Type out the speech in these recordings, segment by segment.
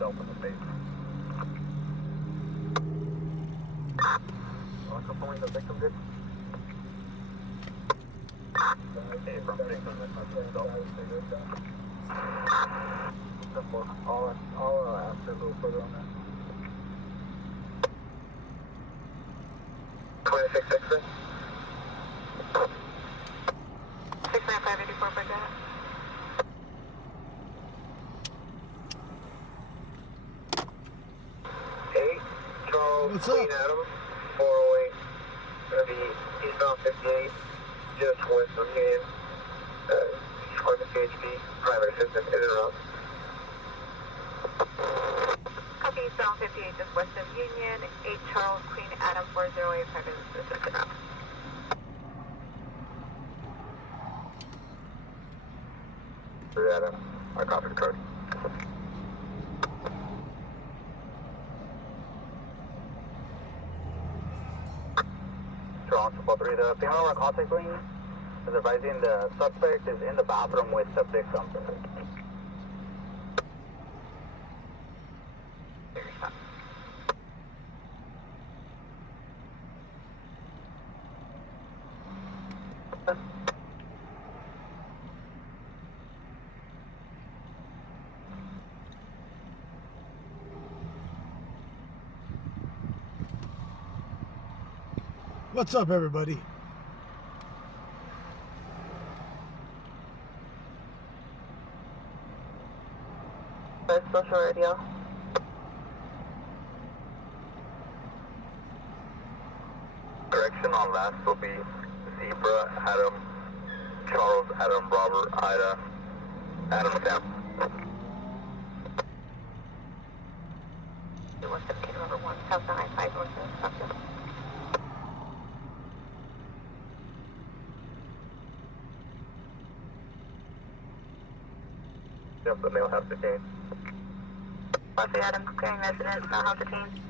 yourself in the face. Confirming the victim did. Okay, from victim I'll answer a little further on that. 26 6 69584 for that. 8 Charles Queen Adam 408. Gonna be eastbound 58, just west of Union. Department CHP, private assistant, in and around. Copy, eastbound 58, just west of Union. 8 Charles Queen Adam 408, private assistant, in and around. Adam, I copy the code. Toronto 4-3, the female on contact lane is advising the suspect is in the bathroom with the victim. What's up, everybody? Social radio. Direction on last will be Zebra, Adam, Charles, Adam, Robert, Ida, Adam, Sam. 117, Robert 1, South 95, North South. Yep, the male has detained. Wesley Adam, clearing residence, male has detained.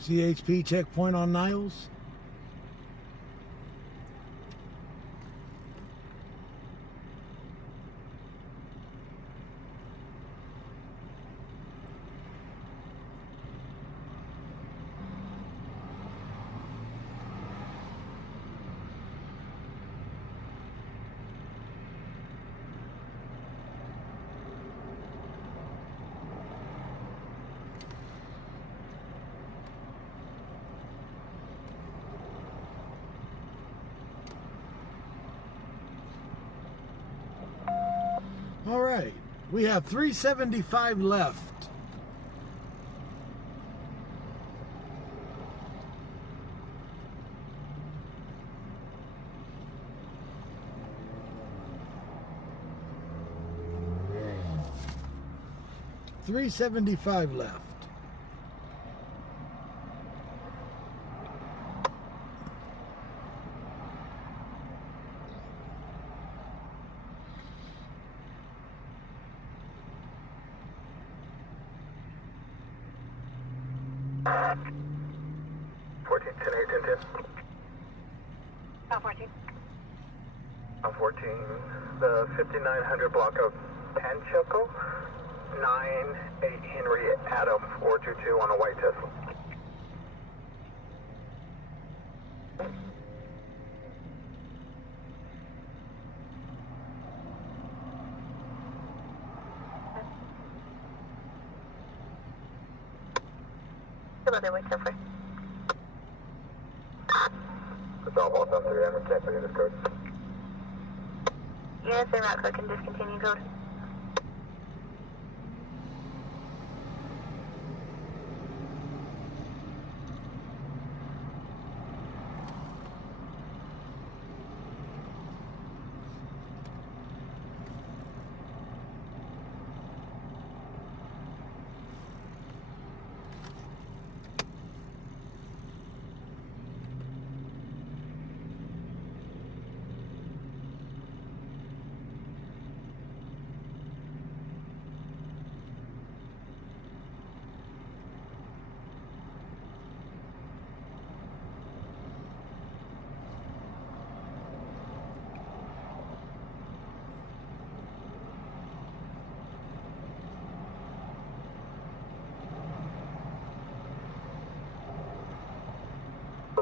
CHP checkpoint on Niles. All right, we have 375 left. $375 left. On 14, the 5900 block of Pancheco, 9-8 Henry Adam 422 on a white Tesla. Another white Tesla. It's all balls on 300, can't forget this code. Yes, they're not clicking discontinue code.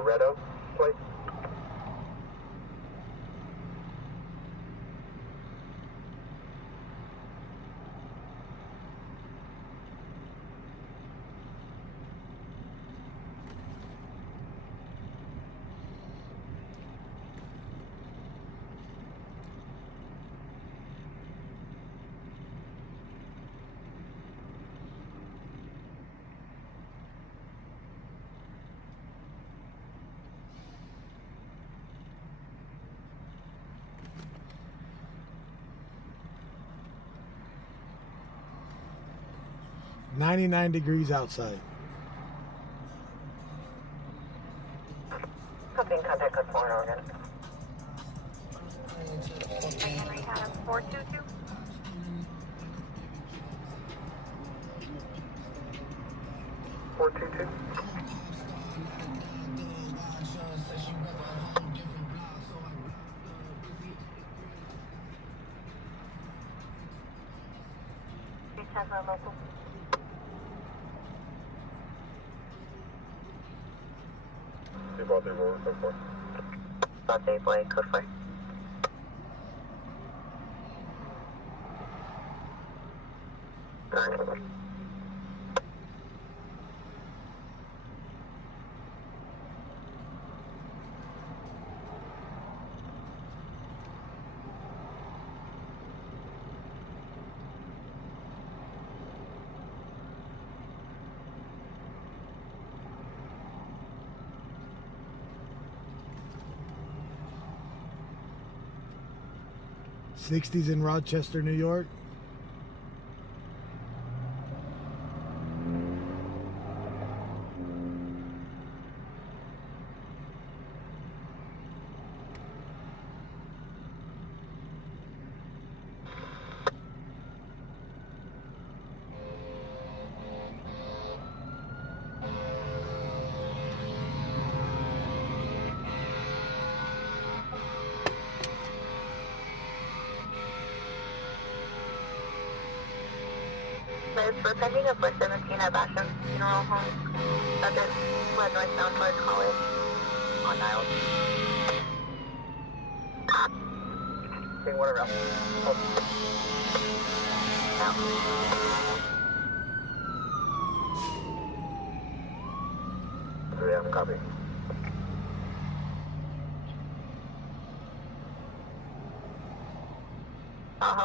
Loretto plate. $99 degrees outside. Copy and contact code 4 in Oregon. 422. Local. Two ball 3 roll, code 4. Ball 3 boy, code 4. Alright. '60s in Rochester, New York. We're pending a 417 at Basham Funeral Home. Subject fled northbound towards College on Niles. Being one around. Yeah, I'm copy.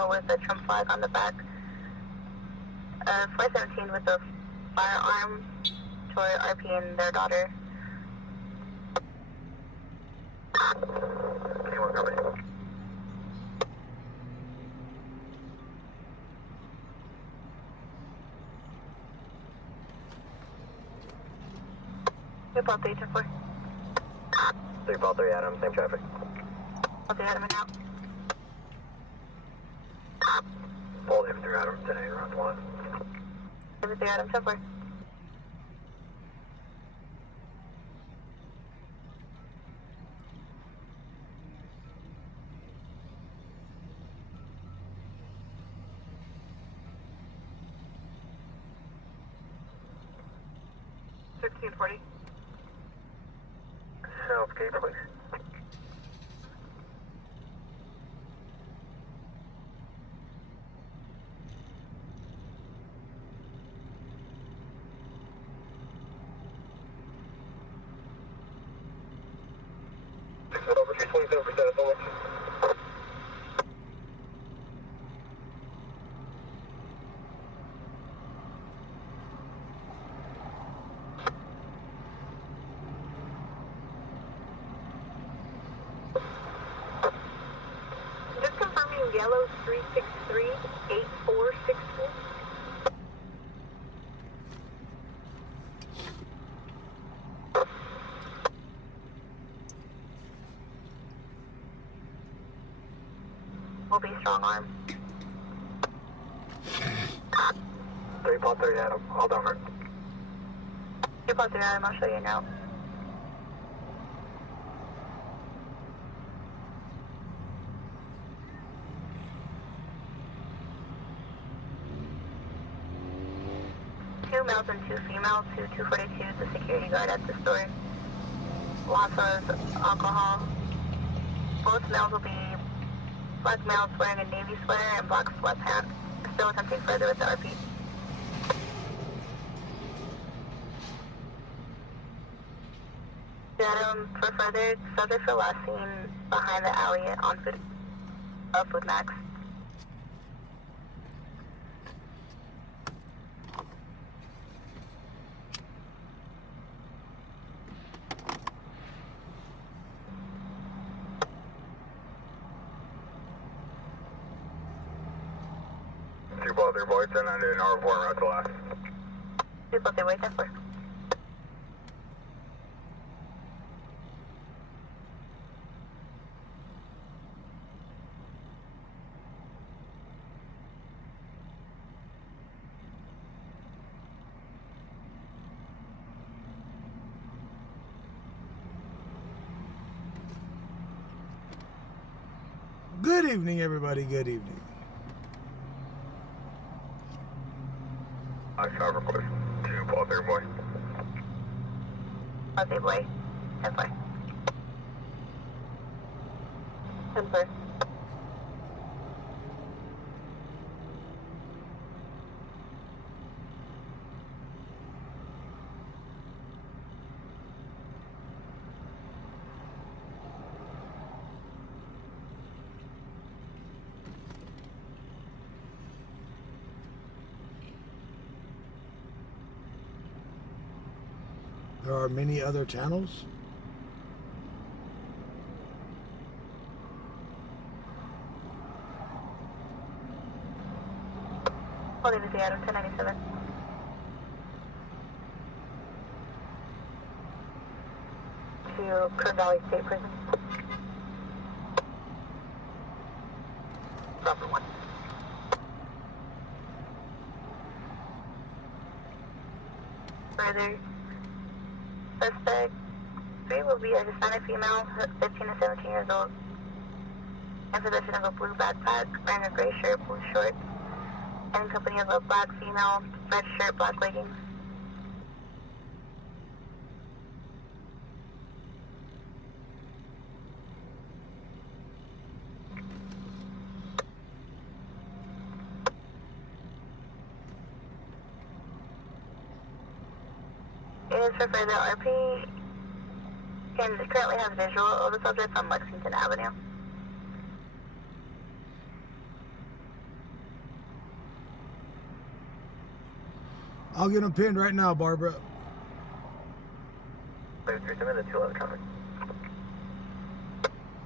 With the Trump flag on the back. 417 with a firearm toward RP and their daughter. Anyone coming? Hey, ball 3 to 4. 3 ball 3 Adam, same traffic. Ball 3 Adam and out. Ball 3 Adam today, around 1. 3 Adam to 4. $1340. Southgate, please. Over 27% of election. Just confirming yellow 363-8464. Will be strong arm. 3 ball 3 Adam, hold over. 3 ball 3 Adam, I'll show you now. Two males and 2 females, 242, the security guard at the store. lots of alcohol. Both males will be black males wearing a navy sweater and black sweatpants. Still attempting further with the RP. For further, subjects were last seen behind the alley on Food Max. Two ball, 3 boys, 1090 an hour, report route to last. People say wait there for. Good evening, everybody. Good evening. I shall request 2 ball, 3 boy. Okay, boy. 10-4. 10-4. There are many other channels. Holding the Seattle 1097. To Kern Valley State Prison. Proper 1. Further, suspect 3 will be a Hispanic female, 15 to 17 years old, in possession of a blue backpack, wearing a gray shirt, blue shorts, and in company of a black female, red shirt, black leggings. It is for further RP can currently have visual of the subject on Lexington Avenue. I'll get him pinned right now, Barbara. Please, 3 minutes, 211 traffic.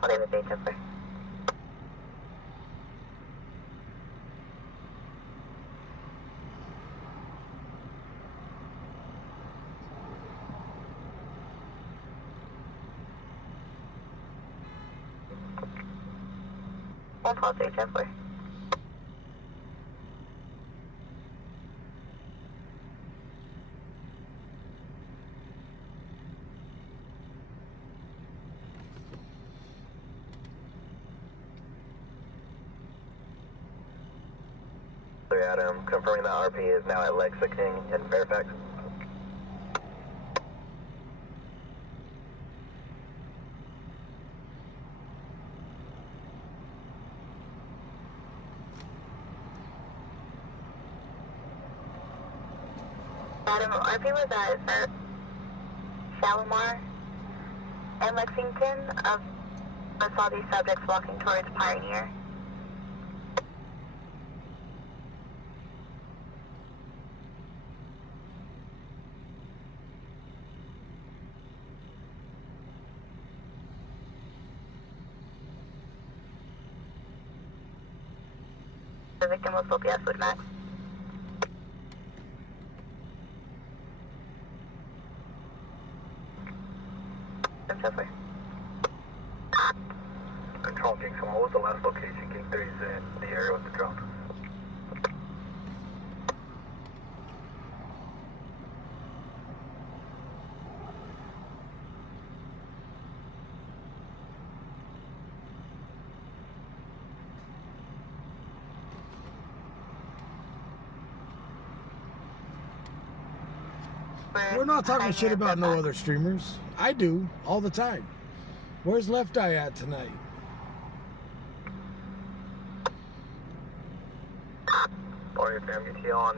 I'll leave the date number. One call 374. Adam, confirming that RP is now at Lexington in Fairfax. Adam, RP was at Shalimar and Lexington. I saw these subjects walking towards Pioneer. The victim was Sophia Food Max. Over. Control King, so what was the last location King 3 is in the area with the drop? We're not talking shit about no other streamers. I do, all the time. Where's Left Eye at tonight? Or if MBT on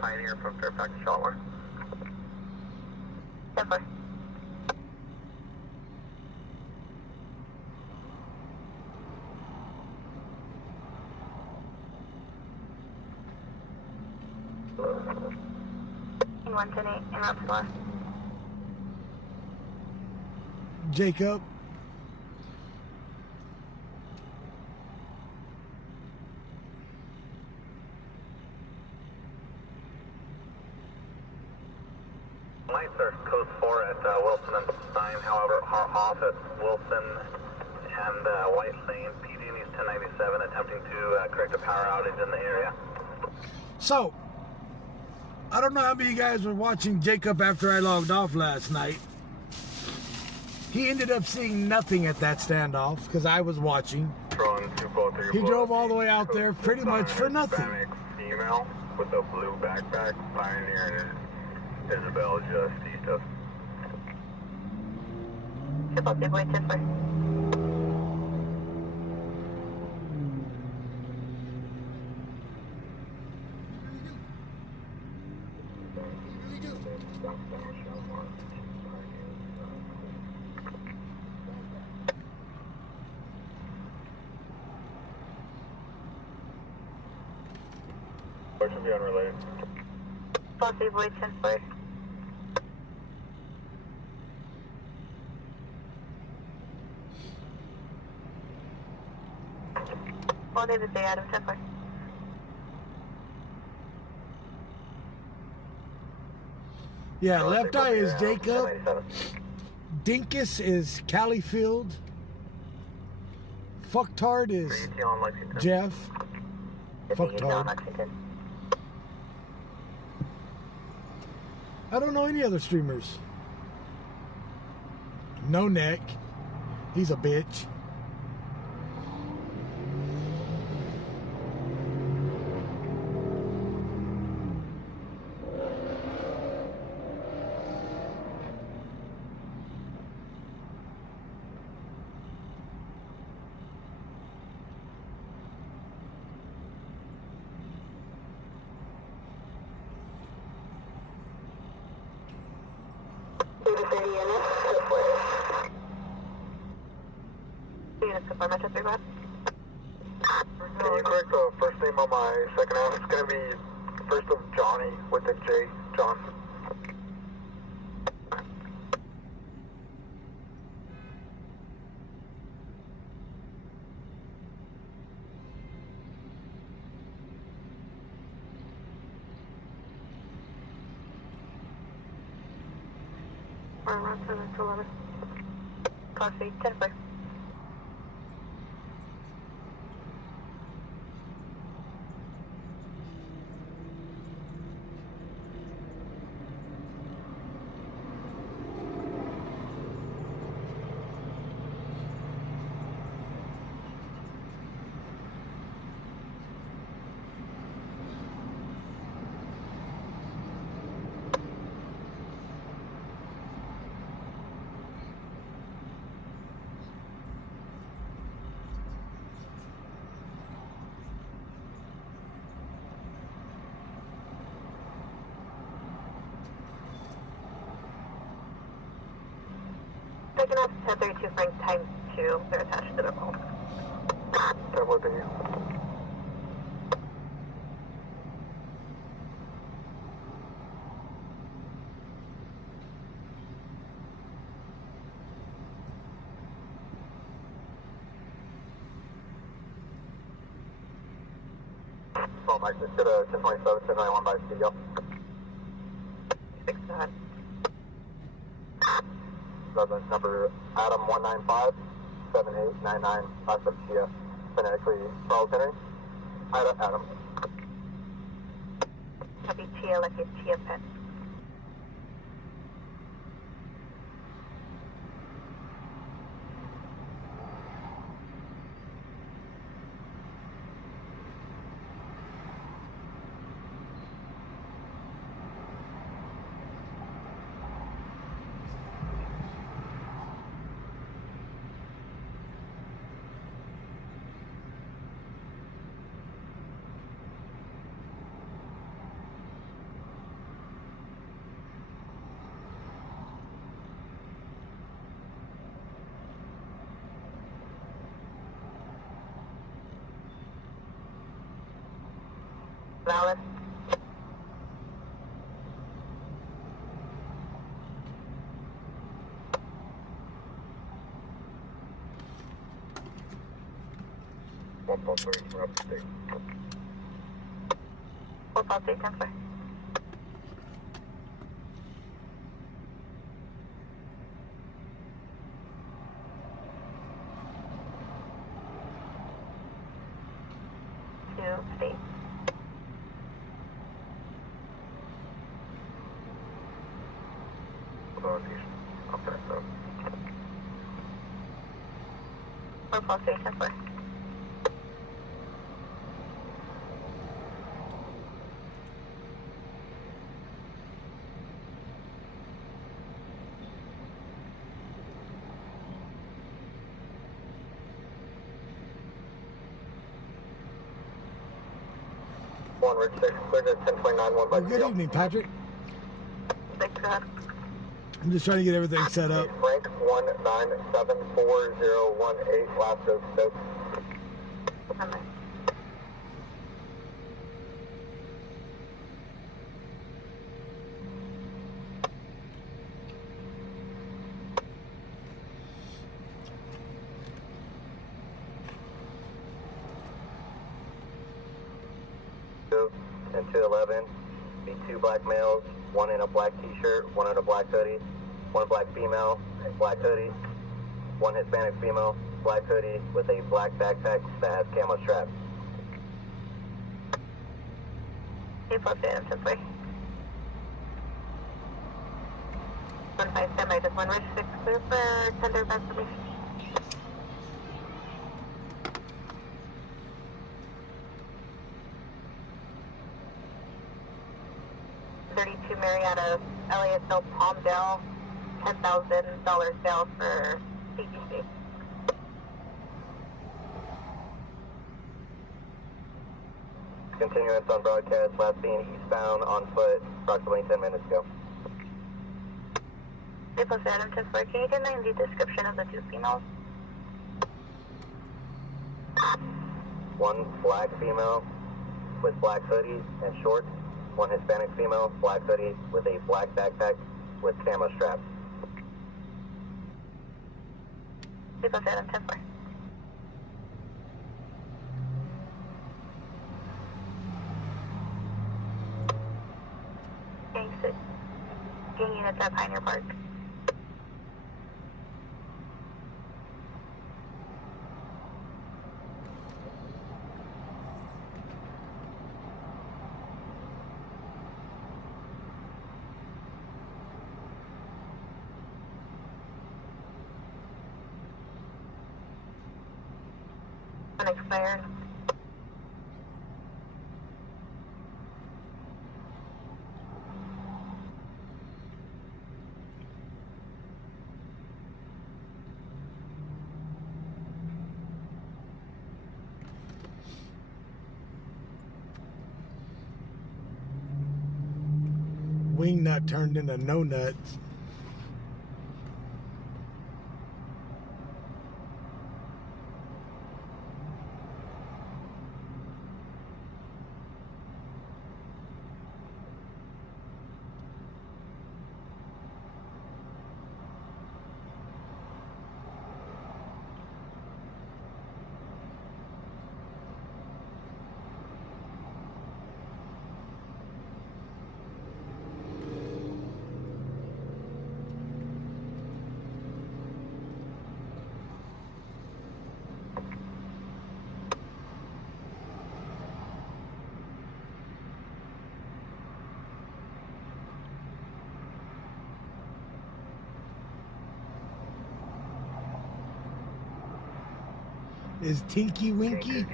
Pioneer from Fairfax to Shotware. Simple. In 128, in route to Lost. Jacob. Lights are code 4 at Wilson and 9, however, off at Wilson and White Lane. PD needs 1097 attempting to correct a power outage in the area. So, I don't know how many of you guys were watching Jacob after I logged off last night. He ended up seeing nothing at that standoff because I was watching. He drove all the way out there pretty much for nothing. Hispanic female with a blue backpack, Pioneer and Isabel just east of. Triple big way tipper. What should be unrelated? Bossy boy 10-4. All day today, Adam 10-4. Yeah, Left Eye is Jacob. Dinkus is Califield. Fucktard is Jeff. Fucktard. I don't know any other streamers. No Neck. He's a bitch. Can you correct the first name on my second half? It's going to be first of Johnny with a J, John. We're around 7 to 11. Coffee, 10-4. Taking off 1032 Frank times 2. They're attached to the pole. Double D. Well, Mike, just get a 1027, 1091 by CEO. 6-9. Residence number Adam 195-7899 Chia, phonetically Charles Henry. Adam. Copy Chia like a Chia pet. Valid. One call 3, we're up to state. 453, 10-4. To state. Northeast, up that though. 453, 10-4. One Ridge 6, cleared at 10.91 by Good evening, Patrick. 6, go ahead. I'm just trying to get everything set up. Frank 1974018, last of Stoke. Number. And 211, be 2 black males, 1 in a black t-shirt, 1 in a black hoodie, 1 black female, black hoodie, 1 Hispanic female, black hoodie with a black backpack that has camo straps. 847, 10-4. 157, I just 1 Ridge 6, clear for tender investigation. 32 Marietta, LASL Palmdale, $10,000 sale for CGC. Continuance on broadcast, last seen eastbound on foot approximately 10 minutes ago. 847, 10-4. Can you give me the description of the 2 females? 1 black female with black hoodie and shorts, 1 Hispanic female, black hoodie with a black backpack with camo straps. 847, 10-4. Gang units at Pioneer Park. Unexpired. Wing nut turned into no nuts. Is Tinky Winky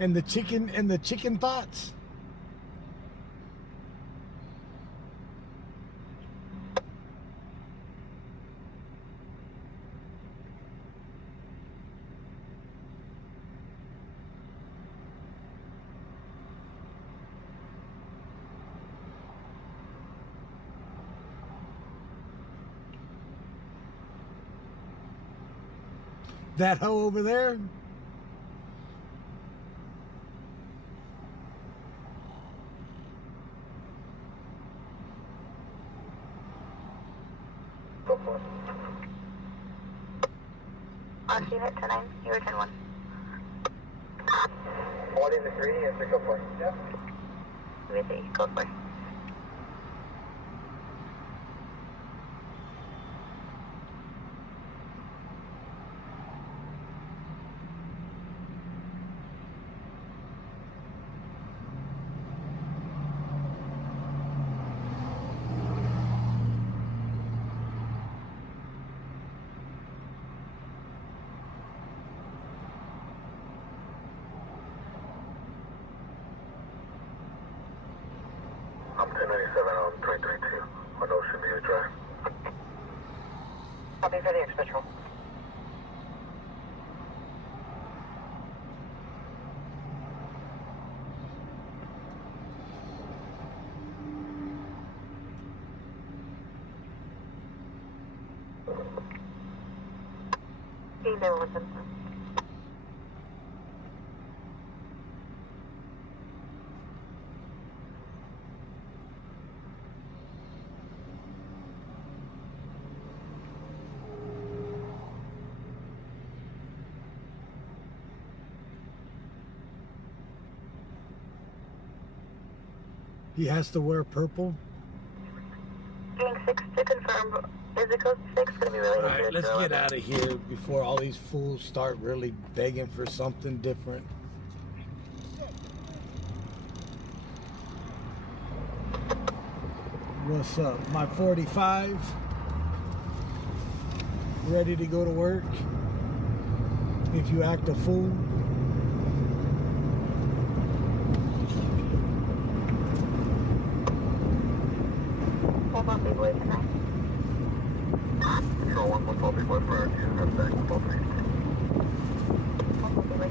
and the chicken thoughts. That hoe over there. Last unit, 10-9, you were 10-1. 1 into 3, answer, go for it. Yep. UV3, code 4. I'm 1097 on 332 on Ocean View Drive. Copy for the X-Patrol. Be there with them. He has to wear purple. Gang 6 to confirm. Is the code 6 going to be related All right, to let's the get out of here before all these fools start really begging for something different. What's up? My 45. Ready to go to work. If you act a fool. Hold on, big boy, tonight. Control 1, 112, big boy, for you have back, 123. Hold on, big boy.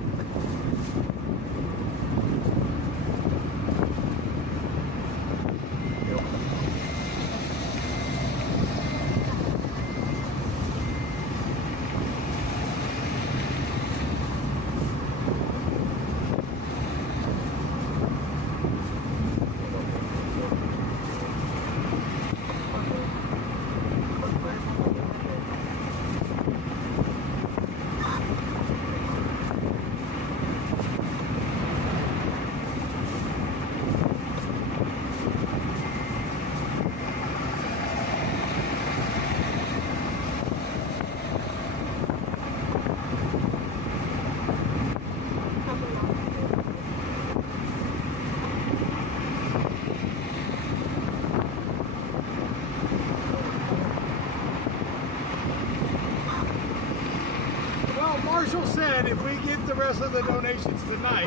Marshall said if we get the rest of the donations tonight,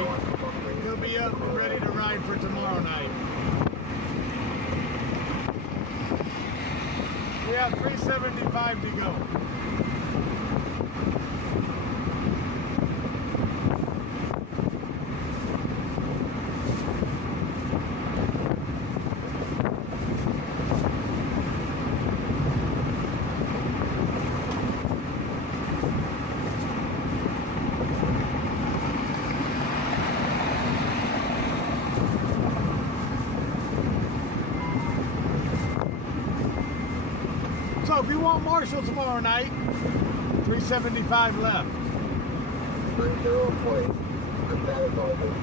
he'll be up and ready to ride for tomorrow night. We have 375 to go. So if you want Marshall tomorrow night, 375 left. 3040. The status over.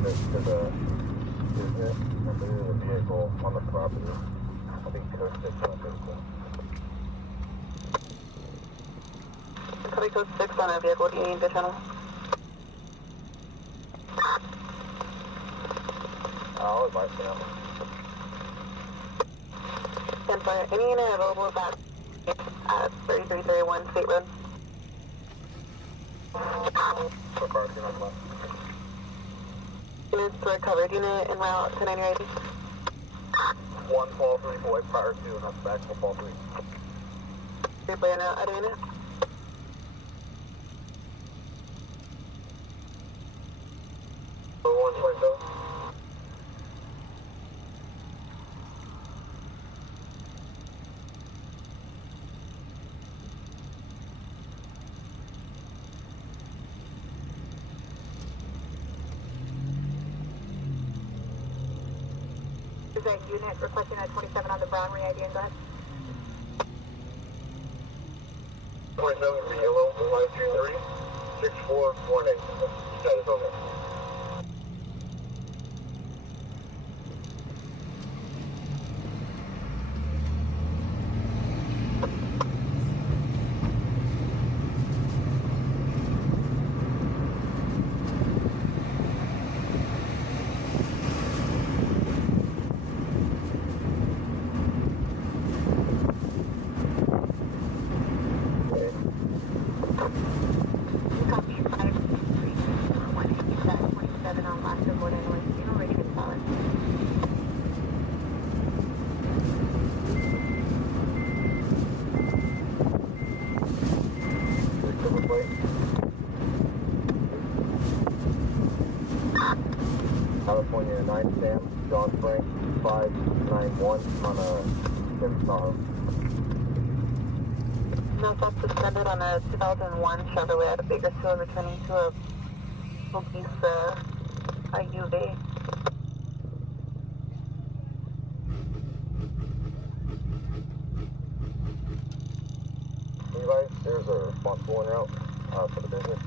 access to the business, and there is a vehicle on the property. I think code 6 on the vehicle. Copy code 6 on our vehicle. Do you need the channel? I'll advise you now. And for any unit available about 3331 State Road. So far, do not left. Units for a covered unit en route to 980. 1 fall 3 boy prior to, and that's back to fall 3. 3 boy en route, other unit. So 1.0. Is that unit requesting a 27 on the Brown re-ID and go ahead? 27 for yellow, 523, 6418. Status on there. Copy 533 on last report anyway. You know, ready to get solid. Silver plate. California 9 Sam, John Frank 591 on a Chevy Tahoe. No, that's suspended on a 2001 Chevrolet out of Bakersfield, returning to a police UV. Levi, there's a responsible en route for the business.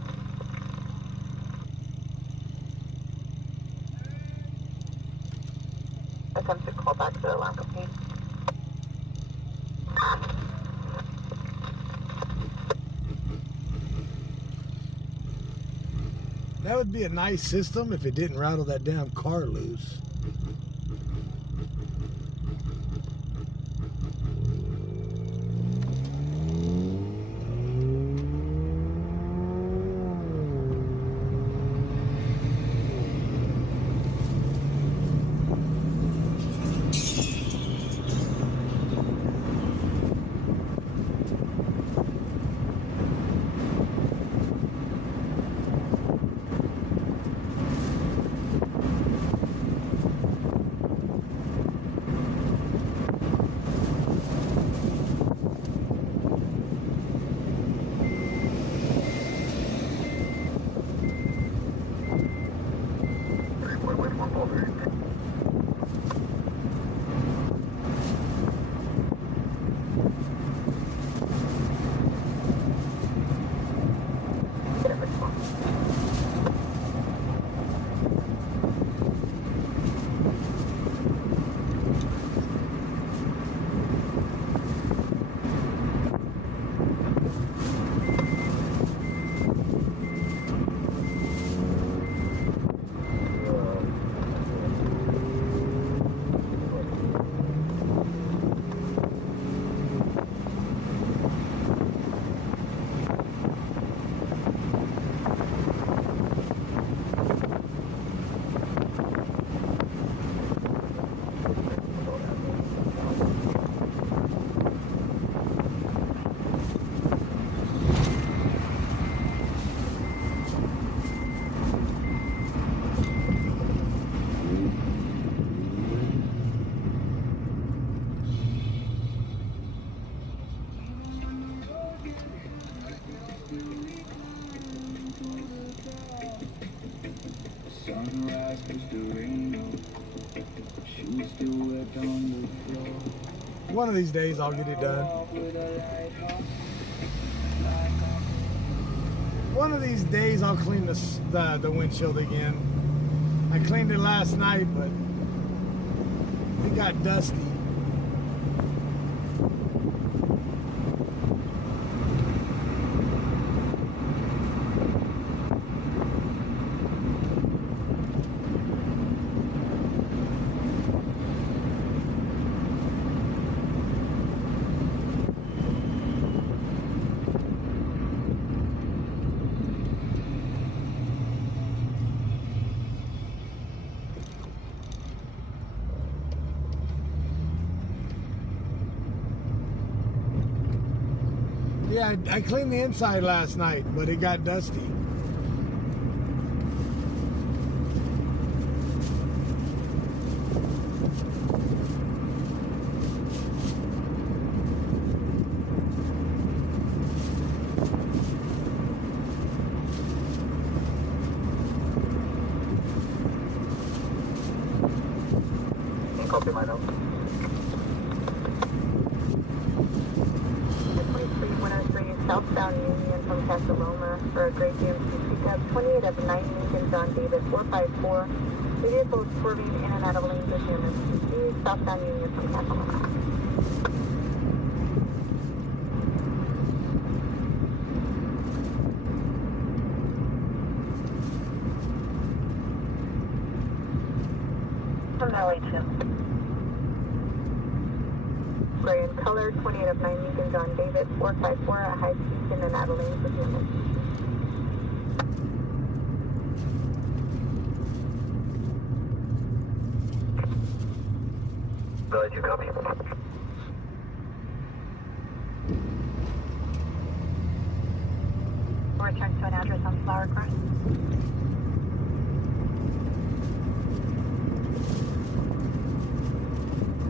Attempted call back to the alarm company. That would be a nice system if it didn't rattle that damn car loose. Sunrise pushed the rain on. She was still wet on the floor. One of these days I'll get it done. One of these days I'll clean the windshield again. I cleaned it last night, but it got dusty. Yeah, I cleaned the inside last night, but it got dusty. Copy my notes. 23-103 southbound Union from Casaloma for a gray GMC pickup. 28 of 9 Lincoln John David 454. The vehicle is swerving in and out of lanes with him. Southbound Union from Casaloma. From LA2. Gray in color, 28 of 9 Lincoln John David 454 at high speed in and out of lanes with him. Did you copy? Return to an address on Flower Cross.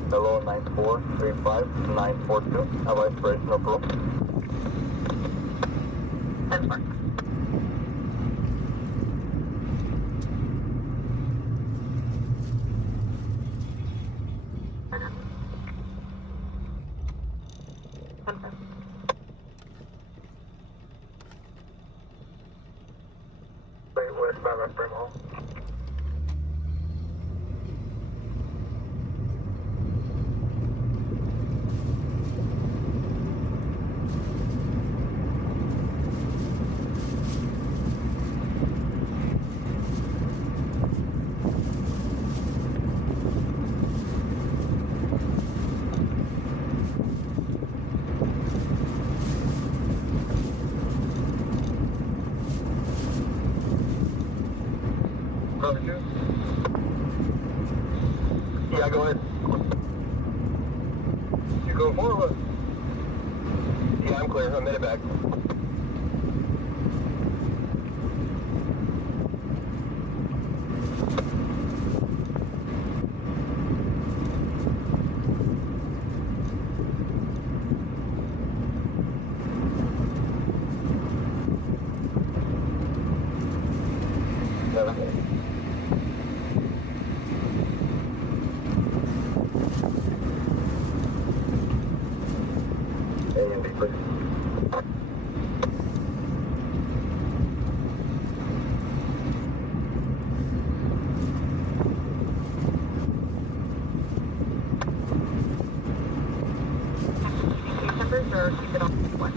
Hello, 9435-942. Have aspirational flow. 10-4. Wait, westbound at Brimhall. Cover 2? Yeah, go ahead. You go forward? Yeah, I'm clear. I'm in it back. A and B, please. Case numbers or keep it on one?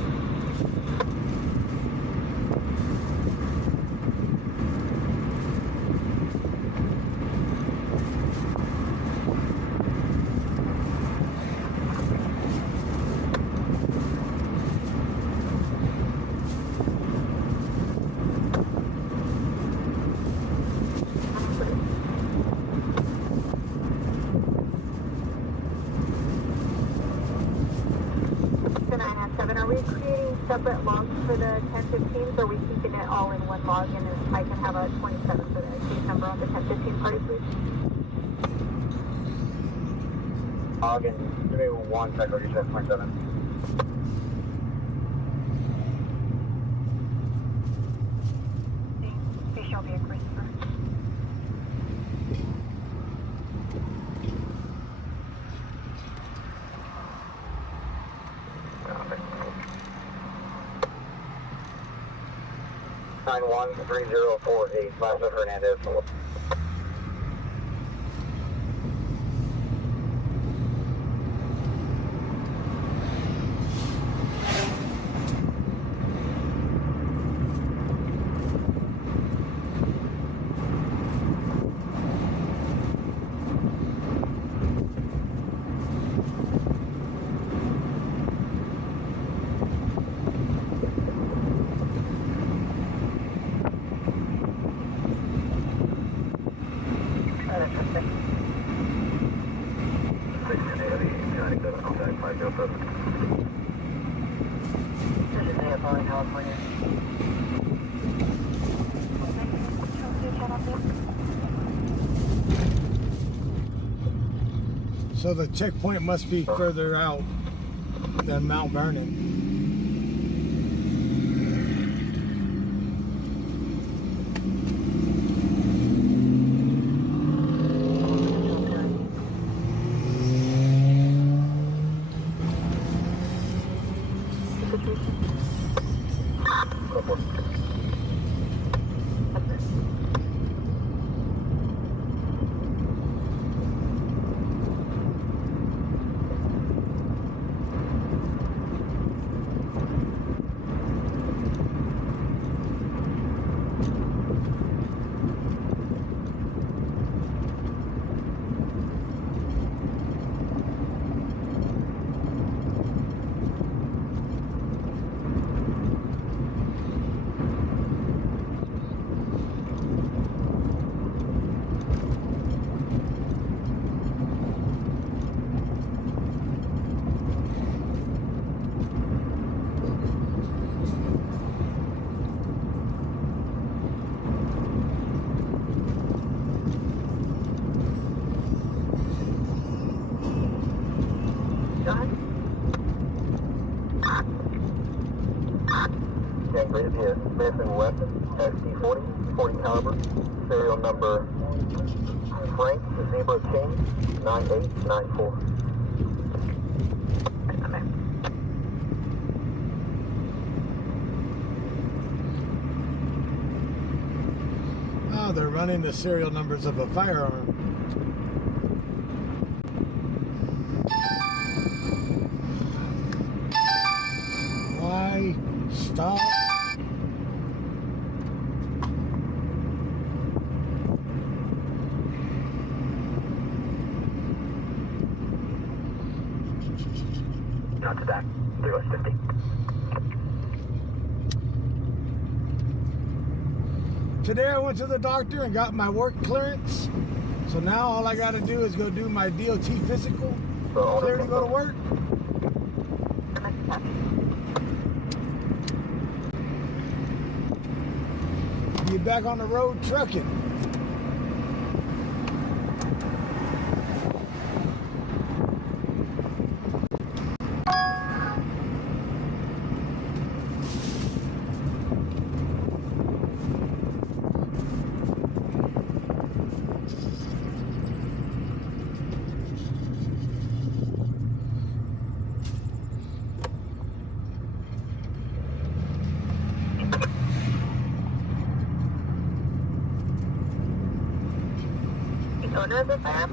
Are we creating separate logs for the 1015s, or are we keeping it all in one log, and I can have a 27 for the case number on the 1015 party, please? Log and give me one check or you said 27. They shall be a Christopher. Nine 13048, Lázaro Hernandez. Southern California. So the checkpoint must be further out than Mount Vernon. Rated here, Smith & Wesson, SD40, 40 caliber, serial number Frank Zebra King, 9894. Oh, they're running the serial numbers of a firearm. Why stop? Not to back, 350. Today I went to the doctor and got my work clearance. So now all I got to do is go do my DOT physical. Clear to go to work. Be back on the road trucking. Owner of the farm?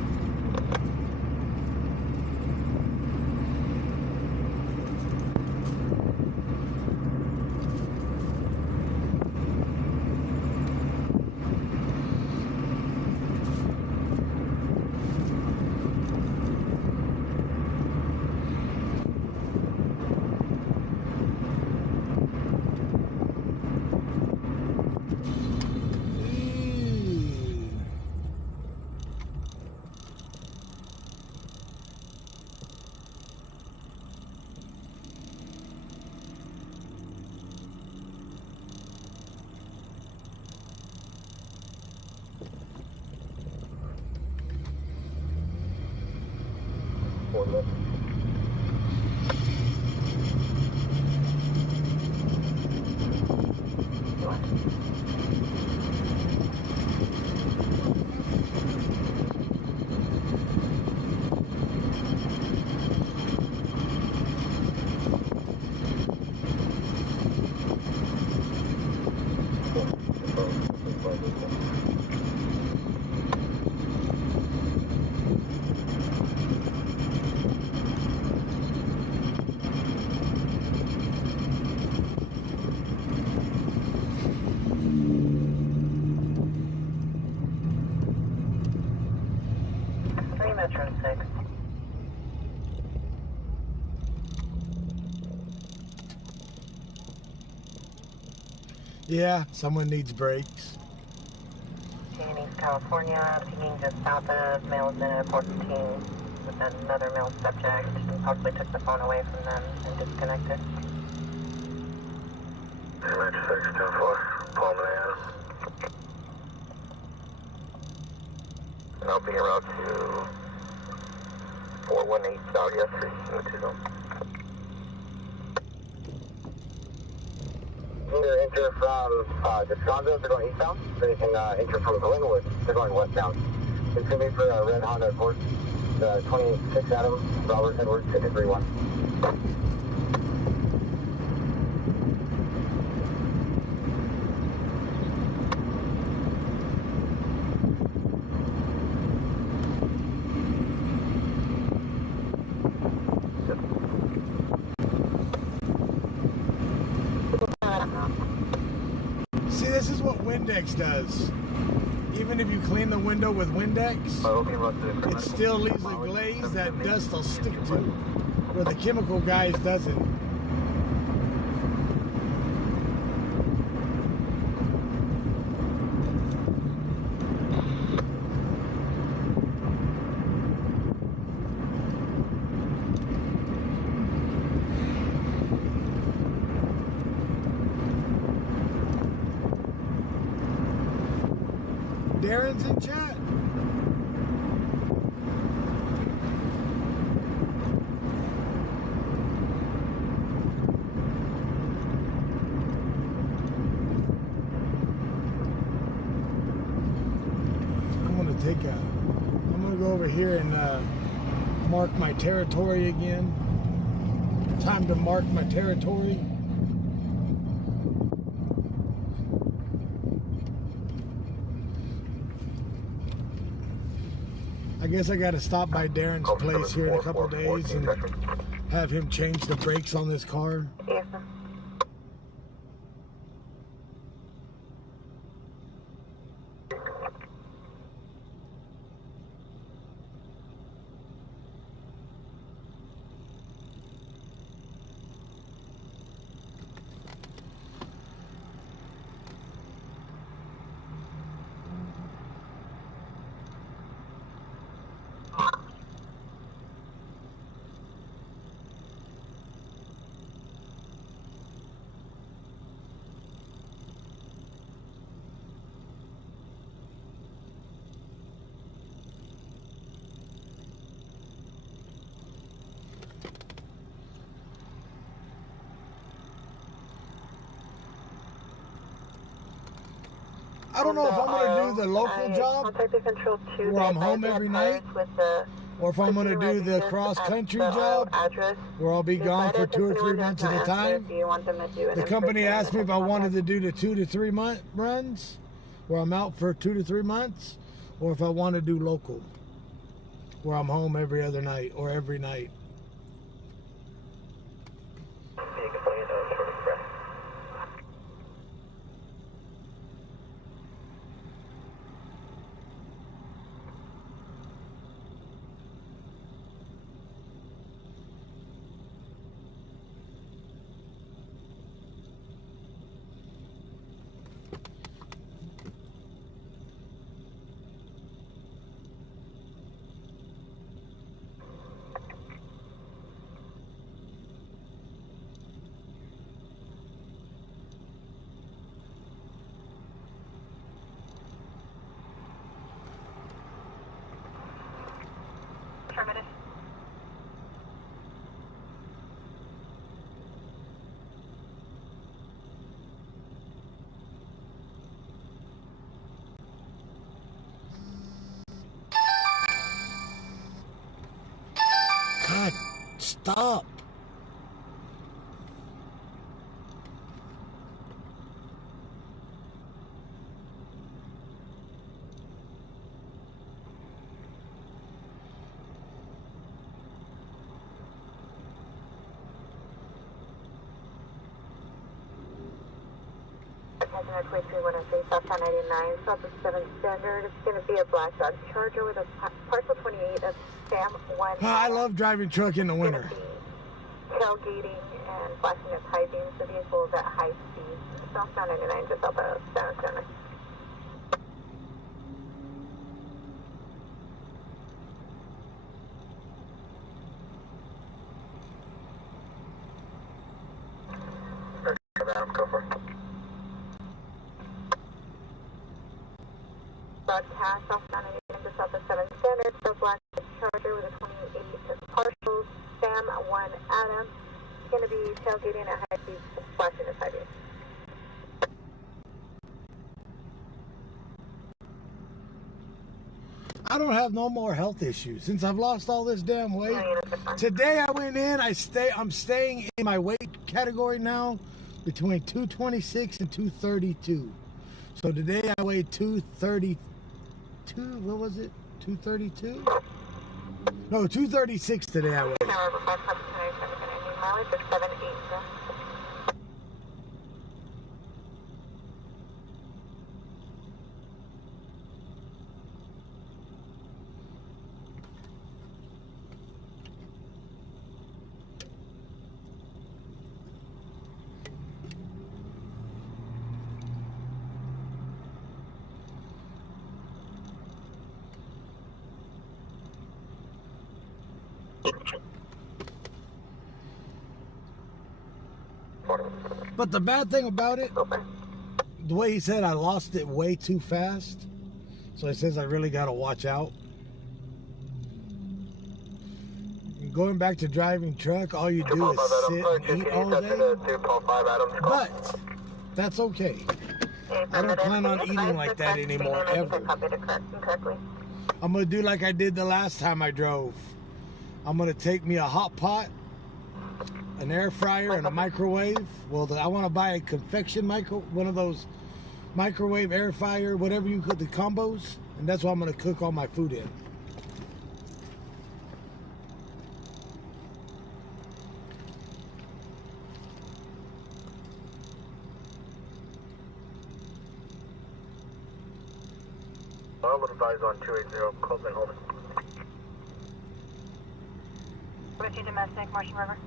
Metro 6. Yeah, someone needs brakes. In East California, pinging just south of male is in a 14 with another male subject and possibly took the phone away from them and disconnected. Match 624, Palm Land. I'll be en route to 418 South Street in the 2 zone. Either enter from Discretion, they're going eastbound, or you can enter from Glenwood, they're going westbound. It's going to be for a red Honda Accord, the 26 Adam, Robert Edwards, 631. See, this is what Windex does. Even if you clean the window with Windex, it still leaves a glaze that dust will stick to, where the chemical guys doesn't. Darren's in chat. I'm gonna go over here and mark my territory again. Time to mark my territory. I guess I gotta stop by Darren's place here in a couple days and have him change the brakes on this car. Yes, sir. I don't know if I'm going to do the local job where I'm home every night, or if I'm going to do the cross-country job where I'll be gone for 2 or 3 months at a time. The company asked me if I wanted to do the 2 to 3 month runs where I'm out for 2 to 3 months, or if I want to do local where I'm home every other night or every night. Affirmative. God, stop. When I say Southbound 99, Southwest 7 Standard, it's going to be a black Dodge Charger with a parcel 28 of Sam 1. I love driving truck in the winter. Tailgating and flashing its high beams. The vehicle is at high speed. Southbound 99 just out the center. Go for it. southbound and just south of 7 Standard, so black Charger with a 28 partials, Sam 1 Adam. It's going to be tailgating at high speed, flashing at high beam. I don't have no more health issues since I've lost all this damn weight. Today I went in, I'm staying in my weight category now between 226 and 232. So today I weighed 232, what was it? 232? No, 236 today I weighed. Mileage is 780. But the bad thing about it, the way he said I lost it way too fast. So he says I really got to watch out. Going back to driving truck, all you do is sit and eat all day. But that's okay. I don't plan on eating like that anymore, ever. I'm going to do like I did the last time I drove. I'm going to take me a hot pot, an air fryer, and a microwave. Well, I want to buy a convection one of those microwave, air fryer, whatever you cook, the combos. And that's what I'm going to cook all my food in. I would advise on 280, Coleman Holman. Richie Domestic, Martian River.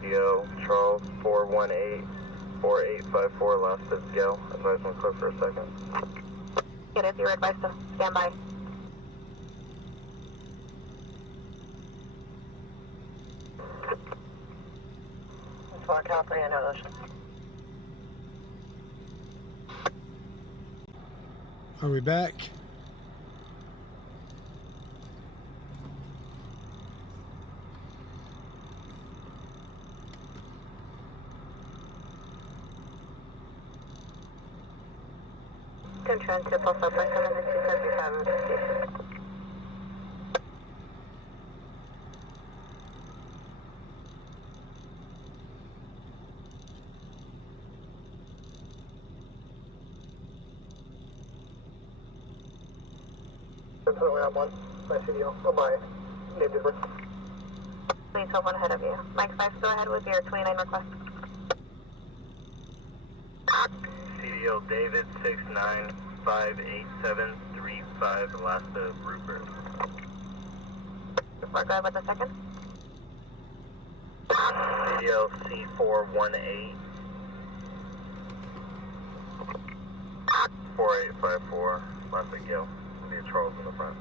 Yo, Charles 418 4854, last is Gale. Advise on clear for a second. Get it, you're advised to stand by. That's 4 California, no ocean. Are we back? Control to post up by 7 station. Definitely on one. My CDO. Oh, my name different. Please hold one ahead of you. Mike 5, go ahead with your 29 request. CDO David 6958735, last of Rupert. Before go ahead with the second. CDO C418 4854, last of Gil. Near Charles in the front.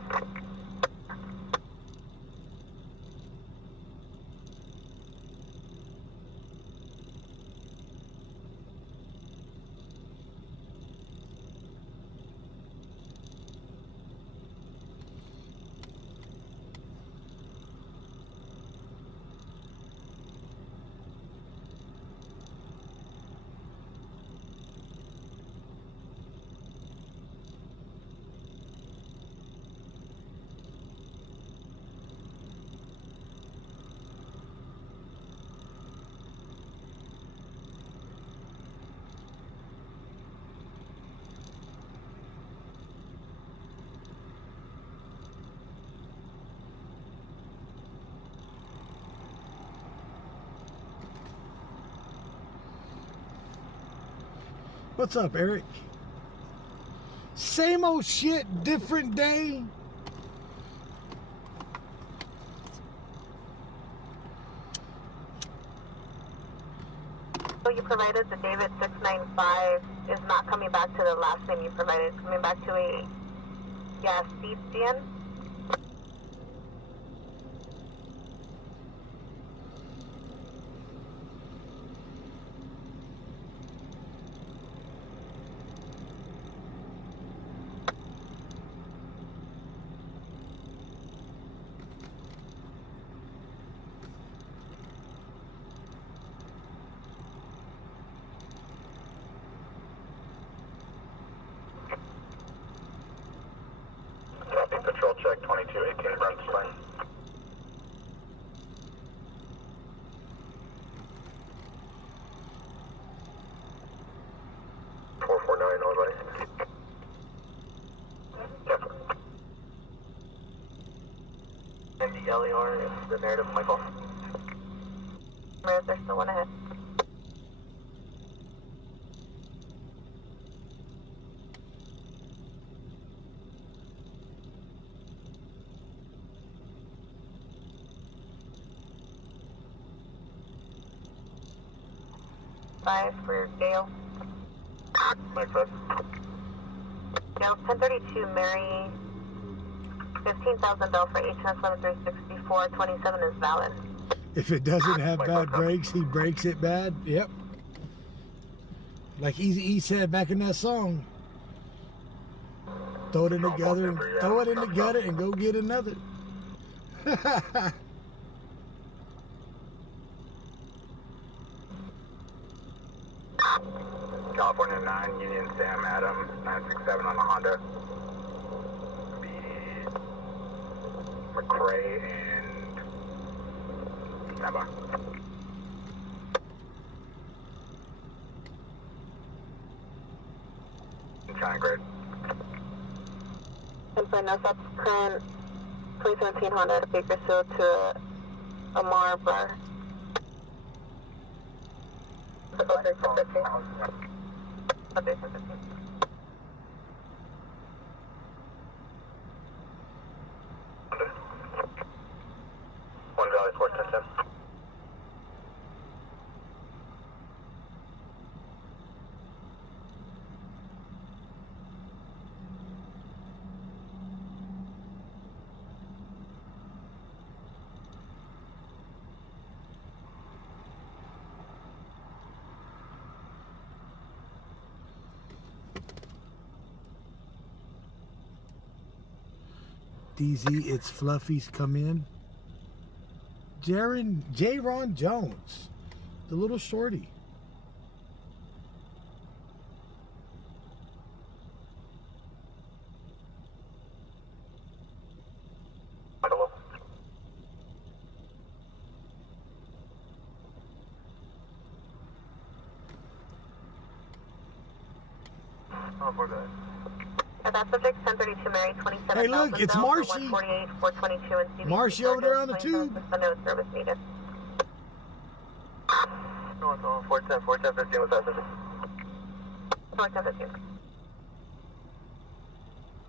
What's up, Eric? Same old shit, different day. So you provided the David 695 is not coming back to the last name you provided. It's coming back to a Yastian. 218 Brent Spring. 449 Illinois. Yep. And the LER is the narrative, Michael. There's still one ahead. Five for Gale. Mike 5. Gale, 1032 Mary, 15,000 Bell for HNS 11364, 27 is valid. If it doesn't have bad brakes, he breaks it bad. Yep. Like Eazy-E said back in that song. Throw it in the gutter, throw it in the gutter, and go get another. California 9, Union Sam Adam 967 on the Honda. Be McRae and Neva. China Grid. Confirm that's up current 2017 Honda Bakersfield to Amar Bar. Okay, 1015. Okay, 1015. One Valley 410. DZ, it's Fluffy's come in. J-Ron Jones, the little shorty. Hello. Oh, we're good. That's subject 1032 Mary 27. Hey, look, it's Marshy. 148, 422 and CBC. Marshy over there on the tube. No service needed. No, it's on 410, 410, 15 with that. 410, 15.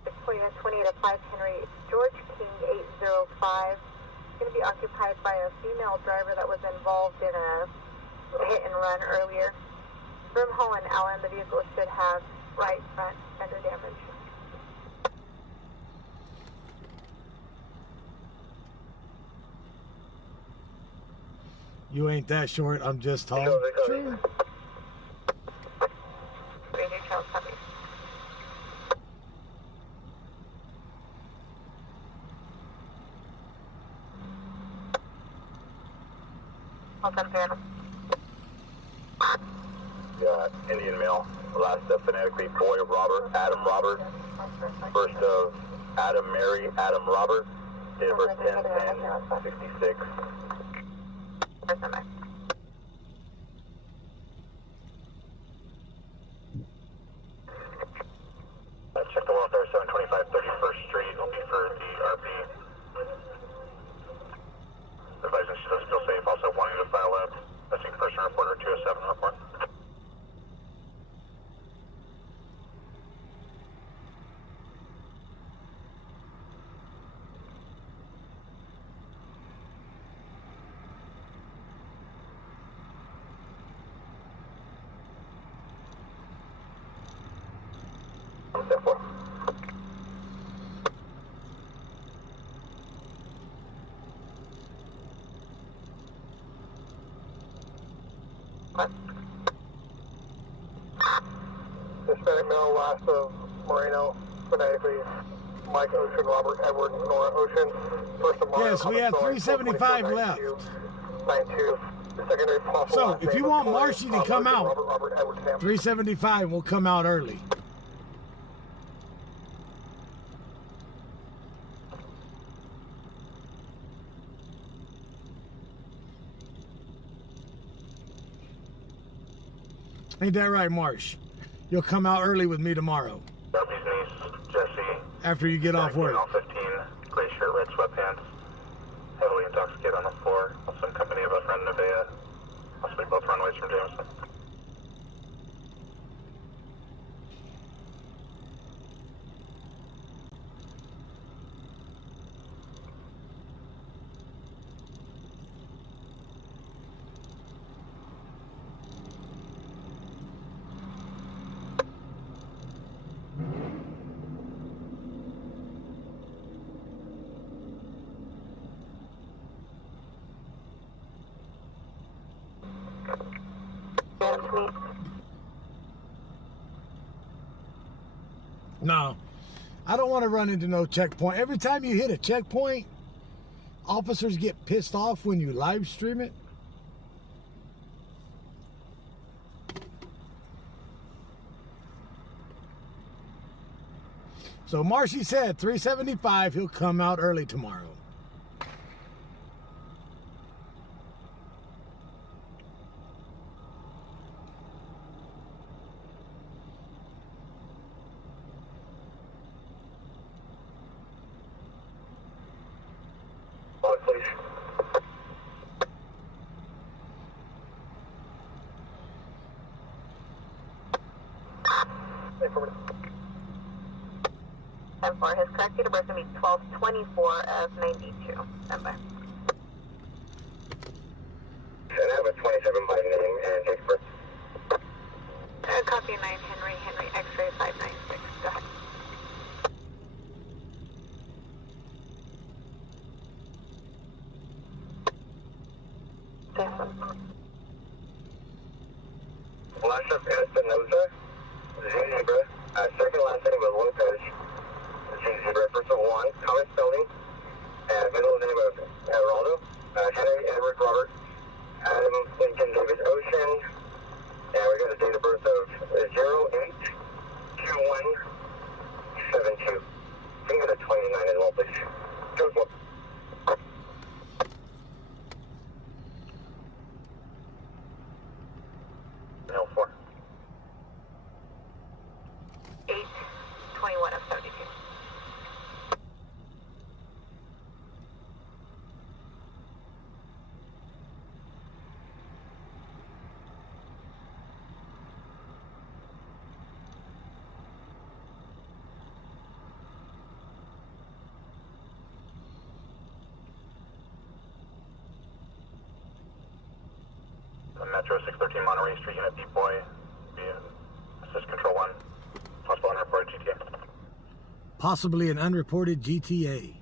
2928 at 5 Henry, George King 805. Going to be occupied by a female driver that was involved in a hit and run earlier. Brimhall and Allen, the vehicle should have right front fender damage. You ain't that short, I'm just tall. True. Radio Charles, copy. I'll send for Adam. Got Indian male. Last of phonetically Boy Robert, Adam Robert. First of Adam Mary, Adam Robert. Date of birth 10-10-66. First number. Check the welfare 725 31st Street. Will be for the RP. Advising she's still safe. Also wanting to file a missing person report or 207 report. Therefore. What? Hispanic male, last of Moreno, phonetically Mike Ocean, Robert Edward, Nora Ocean. First of Moreno. Yes, we have 375 left. 92. Secondary possible. So, if you want Marshy to come out, Robert Edward, 375 will come out early. Ain't that right, Marsh? You'll come out early with me tomorrow. Darby's niece, Jesse. After you get off work. 15, gray shirt, red sweatpants. Heavily intoxicated on the floor. Also in company of a friend, Nevaeh. Possibly both runways from Jameson. No, I don't want to run into no checkpoint. Every time you hit a checkpoint, officers get pissed off when you live stream it. So Marshy said 375, he'll come out early tomorrow. And for his correct date of birth is going to be 12/24 of 92. Remember. And I have a 27 by name and date of birth. Copy 9 Henry, X-ray 596. Go ahead. Last up Espinosa, Z Zebra. Second last name was Lopez. Z Zebra, first of 1, common spelling. Middle name of Everaldo. Henry Edward Robert. Adam Lincoln David Ocean. And we got a date of birth of 08/21/72. Can you get a 29 as well, please? Go for it. L4. 8/21 of 72. Metro 613 Monterey Street, Unit B-Boy, assist control 1, possible unreported GTA. Possibly an unreported GTA.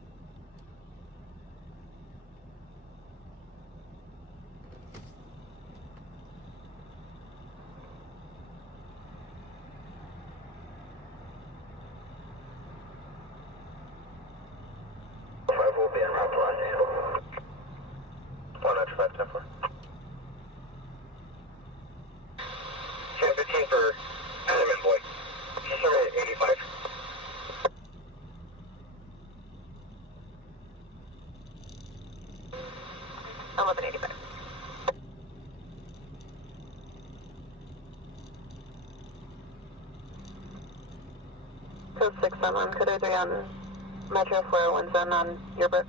Will be en route to Los Angeles. 195-10-4. 10-15 for Adam and Boy. He's at 85. $11.85. Code 6 on code 3 on Metro 401 on your birth.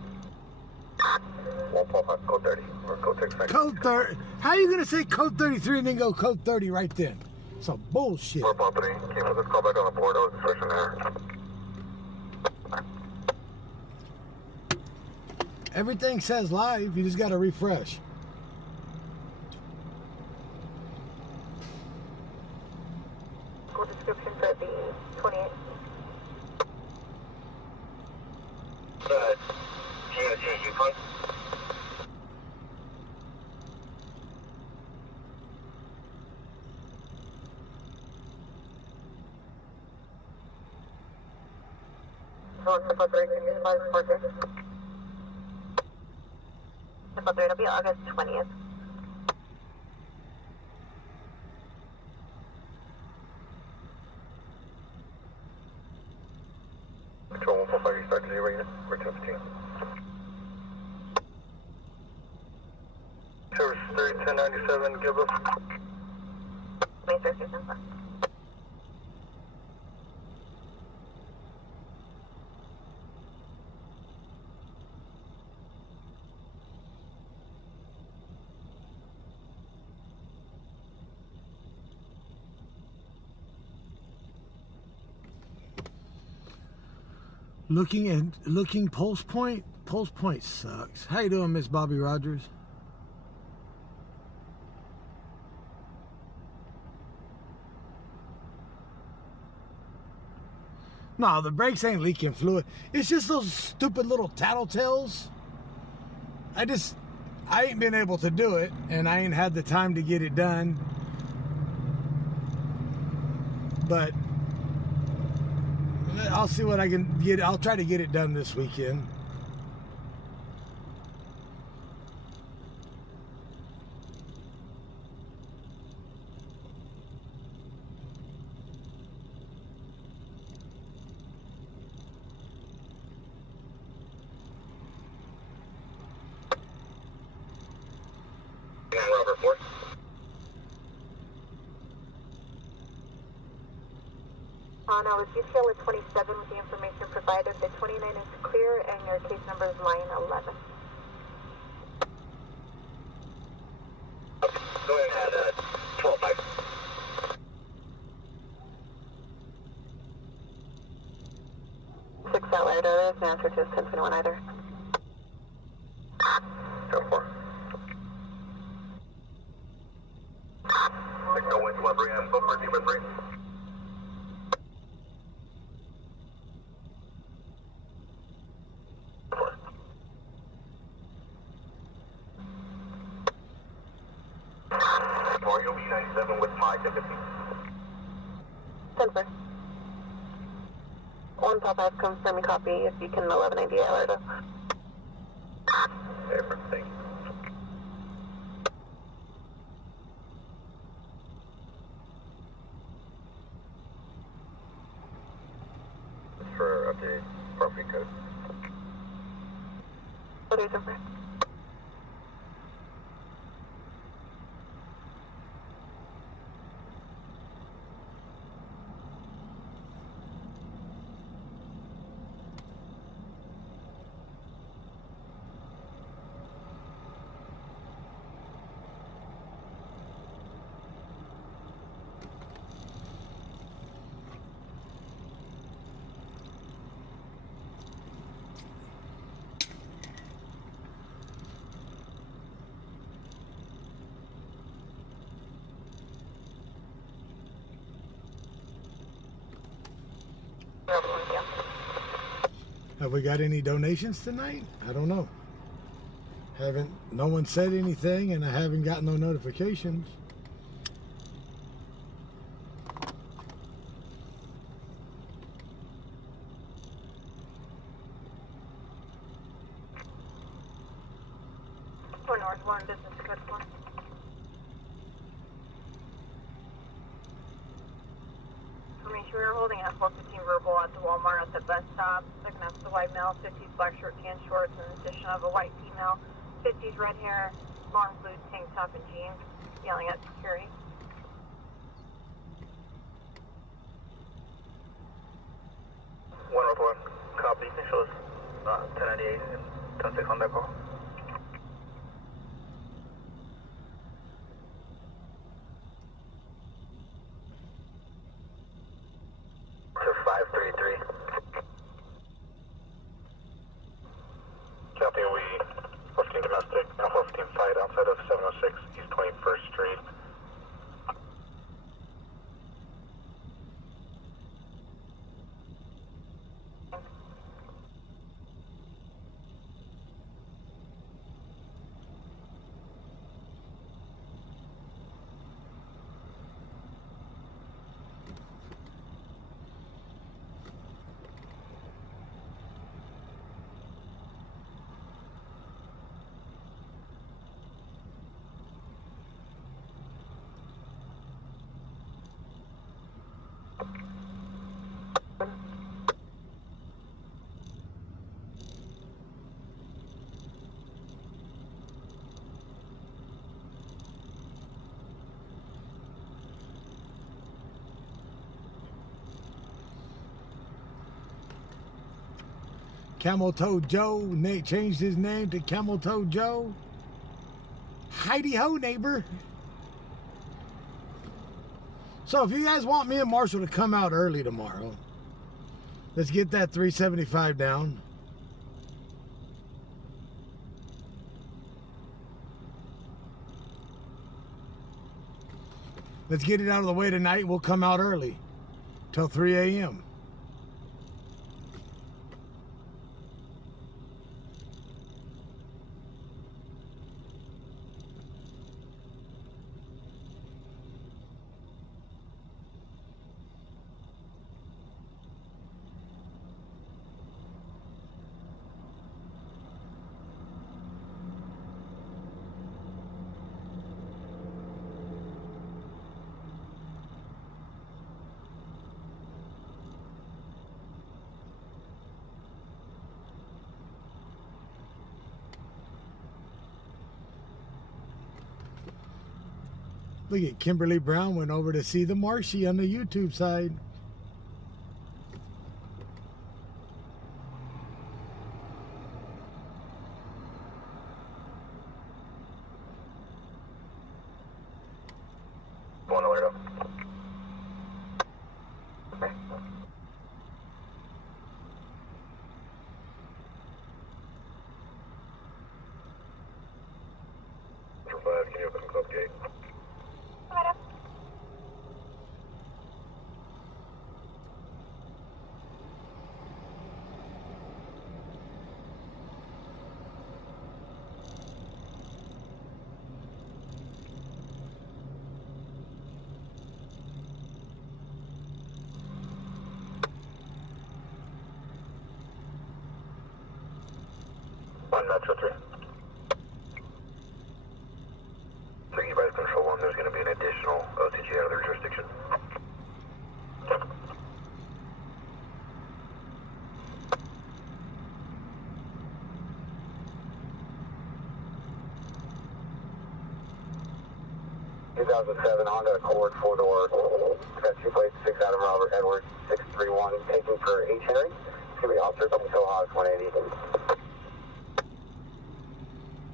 145, code 30, or code 6. Code 30. How are you going to say code 33 and then go code 30 right then? Some bullshit. 443, came with this call back on the board, I was Discretion there. Everything says live. You just got to refresh. Full description for the 28. GOG Yukon. It'll be August 20th. Control 145, start to 0 unit, we're 1015. Service 31097, give us. Main, sir. case info. Looking Pulse Point. Pulse Point sucks. How you doing, Miss Bobby Rogers? No, the brakes ain't leaking fluid. It's just those stupid little tattletales. I ain't been able to do it, and I ain't had the time to get it done. But I'll see what I can get. I'll try to get it done this weekend. Robert Ford. No, it's detail at 27 with the information provided. The 29 is clear, and your case number is line 11. Go ahead and add 12-5. 6 Outlier, there is an answer to 1021 either. 10-4. Signal wind delivery and buffer Demon 3. You'll be 97 with my ticket. 10-4. 1 Pop 5, confirm a copy if you can 1190 Alert. Everything. For update property code. What is it? Have we got any donations tonight? I don't know. No one said anything, and I haven't gotten no notifications. For North 1, business code 1. Information, we are holding at 415 verbal at the Walmart at the bus stop. Looking at the white male, 50s black shirt, tan shorts, and addition of a white female, 50s red hair, long blue tank top and jeans, yelling at security. One North 1, copy. It shows 1098 and 106 on that call. To 533. Copy, we 14 domestic, 415 fight outside of 706 East 21st Street. Camel Toe Joe changed his name to Camel Toe Joe. Heidi ho, neighbor. So if you guys want me and Marshall to come out early tomorrow, let's get that 375 down. Let's get it out of the way tonight. We'll come out early till 3 a.m. Look at Kimberly Brown went over to see the Marshy on the YouTube side. One alert. Can you open the club gate? One Metro 3. 3 by Control 1, there's going to be an additional OTG out of their jurisdiction. Honda Accord 4-door. Got 2 plates, 6 Adam Robert Edwards 631, taking for H. Henry. It's going to be officer coming to Hogs 180.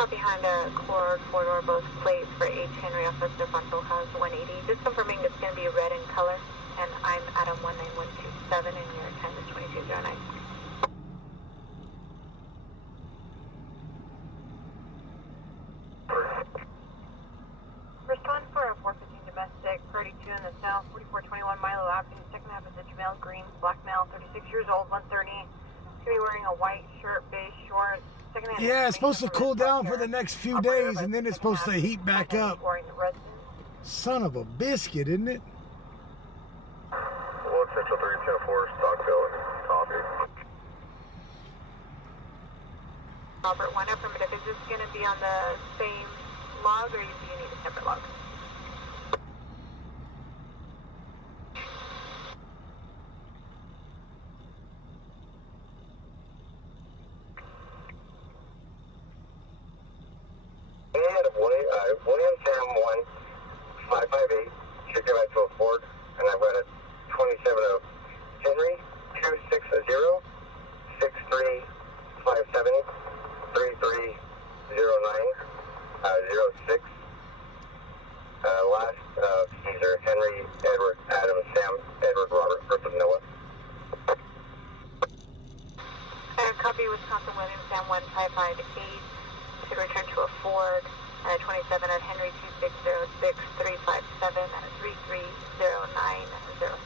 Behind a Accord 4-door, both plates for H. Henry, officer frontal Hogs 180. Just confirming it's going to be red in color, and I'm Adam 19127, and your time is 2209. Respond for a 415 domestic, 32 in the south, 4421 Milo Avenue, second half is a Jamel Green, black male, 36 years old, 130. He's going to be wearing a white shirt, beige shorts. Yeah, it's supposed to cool down for the next few days, and then it's supposed to heat back up. Son of a biscuit, isn't it? Well, Central 304, Stockville and Coffee. Robert, 1 affirmative. Is this going to be on the same log, or do you need a separate log? William Sam 1558, should go back to a Ford, and I've got a 27 of Henry 260 6357 3309 06. Last Caesar Henry Edward Adam Sam Edward Robert Griffin Noah. Copy Wisconsin William Sam 1558. Should return to a Ford. 27 at Henry 2606 357 3309 06.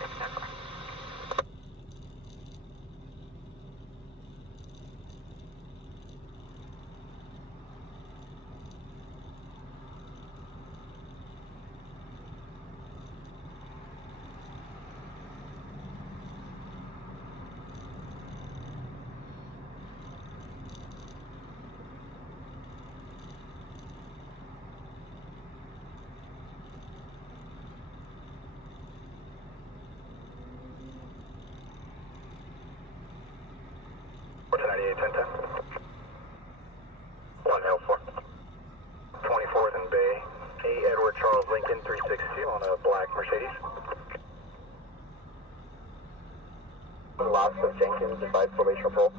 One Hill 4. 24th and Bay. A. Edward Charles Lincoln 362 on a black Mercedes. Lots of Jenkins, advice probation roll.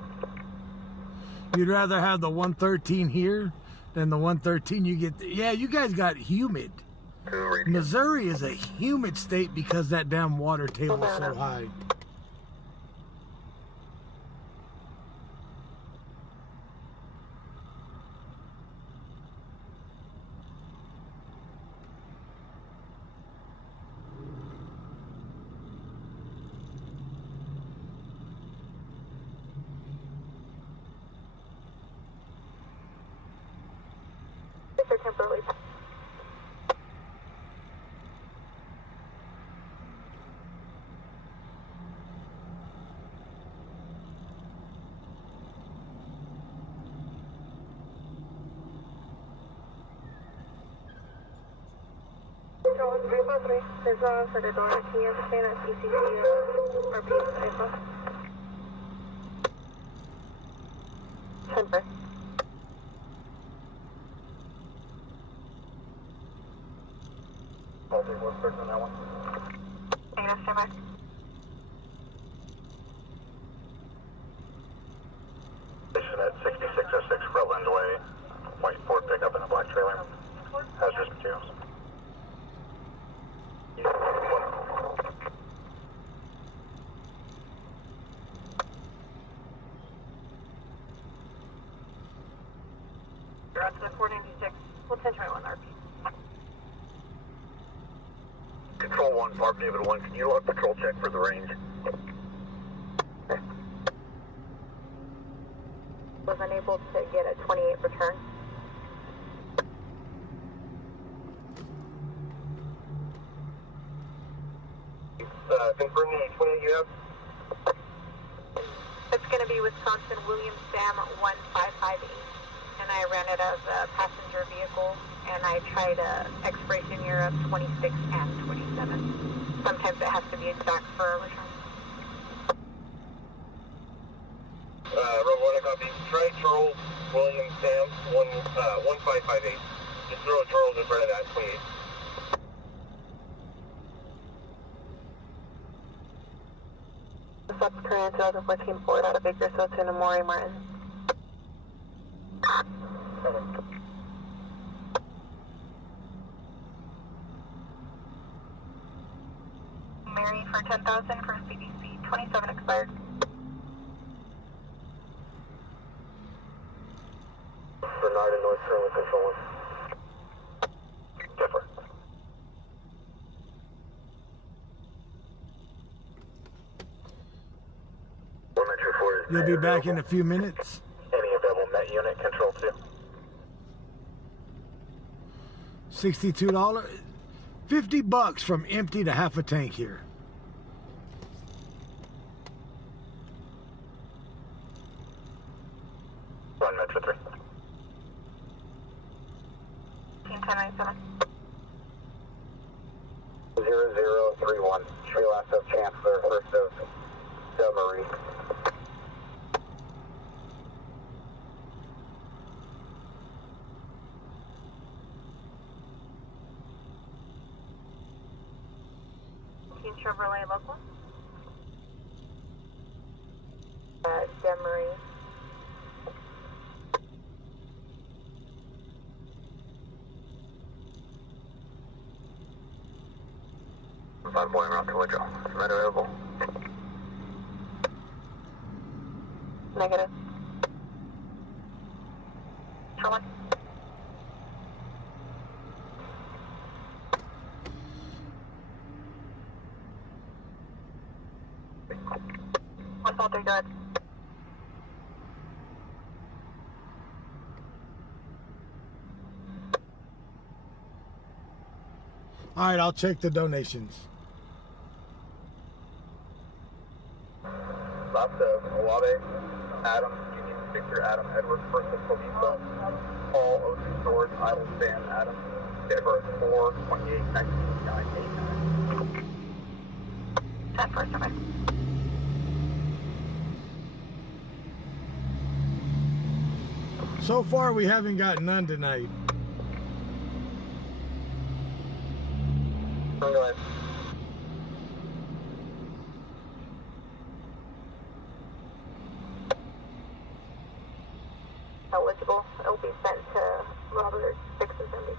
You'd rather have the 113 here than the 113 you get. Yeah, you guys got humid. Missouri is a humid state because that damn water table is so high. Temporarily. There's a for the door. Can you understand that CCC or P? Temper. I'll do one person on that one. Negative, stand by. Station at 6606 Rutland Way. White Ford pickup in a black trailer. Hazardous materials. You're up to the 496. We'll 1021 RP. Control 1, Park David 1, can you log patrol check for the range? Was unable to get a 28 return. Confirm the 28 you have? It's going to be Wisconsin William Sam 1558. And I ran it as a passenger vehicle, and I tried expiration year of 26 and 27. Sometimes it has to be exact for a return. Road 1, copy. Try Charles William Sam 1558. Just throw Charles in front of that 28. Subcurrent 2014 Ford out of Bakersfield to Namori Martin. Mary for 10,000 for CDC 27 expired. Bernard in North Carolina, control 1. Different. You'll be back in a few minutes. Any available Met unit, control 2. $62, $50 from empty to half a tank here. Run Metro 3. 1097. 0031. Tree last of Chancellor, first of Del Marie. Chevrolet local. Demery. Five point around to Woodrow. Not available. Negative. For one. One fall three, go ahead. All right, I'll check the donations. Last of Awabe, Adam, Union Victor, Adam, Edward, first of Police, Paul, O.C. Swords, Idle Stan, Adam, date of birth 4/28/1989. 10 first, okay. So far, we haven't got none tonight. Go ahead. eligible. It will be sent to Robert 6 and 70.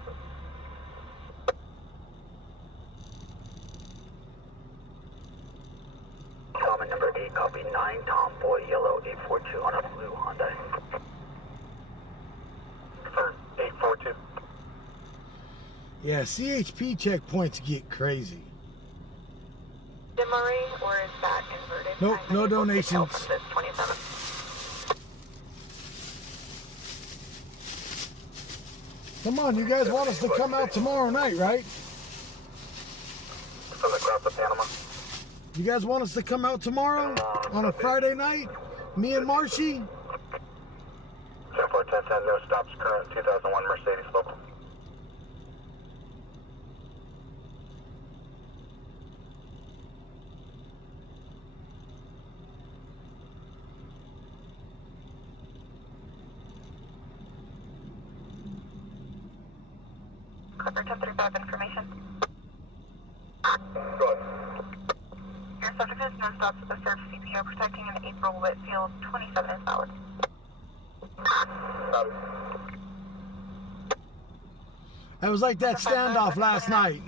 Common number 8, copy 9, Tomboy, yellow 842 on a blue Honda. 842. Yeah, CHP checkpoints get crazy. Demery, or is that inverted? Nope, no donations. From this 27. Come on, you guys want us to come out tomorrow night, right? From the cross of Panama. You guys want us to come out tomorrow on a Friday night? Me and Marshy? 10-4-10-10, no stops, current 2001 Mercedes local. Clipper 1035 information. Go ahead. Your subject has no stops at the search CPO protecting an April Whitfield 27 is valid. Copy. That was like that standoff last night.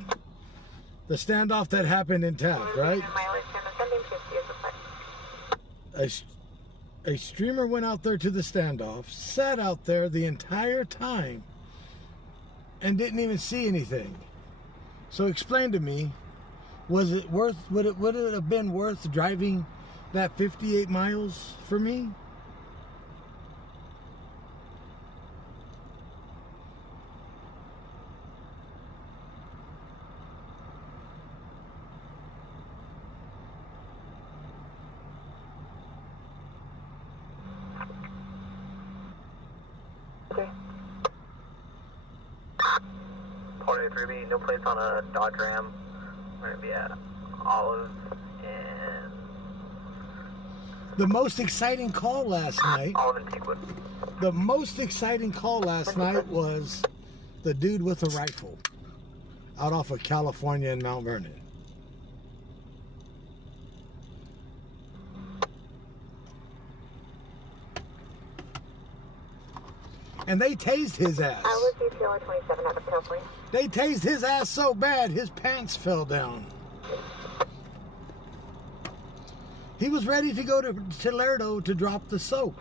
The standoff that happened in Taft, right? Mileage and ascending 50 is applied. A streamer went out there to the standoff, sat out there the entire time, and didn't even see anything. So explain to me, was it worth? Would it have been worth driving that 58 miles for me? Okay. 483B, no place on a Dodge Ram. We're going to be at Olive and... The most exciting call last night. Olive and Teakwood. The most exciting call last night was the dude with a rifle out off of California and Mount Vernon. And they tased his ass. I was DPR 27 out of California. They tased his ass so bad, his pants fell down. He was ready to go to Lerdo to drop the soap.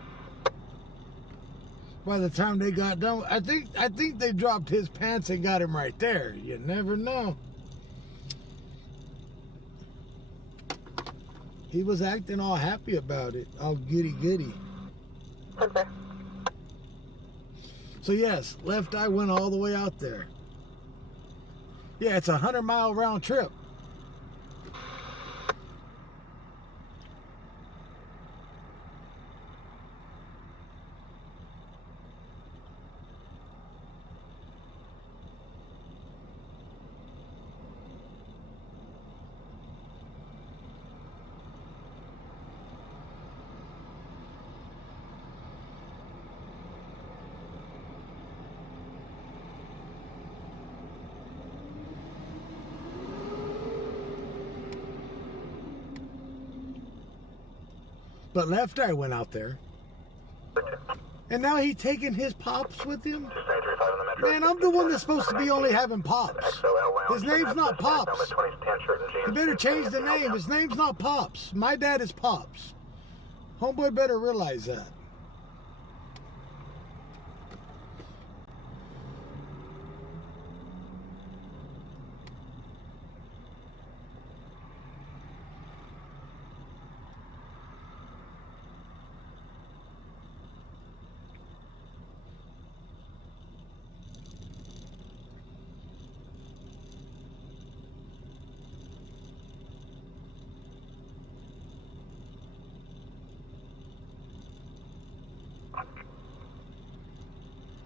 By the time they got done, I think they dropped his pants and got him right there. You never know. He was acting all happy about it, all goody. Okay. So yes, left eye went all the way out there. Yeah, it's a 100-mile round trip. But left eye went out there. And now he taking his pops with him? Man, I'm the one that's supposed to be only having pops. His name's not Pops. You better change the name. His name's not Pops. My dad is Pops. Homeboy better realize that.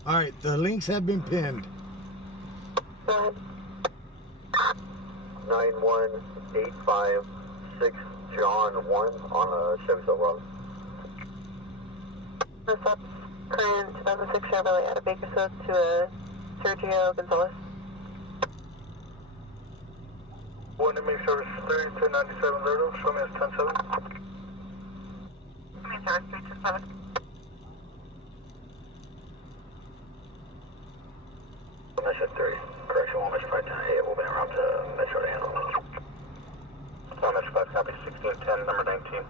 All right, the links have been pinned. 91856 John 1 on a Chevy Silverado. What's up? Current 2006 Chevrolet out of Bakersfield to a Sergio Gonzalez. Want to make sure it's 3297 Lerdo. Show me it's 107. Let me service 327. Metro 3. Correction, 1 Metro 510. Hey, we'll be en route to Metro to handle. 1 Metro 5, copy 1610, number 19.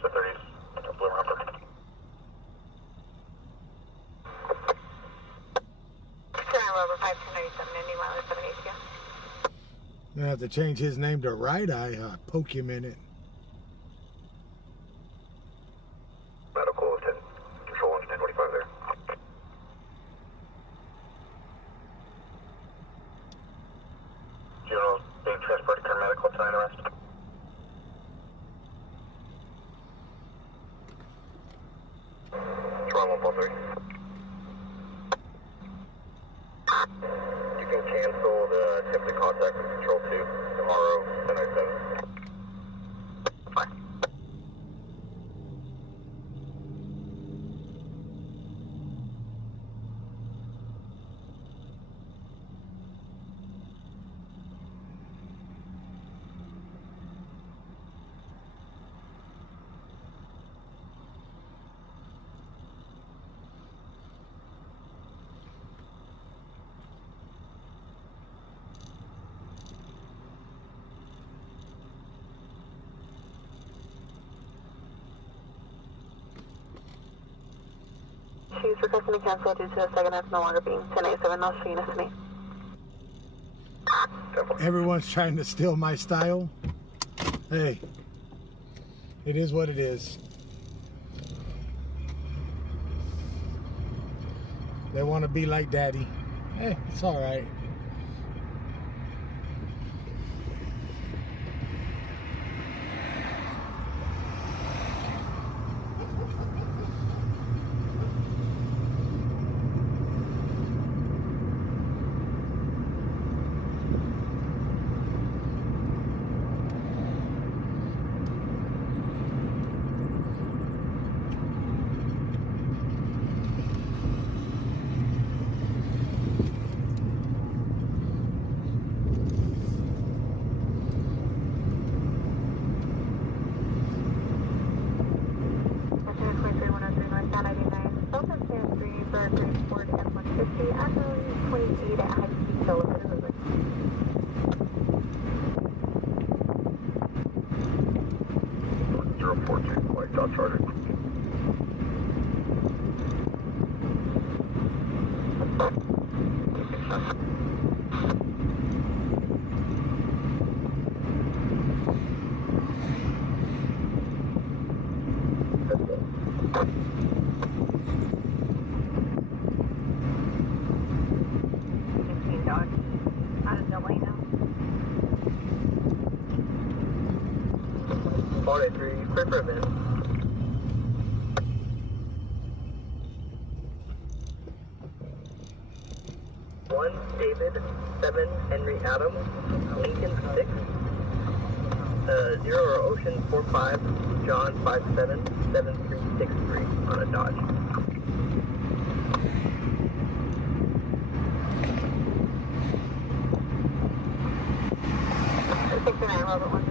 To 30s, Blue Rumper. Over 5297, Indy mileage 782. I have to change his name to Right Eye. Poke him in it. Medical 10, control 1025 there. Juvenile being transported to medical tonight, arrest. Control 143. You can cancel the attempted contact with Control 2 tomorrow, 10:07. Fine. She's requesting to cancel due to the second half no longer being 1087. I'll show you to me. Everyone's trying to steal my style. Hey, it is what it is. They want to be like Daddy. Hey, it's all right. Clear for a minute. 1 David, 7 Henry Adam, Lincoln 6, 0 or Ocean 45, John 57, 7363 on a Dodge. Robert 1.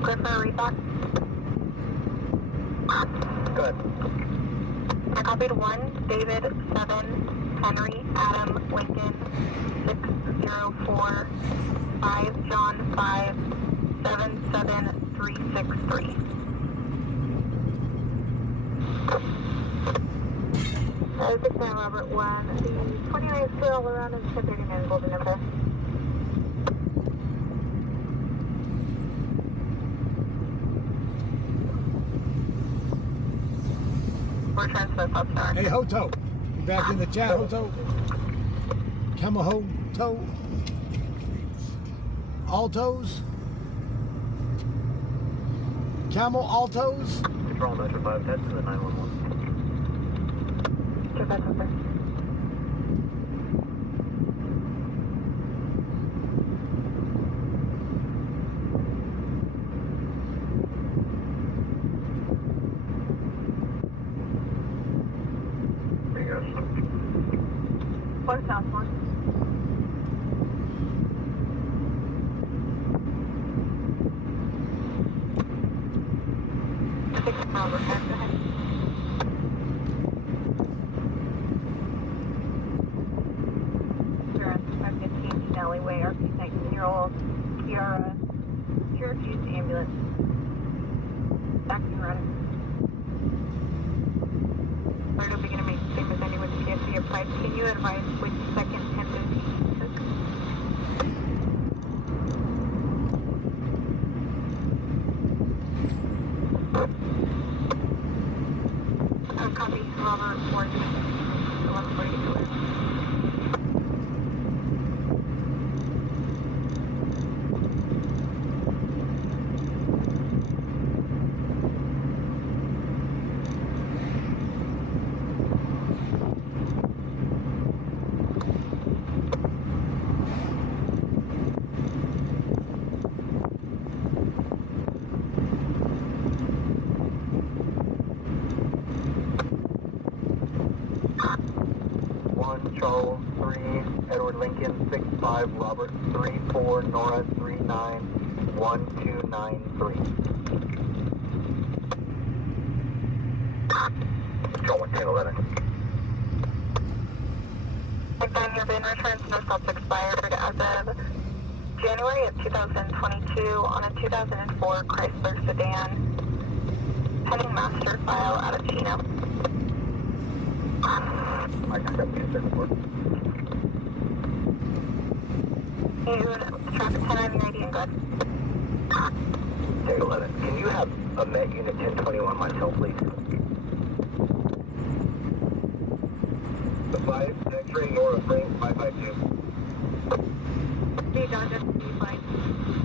Clear for a restock. Go ahead. I copied 1, David, 7, Henry, Adam, Lincoln, 604, 5, John, 5, 77363. 69 Robert 1, the 29 is still all around and 1039 Golden Emperor. We're transfer Popstar. Hey, Hoto. You back in the chat, Hoto? Camel Hoto. Altos. Camel Altos. Control Metro 5, head to the 911. Sure, that's over. What is South one? Overhead, go ahead. We're at 515 alleyway, RP 19-year-old Kiara Syracuse ambulance. Back and running. Alert will begin to make safe with anyone to get to your price. Can you advise which second 1015 you took? Copy, Robert 40, 1140 Killer. Charles 3, Edward Lincoln 65, Robert 34, Nora 39, 1293. Charles 1011. Again, your VIN returns no stops expired as of January of 2022 on a 2004 Chrysler sedan. Pending master file out of Chino. I accept the answer for. You traffic 10 on your ID and good. 1011. Can you have a Met Unit 1021 myself, please? The 5, X-ray, Nora, frame 552. Hey, John, just be fine.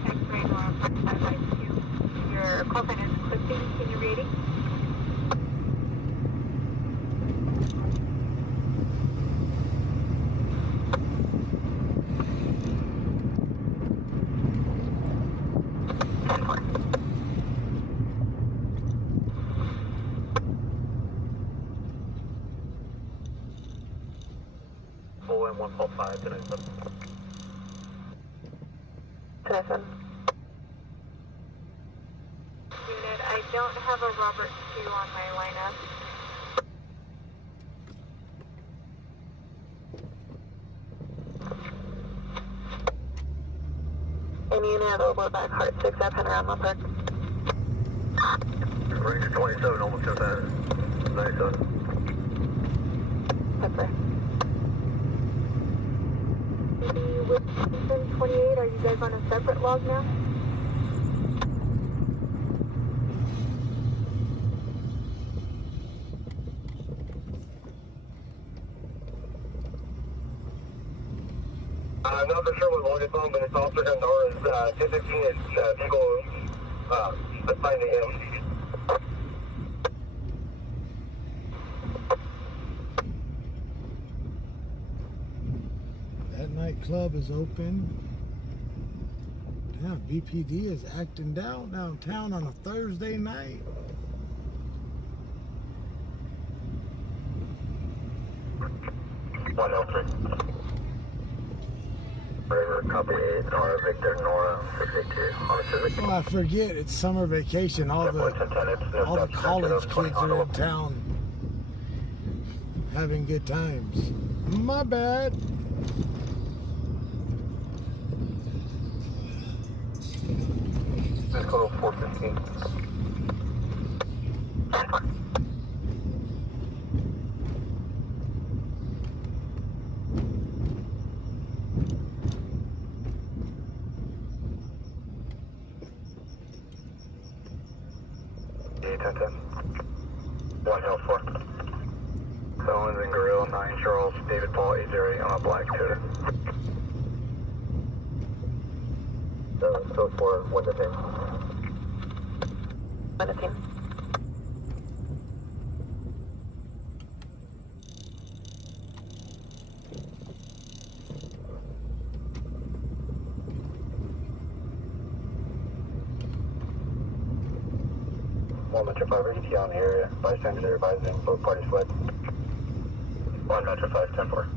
X-ray, Nora, 552. Your call sign is Clifton. Can you read it? Full in 145 tonight. Unit, I don't have a Robert 2 on my lineup. And unit available back Heart 6 at Panorama Park. Ranger 27, almost 10,000. 97. That's right. Wisconsin 28, are you guys on a separate log now? I'm not for sure what log it's on, but it's also got Nora's 1015 is vehicle assigned to him. That nightclub is open. Damn, BPD is acting down downtown on a Thursday night. One L3. River, copy 8, Nora, Victor, Nora, 682, on the Civic. Oh, I forget, it's summer vacation. All the college kids are in town having good times. My bad. This code 415. One Hill 4. Owens and Gorilla 9 Charles, David Paul 80 on a black Toyota. Code 4, 1 to 10. 1 to 10. One Metro 5 ET on the area. Bystanders are advising both parties fled. 1 Metro 5, 10-4.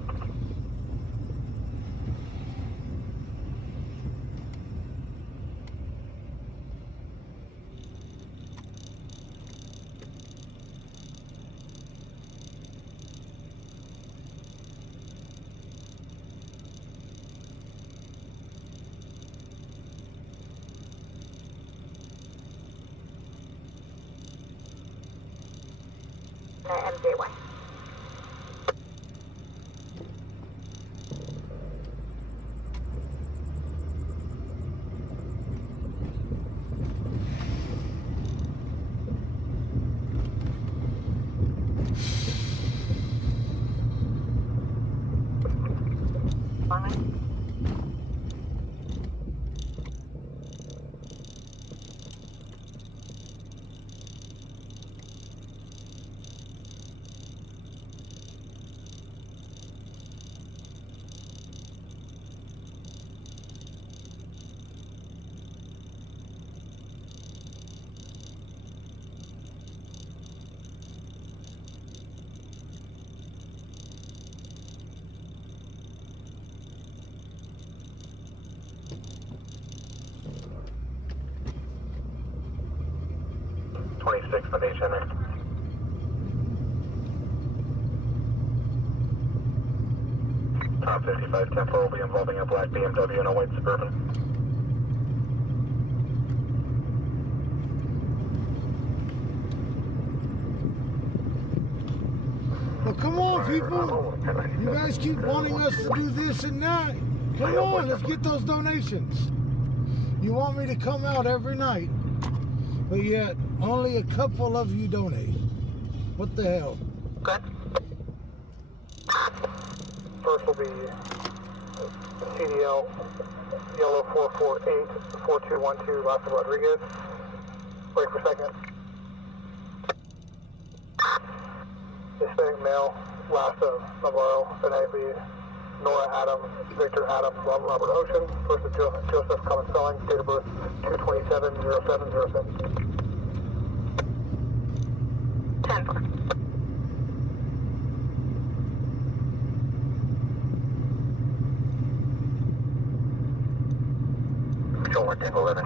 JY. Fine. On H. Henry. Top 55 10-4 will be involving a black BMW and a white Suburban. Well, come on, people. You guys keep wanting us to do this and that. Come on, let's get those donations. You want me to come out every night, but yet only a couple of you donate. What the hell? Good. First will be CDL Yellow 448-4212 Lassa Rodriguez. Wait for a second. Hispanic male, Lassa Navarro, NIV, Nora Adams, Victor Adams, Robert Ocean. First is Joseph Common Spelling, date of birth 2/27/07/07. 10-4. Control 1, Tango 11.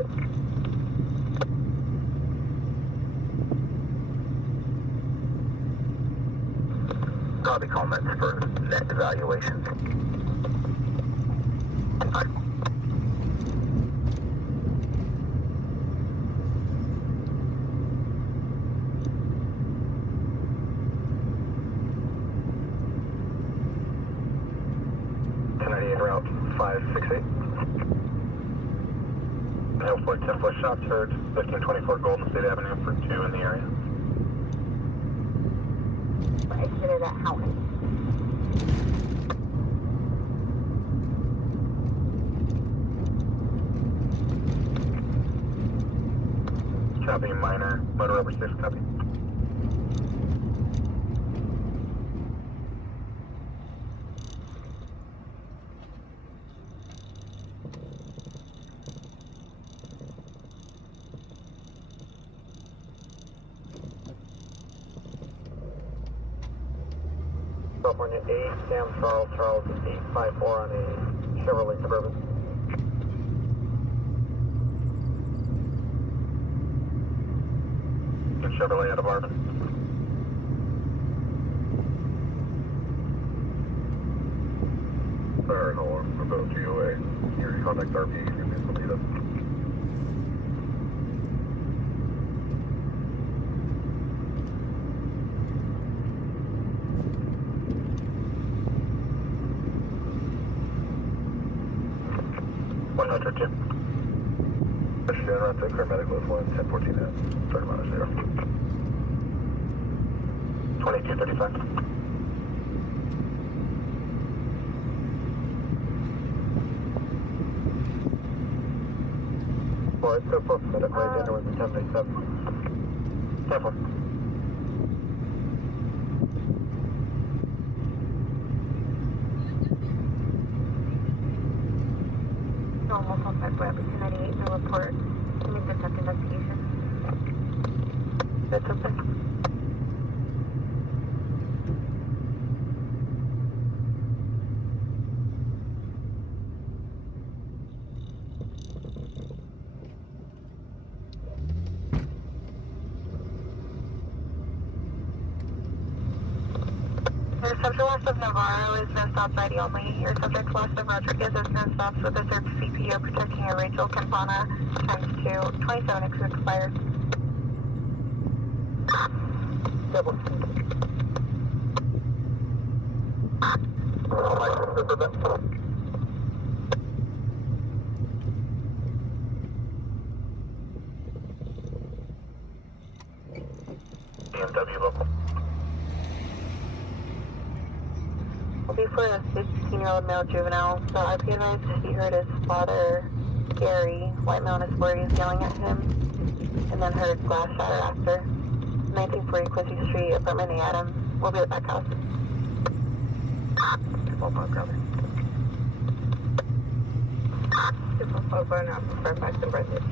Copy comments for net evaluation. Route 568. Airport 10-foot shots heard, 1524 Golden State Avenue for 2 in the area. Exited at Howard. Copy minor, motor over 6, copy. California 8, Sam Charles 854 on a Chevrolet Suburban. Good Chevrolet out of Arvin. Alright, hold on, we're about GOA. Your contact RP, give me some data. Jim. Christian, run to Clear Medical with 1014 at 30 minus 0. 2235. Well, it's still posted at my dinner with the 1087. 10-4. Normal contact for every 298, no report. Any detect investigation. That's open. Your subject loss of Navarro is no stops ID only. Your subject loss of Rodriguez is no stops with a search CPO protecting your Rachel Campana ×2. 27X expired. Double. BMW local. Will be for a 16-year-old male juvenile. The RP advised he heard his father, Gary, white male in his 40s, yelling at him, and then heard glass shatter after. 1940 Quincy Street, apartment A, Adam. We'll be at the back house. Super Pogo, now for Fairfax and Brentwood.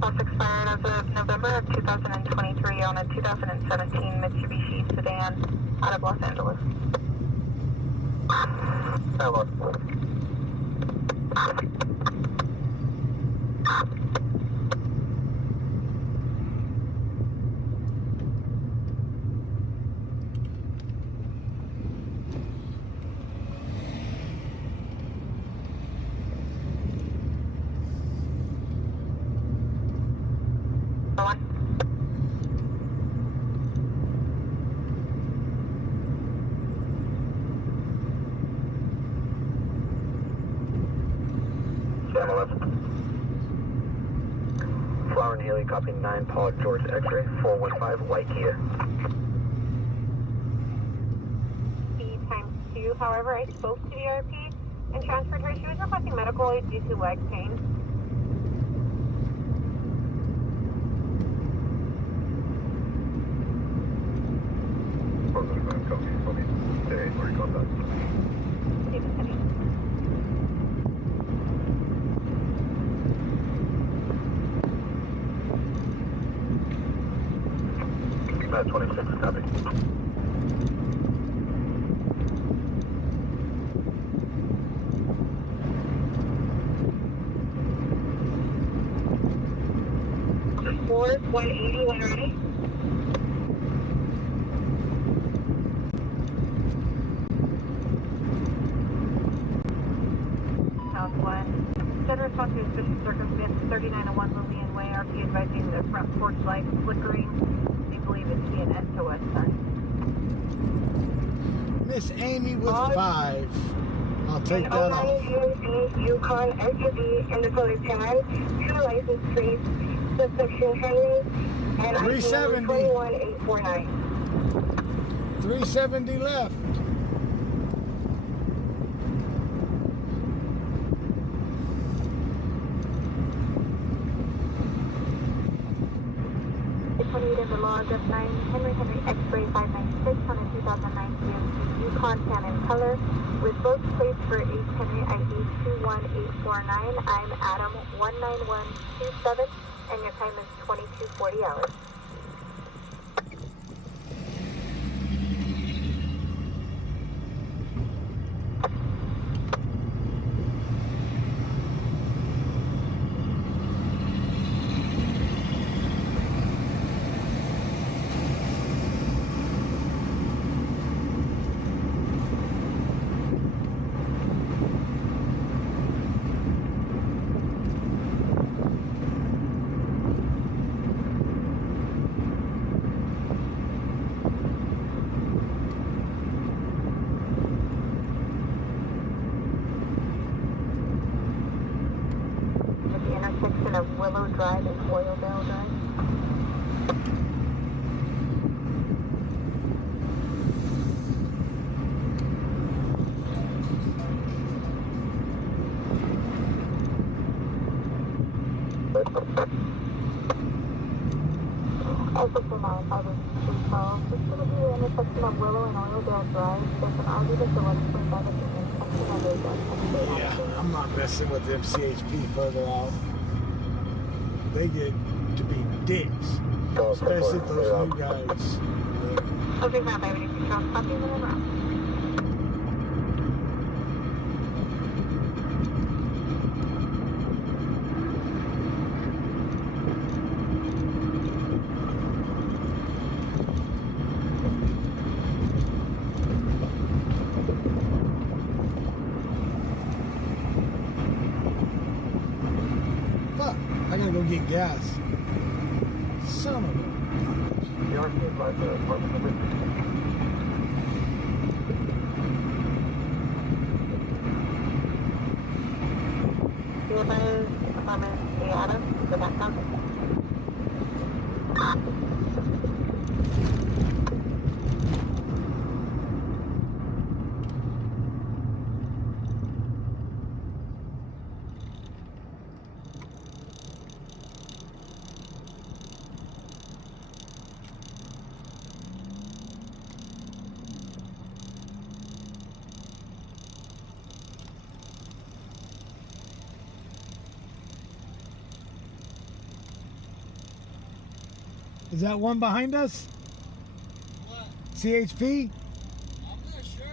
Loss expired as of November of 2023 on a 2017 Mitsubishi sedan out of Los Angeles. Hello. Flower and Haley, copy 9, Paul George X-ray, 415, white Kia. B×2, however, I spoke to the RP and transferred her. She was requesting medical aid due to leg pain. Matt 26, copy. Ford 180 when ready. House 1. Said response to suspicious circumstance 3901 Lillian Way. RP advising the front porch light flickering. They believe it's CNN to West Side. Miss Amy with 5. I'll take that off. Yukon SUV in the color tan, 2 license plates, subsection Henry, and 370. 21849. 370 left. In the log of 9 Henry X-ray 596 on a 2009 GMC Yukon tan in color with both plates for 8 Henry ID 21849. I'm Adam 19127 and your time is 2240 hours. Of Willow Drive and Oildale Drive. Also for my 512, this is going to be the intersection of Willow and Oildale Drive. There's an argument of 11.5 at the intersection of the Yeah, I'm not messing with them CHP further out. They get to be dicks, especially those new guys. Okay, ma'am, I have any control. Copy when I'm out. gas. Son of a... Nearby, apartment A Adam, go back down. Is that one behind us? What? CHP? I'm not sure.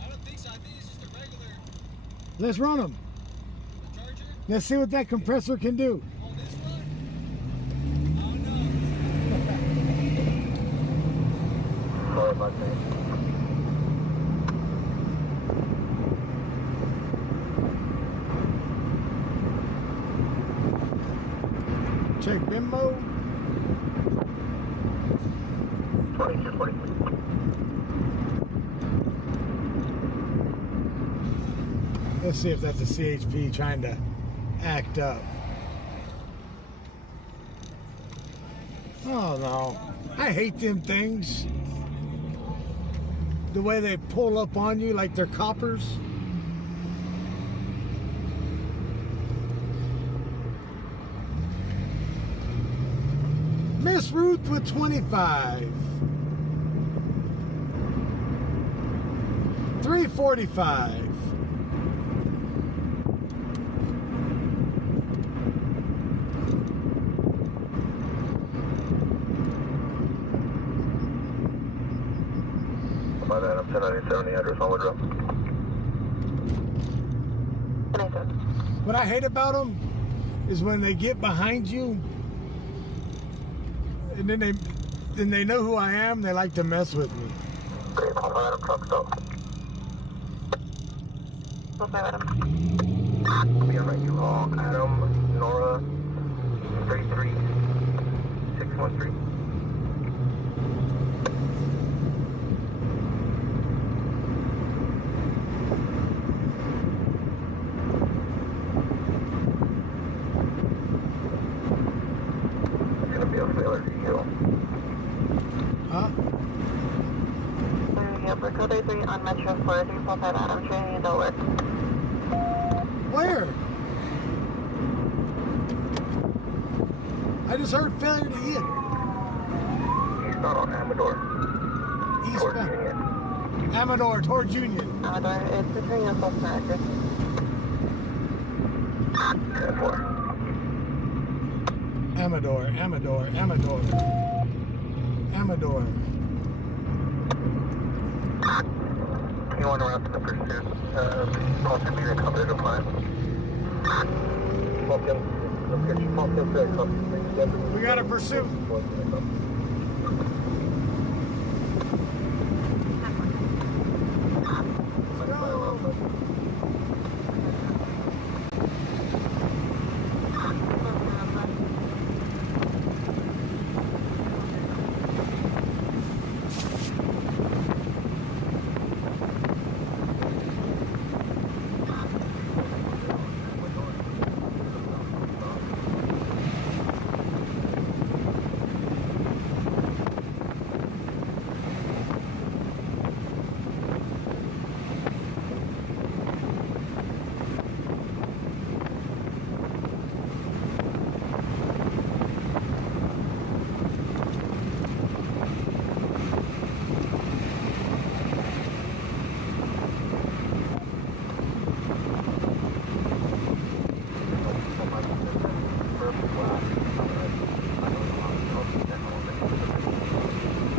I don't think so. I think it's just a regular. Let's run them. The Charger? Let's see what that compressor can do. Oh, this one? I don't know. Sorry about that. Check Bimbo. 2240. Let's see if that's a CHP trying to act up. Oh no. I hate them things. The way they pull up on you like they're coppers. Miss Ruth with 25. 345. About that, I'm 1097, the address on Woodrow. What I hate about them is when they get behind you and then they know who I am, they like to mess with me. Okay, Papa Adam, truck stop. Okay, Adam. Be on right, you all. Adam, Nora, 33613. It's gonna be a failure to you. Huh? Yeah, for code 83 on Metro 4345 Adam, training in Delaware. Where? I just heard failure to hit. He's not on Amador. Towards Eastbound. Union. Amador towards Union. Amador, it's between a full connector. 10-4. Amador, Amador, Amador. Amador. You want to route to the pursuit, possibly your coverage of line. We got a pursuit.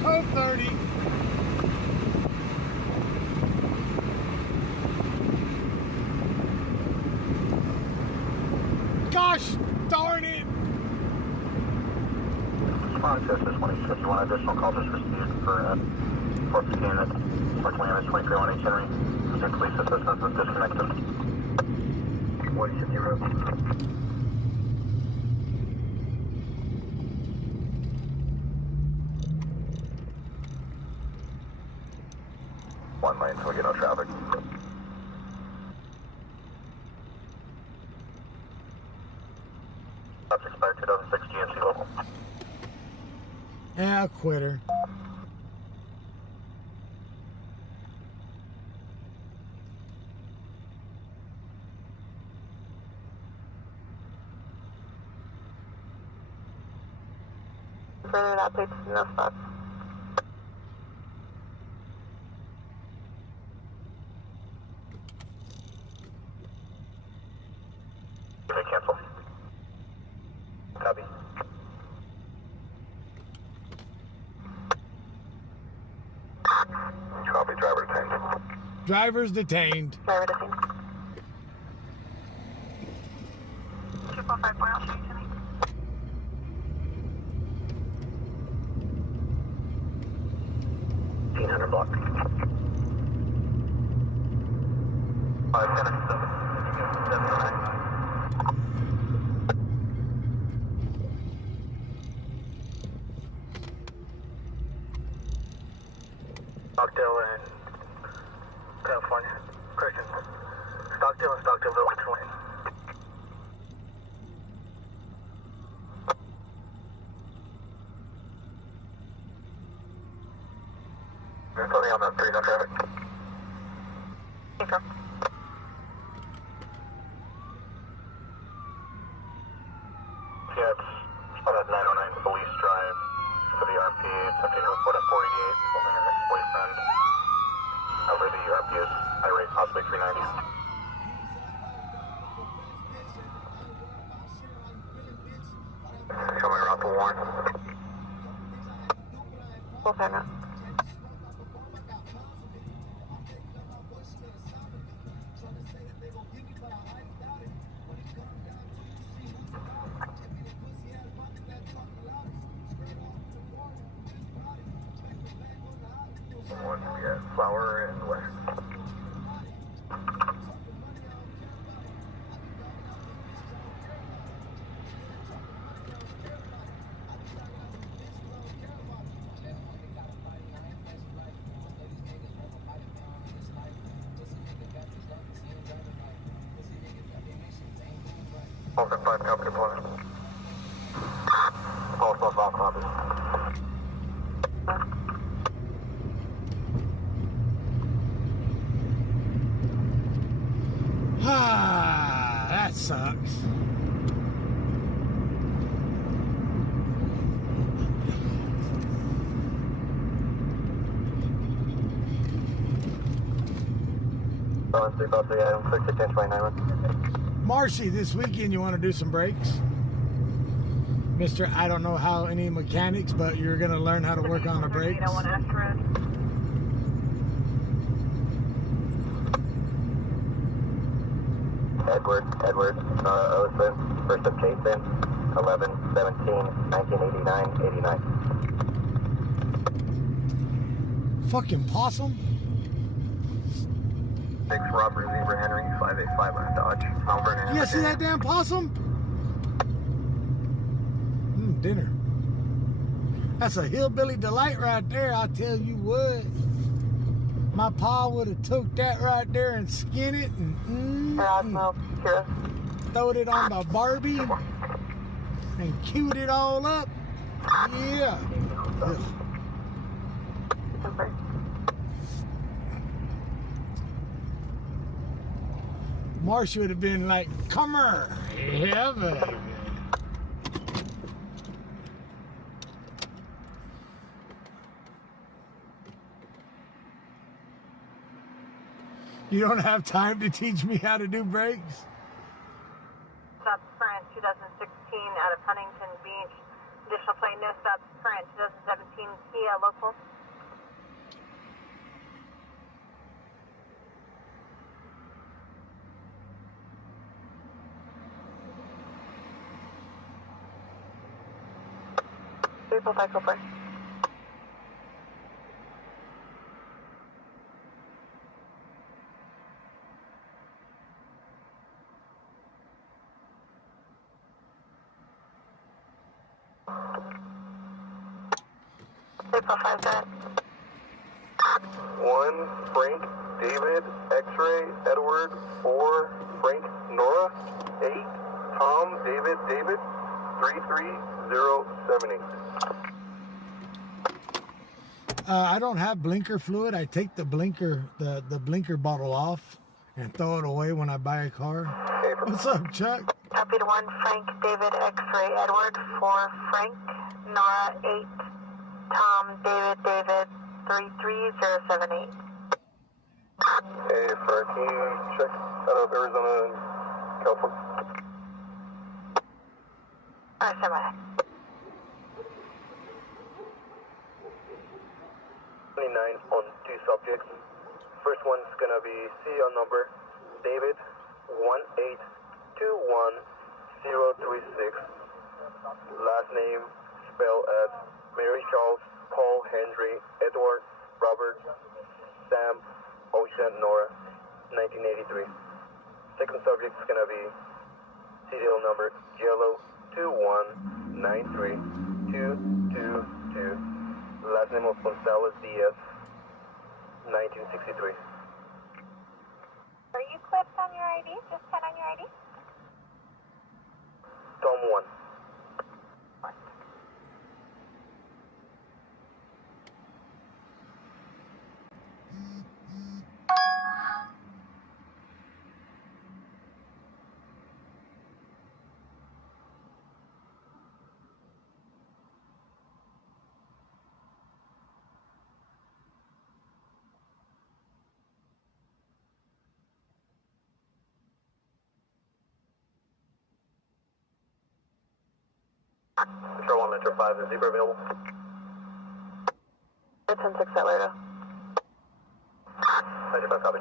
Code 30. Gosh darn it! Response to 2051, additional call just received for 415 at 420 2318 Henry. Pursuit police assistance is disconnected. 150 road. one lane so we get no traffic. That's expired 2006 GMC local. Yeah, quitter. Further that plates no stops. Okay, cancel. Copy. Copy, driver detained. Driver's detained. Driver detained. 245 Brown Street, Jimmy. Block. 510 Stockdale and California. Christian. Stockdale and Stockdale, which lane? Something on the 3 no traffic. Okay. Yeah, it's about at 909 Police Drive for the RP. It's updated report at 488, holding her ex-boyfriend. Over the RP is high rate, possibly 390. Coming around for Warren. We'll find out. One, we got Flower and West. Open 5, copy deployment. Also, all copies. Ah, that sucks. Balance 353, item 61029. Marcy, this weekend you want to do some brakes? Mister, I don't know how any mechanics, but you're going to learn how to work on the brakes. Edward, Osen, first of Jason, 11, 17, 1989, 89. Fucking possum? 6 Robert Zebra Henry, 585 on Dodge, Mount Vernon. You see that damn possum? Dinner. That's a hillbilly delight right there, I tell you what. My pa would have took that right there and skinned it and throwed it on the Barbie and queued it all up. Yeah. Ugh. Marsh would have been like, come here. Yeah, baby. You don't have time to teach me how to do brakes? Stops current 2016 out of Huntington Beach. Additional plate no stops current 2017 Kia local. Vehicle cycle play. Vehicle 5 that. 1 1, Frank, David, X-Ray, Edward, 4, Frank, Nora, 8, Tom, David, 33078. I don't have blinker fluid. I take the blinker bottle off and throw it away when I buy a car. What's up, Chuck? Copy to 1, Frank, David, X-Ray, Edward, 4, Frank, Nora, 8, Tom, David, 33078. Hey, Frank, can you check out of Arizona and California? Alright, stand by. 29 on 2 subjects. First one's gonna be serial number David 1821036. Last name spelled as Mary Charles Paul Henry Edward Robert Sam Ocean Nora 1983. Second subject's gonna be serial number Yellow 2193222. Last name of Gonzalez Diaz 1963. Are you clipped on your ID? Just put on your ID? Tom 1. Metro 1, Metro 5, is Zebra available? 10-6 at Laredo. Metro 5, copy.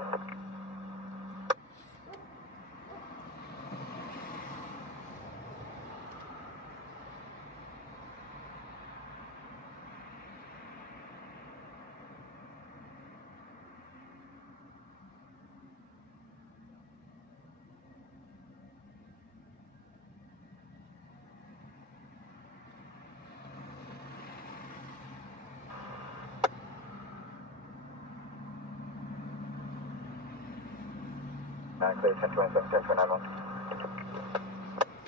Clear 1027, 1029.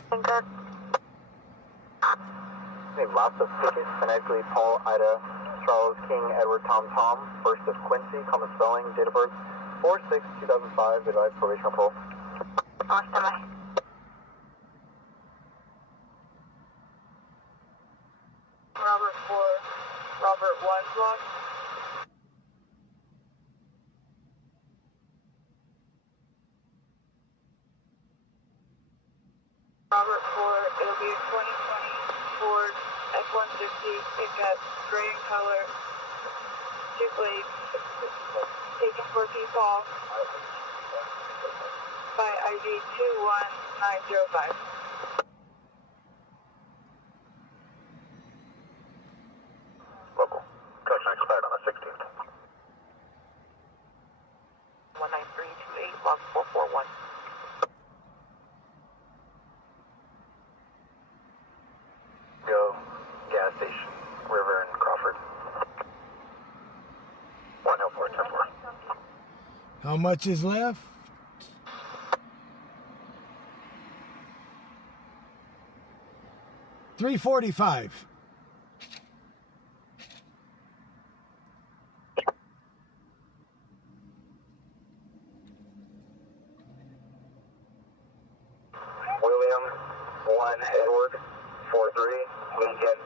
Thank God. We have lots of tickets. Phonetically, Paul, Ida, Charles, King, Edward, Tom, Tom. First is Quincy, common spelling, date of birth 4/6/2005. Advised probation on parole. Oh, stand by. Robert 4, Robert 1 block. Robert 4, it'll be a 2020 Ford F-150. It's got gray in color, 2 blades, taken for people by ID 21905. Local. Collection expired on the 16th. 19328, log 441. Go. Gas station. River and Crawford. 104, 10-4. How much is left? $345. William 1 Edward 43 Lincoln.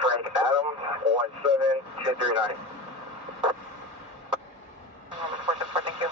Frank Adam 17239. Number 474, thank you.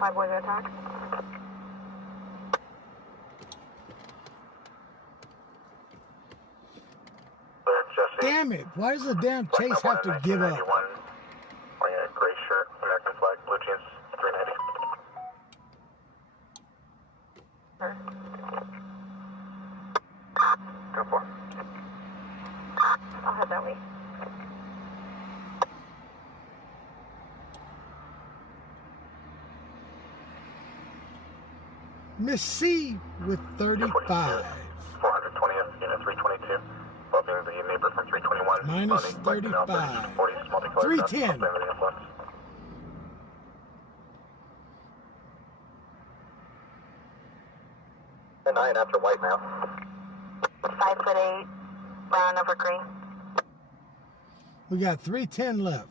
Five boys attack. damn it. Why does the damn chase have to give up? Wearing a gray shirt, American flag, blue jeans, 390. Go for it. I'll head that way. Miss C with 35. 420th, unit 322. Bumping the neighbor from 321. Minus 35. 310. 9 after white now. 5'8", brown over green. We got 310 left.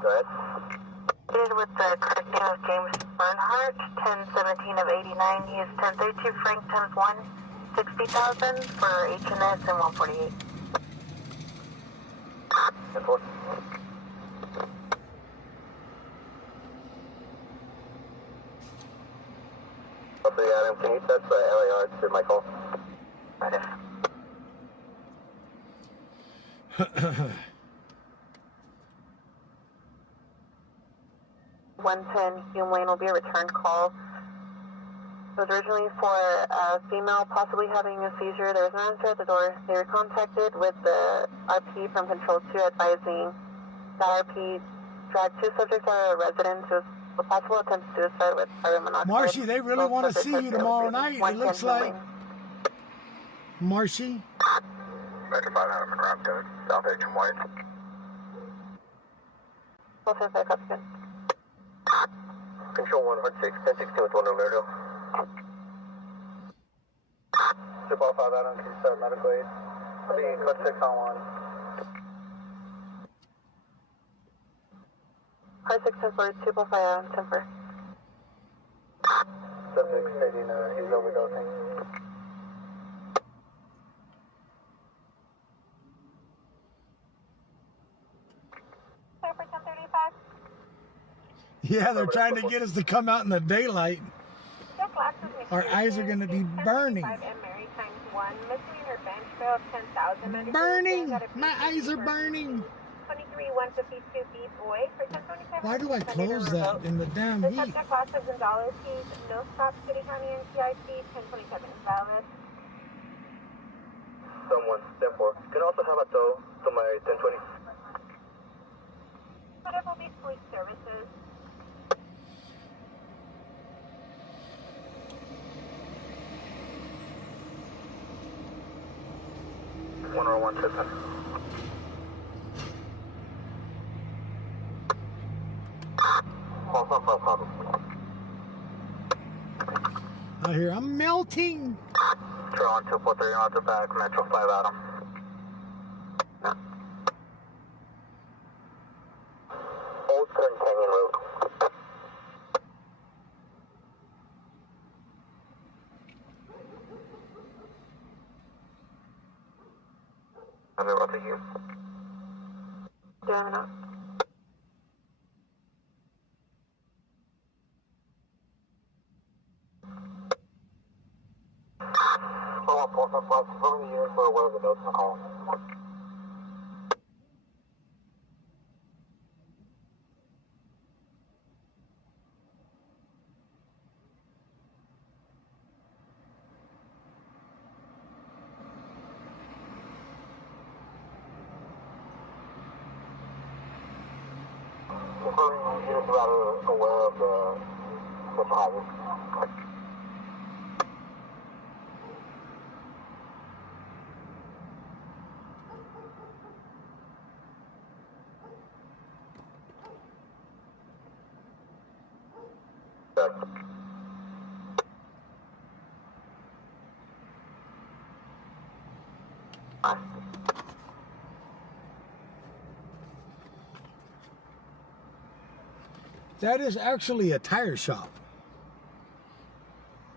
Go ahead. With the correct name of James Bernhardt, 1017 of 89. He is 1032 Frank times 1, 60,000 for H&S and 148. And 4. Also, Adam, can you touch the LAR to my call? Right. 110 Hume Lane will be a return call. It was originally for a female possibly having a seizure. There was no answer at the door. They were contacted with the RP from Control 2 advising that RP dragged 2 subjects out of a residence. It was a possible attempt to suicide with carbon monoxide. Marshy, they really want to see you tomorrow night, it looks like. Marshy? Metro 5 Adam and Rob Code, South H and White. Control 106, 1016 with 1 Alert. Super 5 Adam, can you start medical aid? I'll be code 6 on 1. Car 6 10 for 2.5 Adam, 10 for. Subject stating he's overdosing. Clear for 1035. Yeah, they're trying to get us to come out in the daylight. Our eyes are going to be burning. Burning! My eyes are burning! 23-152B boy for 1027. Why do I close that in the damn The heat? subject lost $1,000. He's no stop City County NCIC 1027 is valid. Someone, 10-4. Can also have a tow to my 1020. Whatever will be police services. One or one Tiffin. I hear I'm melting. Tron 243 on the back, Metro 5 Adam. Old Grand Canyon Road. I'm about to you. Jamming up. Filling the unit for one of the notes on the call. Confirming the units are aware of the social hazard. That is actually a tire shop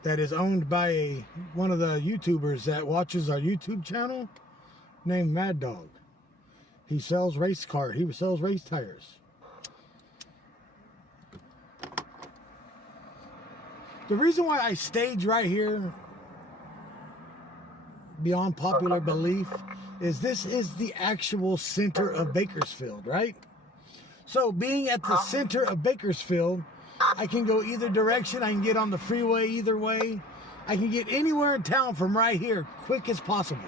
that is owned by one of the YouTubers that watches our YouTube channel named Mad Dog. He sells race tires. The reason why I stage right here beyond popular belief is this is the actual center of Bakersfield, right? So being at the center of Bakersfield, I can go either direction. I can get on the freeway either way. I can get anywhere in town from right here, quick as possible.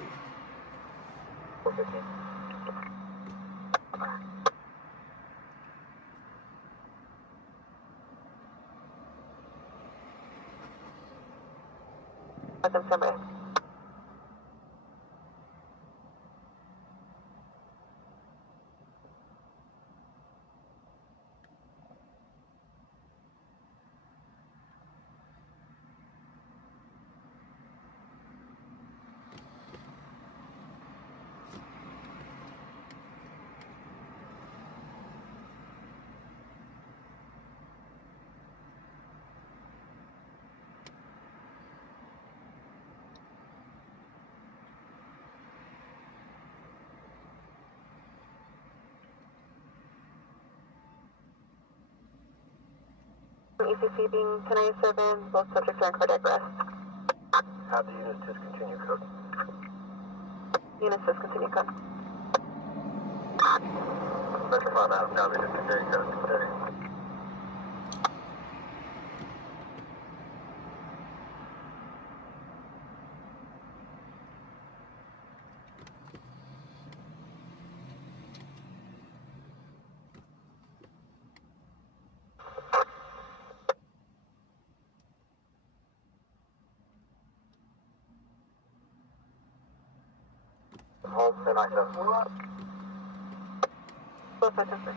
ECC being 1097, both subjects are in cardiac arrest. Have the units discontinue code. Units discontinue code. Special 5 out, now they discontinue code. Steady. Home, 1097. Both subjects are.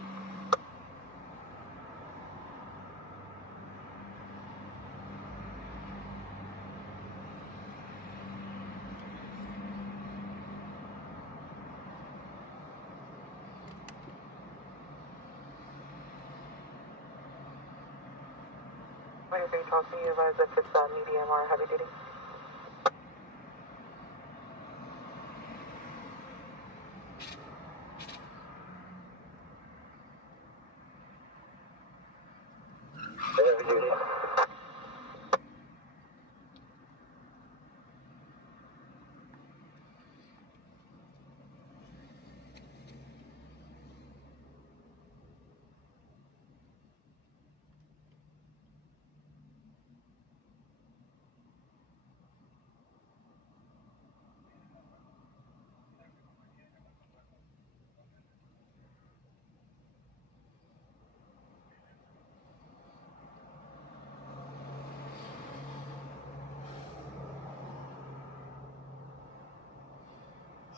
What are you talking about if it's medium or heavy duty? Heavy duty.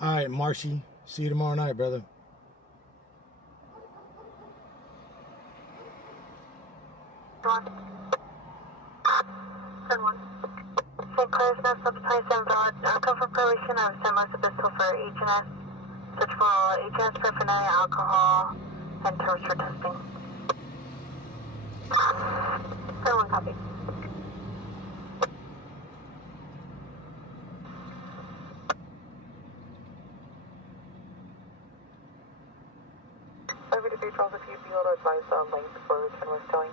All right, Marshy. See you tomorrow night, brother. St. Clair's no subsidized invalid. Confirmation of similar pistol for H&S. Search for H&S paraphernalia, alcohol, and terms for testing. 1 copy. Heavy duty patrols, if you'd be able to advise length for 10 West Towing.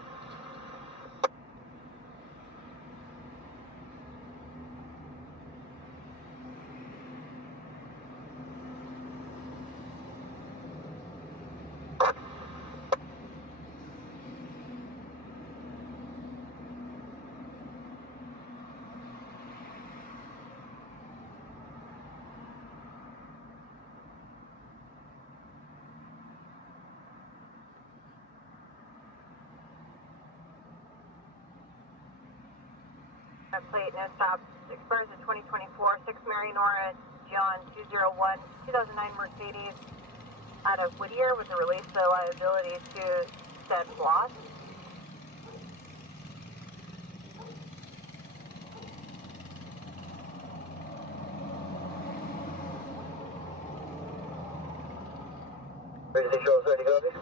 Plate no stop. Expires in 2024. 6 Mary Nora John 201 2009 Mercedes out of Whittier with a release of liability to said loss. Ready to show us ready to go, please?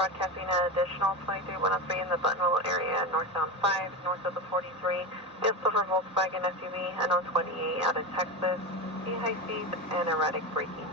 broadcasting an additional 23103 in the Buttonwillow area, northbound 5, north of the 43. Just over Volkswagen SUV, unknown 28 out of Texas. High speed and erratic braking.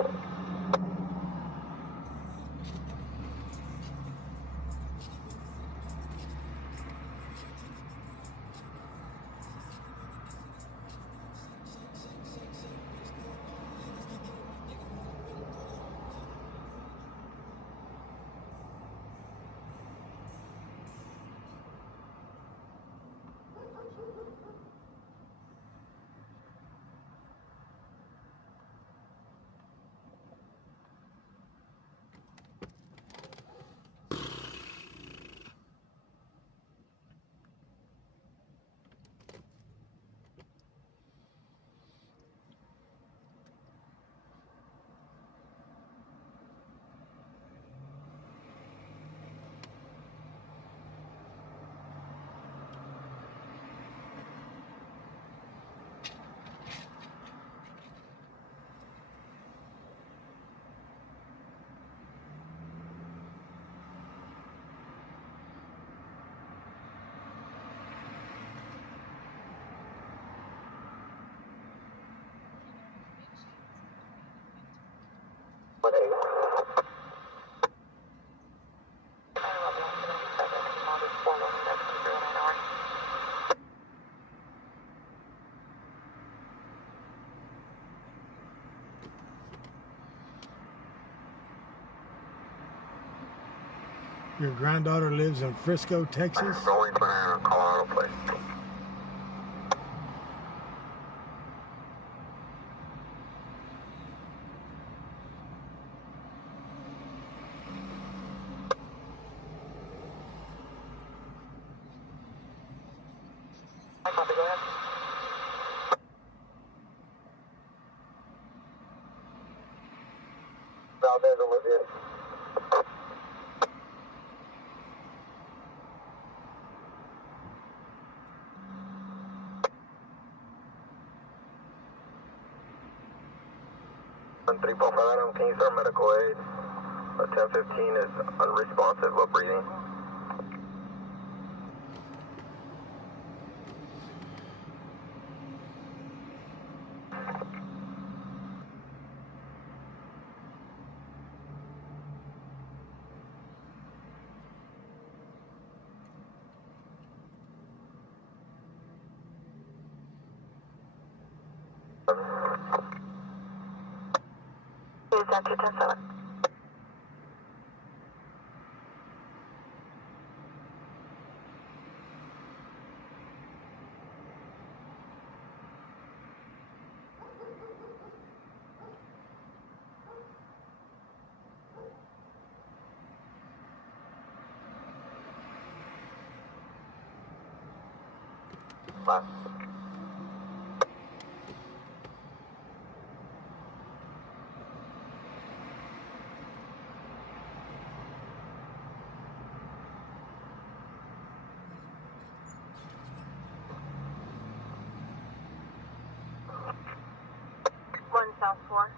Your granddaughter lives in Frisco, Texas? Going to Colorado place. I copy, go ahead. Valdez, Olivia. On 3.5, can you start medical aid? 1015 is unresponsive, low breathing. Is that 210-7? Left. One South 4.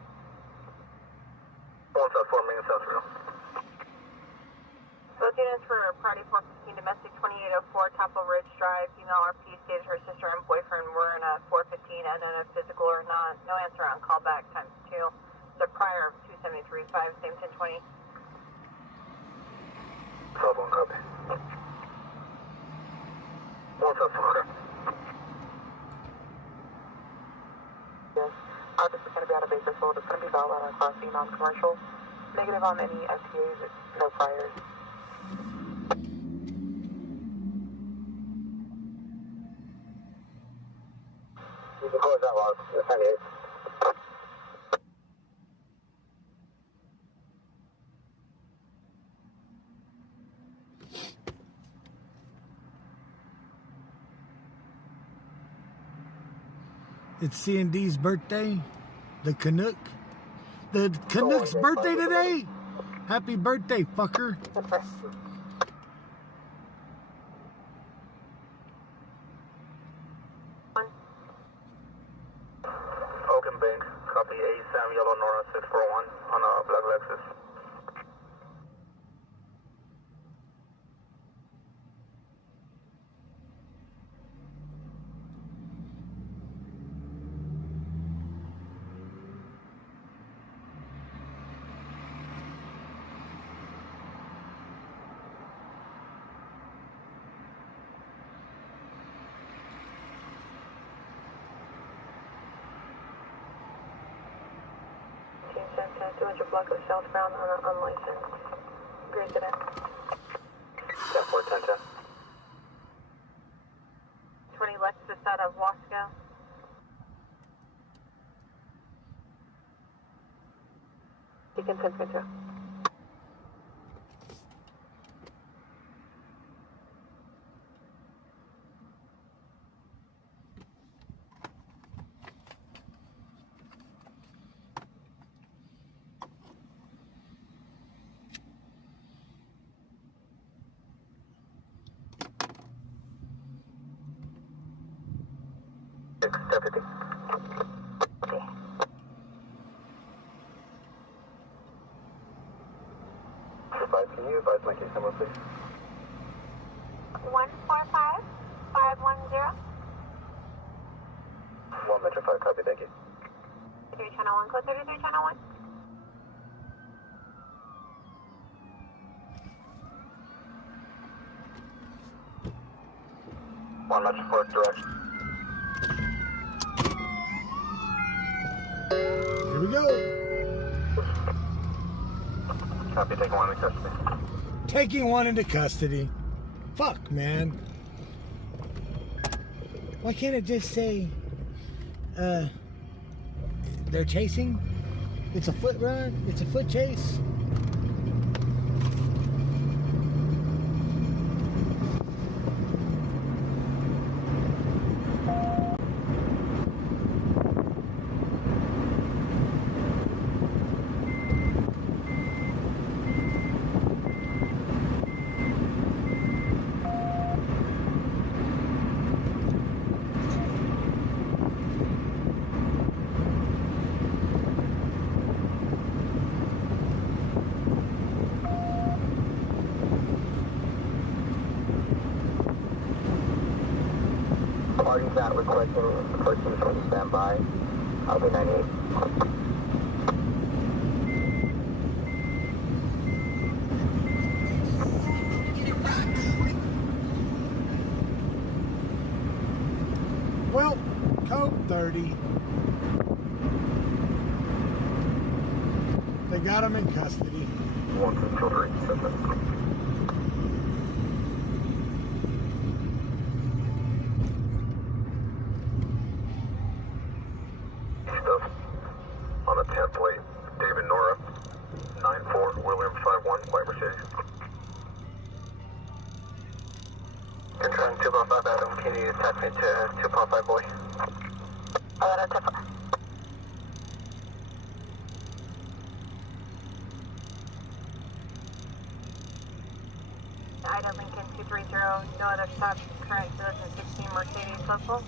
1 South 4, Main South Real. Both units for Priority 415, domestic 2804, Topple Ridge Drive. Female RP stated her sister and boyfriend were in a 415 and in a physical or not. No answer on callback times 2. The prior of 2735, same 1020. South 1 copy. 1 South 4. Yes. This is going to be out of Bakersfield. It's going to be valid on Class B non-commercial. Negative on any FTAs, no priors. You can close that log. You're 98. It's C&D's birthday. The Canuck. The Canuck's birthday today. Happy birthday, fucker. Okay. Oaken Bank, copy A, Sam Yellow Nora 641 on a black Lexus. block of southbound on an unlicensed gray sedan. 10-4, 10-10. 20 Lexus out of Wasco. Beacon 10-2. Deputy. Can you advise my case number, please? 145510. 1 Metro 5, copy, thank you. 3 channel 1, code 33 channel 1. One Metro 4, direction. Here we go. Copy, taking 1 into custody. Taking one into custody. Fuck, man. Why can't it just say, they're chasing? It's a foot run? It's a foot chase? Party's not requesting the person from standby. I'll be 98. Well, code 30. They got him in custody. 1, 2, 3, 7. On the 10th plate, David Nora, 94, William 51, White Mercedes. Controlling 2.5 Adam, can you attach me to 2.5 boy? Ida Lincoln 230, no other stops, current 2016 Mercedes local.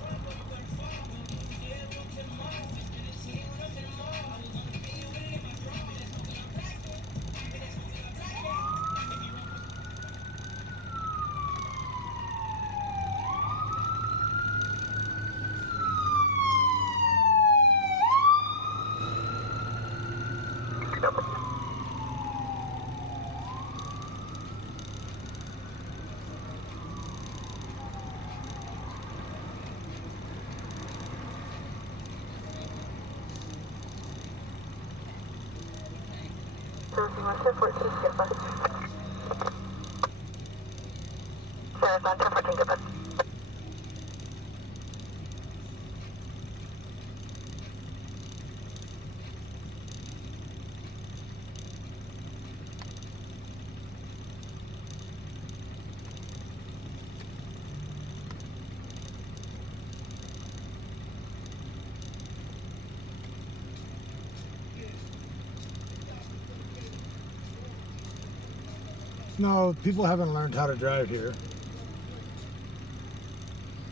No, people haven't learned how to drive here.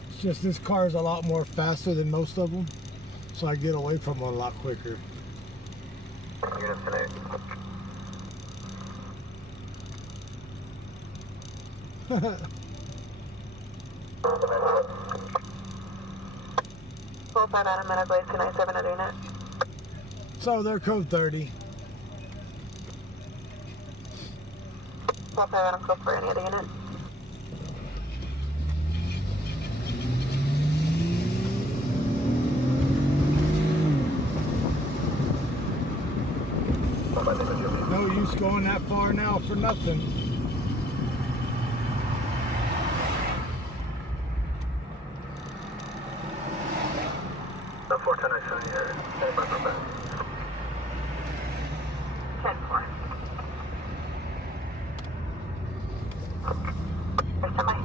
It's just this car is a lot more faster than most of them, so I get away from them a lot quicker. Units in 8. Full 5 Adam, medical aid 297 other unit. So they're code 30. Full 5 Adam, go for any other unit. My name is no use going that far now for nothing. The 410 I saw here. Stand by for back. 10-4. Stand by.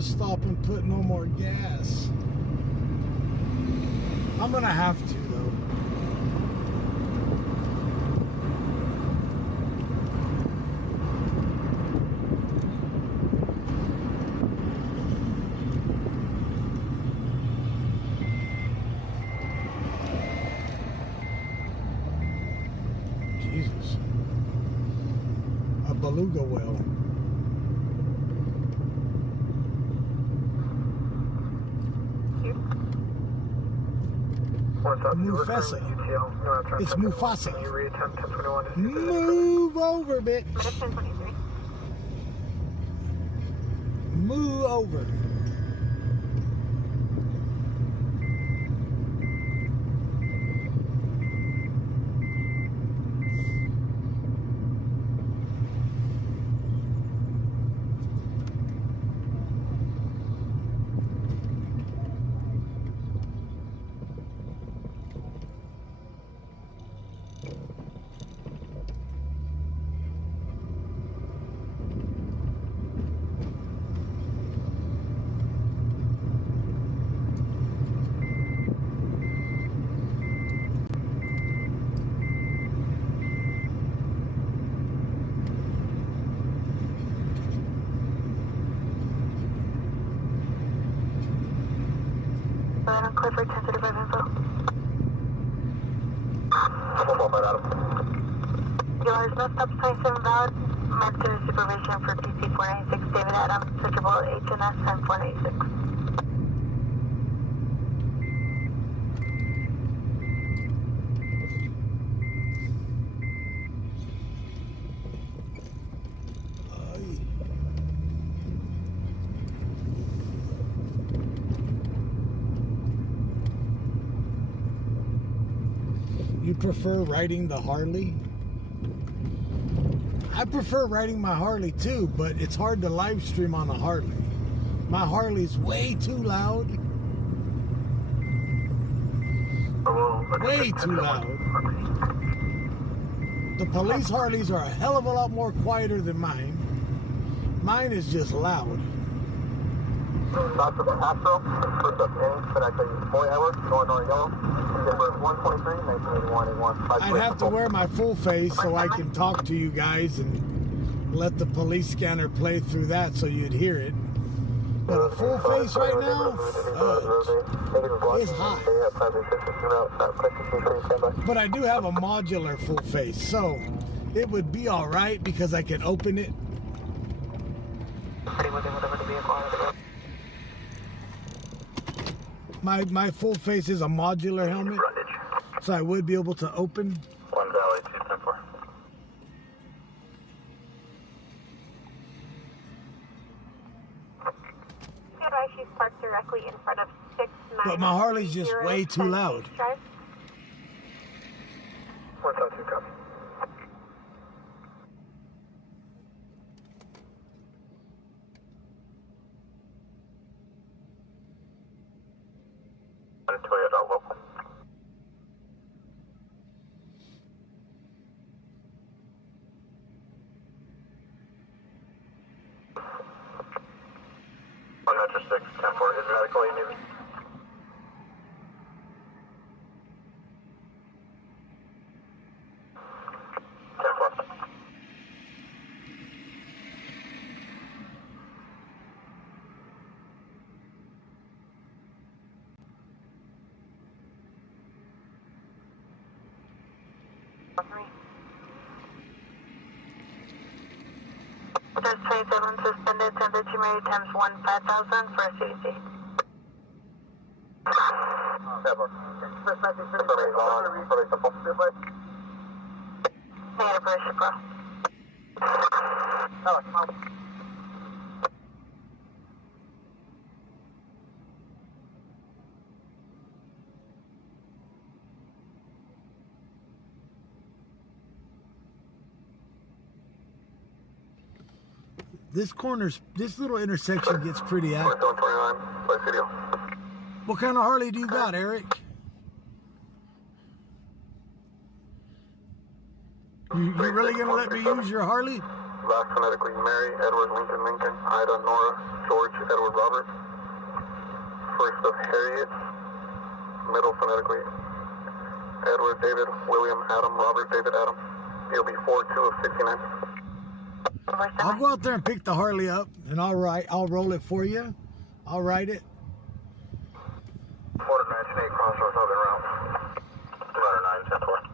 Stop and put no more gas. I'm gonna have to though. Jesus. A beluga whale. Mufasa. It's Mufasa. Move over, bitch. Move over. On Clifford, 1035 info. Yours, no stop 27 valid. Master supervision for PC 496, David Adams, switchable HNS and 496. You prefer riding the Harley? I prefer riding my Harley too, but it's hard to live stream on a Harley. My Harley's way too loud. Way too loud. The police Harleys are a hell of a lot more quieter than mine. Mine is just loud. Dr. Castro, first up in, connecting Boy Edward, North Yellow. I'd have to wear my full face so I can talk to you guys and let the police scanner play through that so you'd hear it. But a full face right now, it's hot. But I do have a modular full face, so it would be all right because I can open it. My full face is a modular helmet, so I would be able to open. 1 Valley 210-4. She's parked directly in front of 69. But my Harley's just way too loud. 1-2 copy. Toyota local. There's 27 suspended, 10 Mary times 1, 5,000 for a CDC. Negative for Chicago. This little intersection gets pretty active. What kind of Harley do you got, Eric? You really gonna let me use your Harley? Last phonetically, Mary, Edward, Lincoln, Ida, Nora, George, Edward, Robert. First of Harriet. Middle phonetically, Edward, David, William, Adam, Robert, David, Adam. It'll be 4-2 of 69. I'll go out there and pick the Harley up, and I'll roll it for you. I'll ride it. 498 Crossroads, Southern Route. 209, 10-4.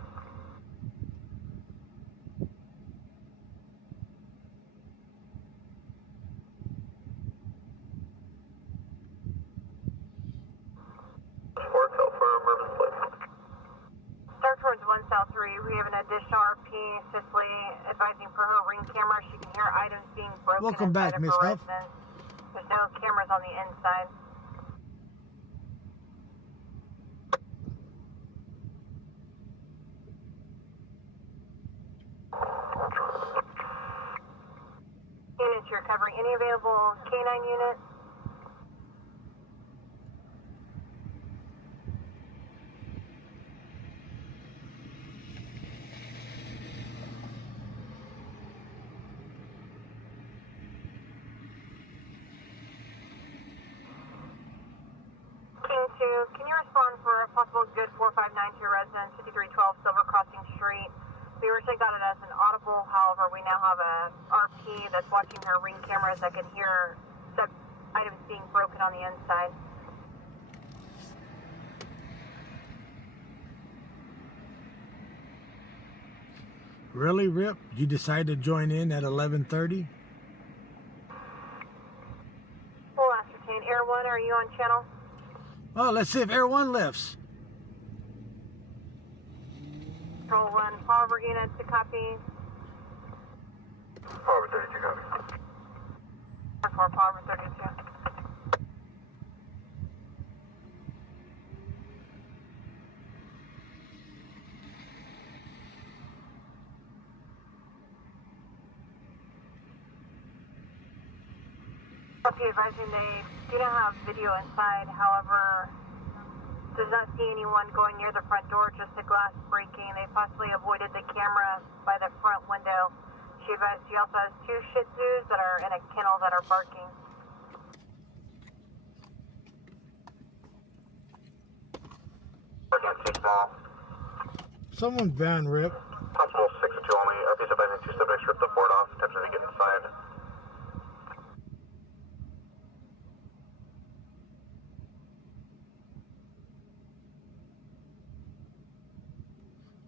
Start towards 1 South 3. We have an additional RP, Cicely, advising for her ring camera. She can hear items being broken. Welcome back, Miss Huff. There's no cameras on the inside. Units you're covering. Any available K9 units? Can you respond for a possible good 4592 resident, 5312 Silver Crossing Street? We originally got it as an audible, however, we now have a RP that's watching her ring cameras that can hear items being broken on the inside. Really, Rip? You decided to join in at 11:30? We'll ascertain. Air 1, are you on channel? Oh, let's see if Air 1 lifts. Control 1, Power units to copy. Power 32, copy. 4, Power 32. RP advising they do not have video inside, however, does not see anyone going near the front door, just the glass breaking. They possibly avoided the camera by the front window. She advised she also has 2 Shih Tzus that are in a kennel that are barking. Small. Someone ban Rip. Possible 6-2 only. RP's advising 2 subjects rip the board off. Attempting to get inside.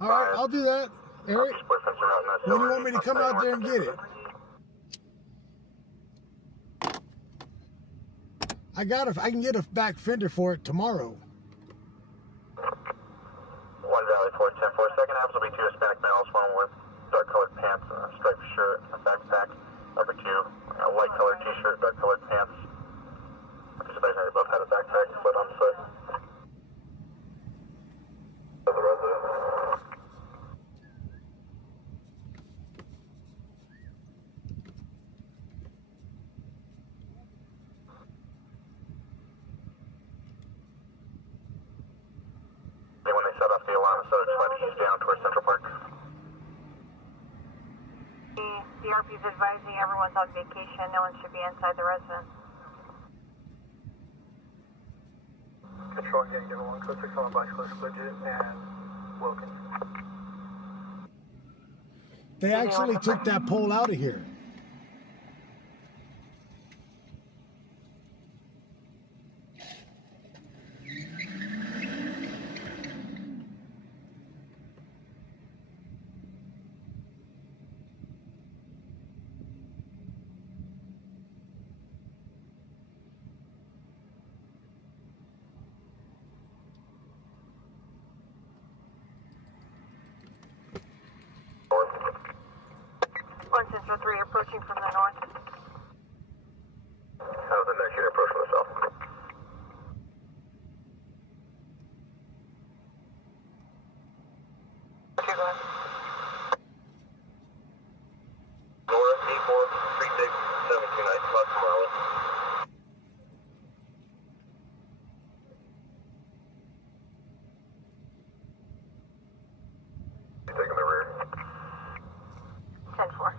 All right, I'll do that, Eric. When do you want me to come out there and get it? I can get a back fender for it tomorrow. 1 Valley 410 second half will be 2 Hispanic males, one with dark colored pants, a striped shirt, a backpack. Number 2, a light colored t-shirt, dark colored pants. Participating, they both had a backpack, foot on foot. The resident. When they set off the alarm, so it's trying to ease down towards Central Park. The RP is advising everyone's on vacation. No one should be inside the residence. Control and getting one code 6 on the Black Cliff Legit and Wilkins. They actually took that pole out of here. 1 Central 3 approaching from the north. How's the next unit approach from the south? Okay, go ahead. Nora, 8436729, about Marlin. You taking the rear? 10-4.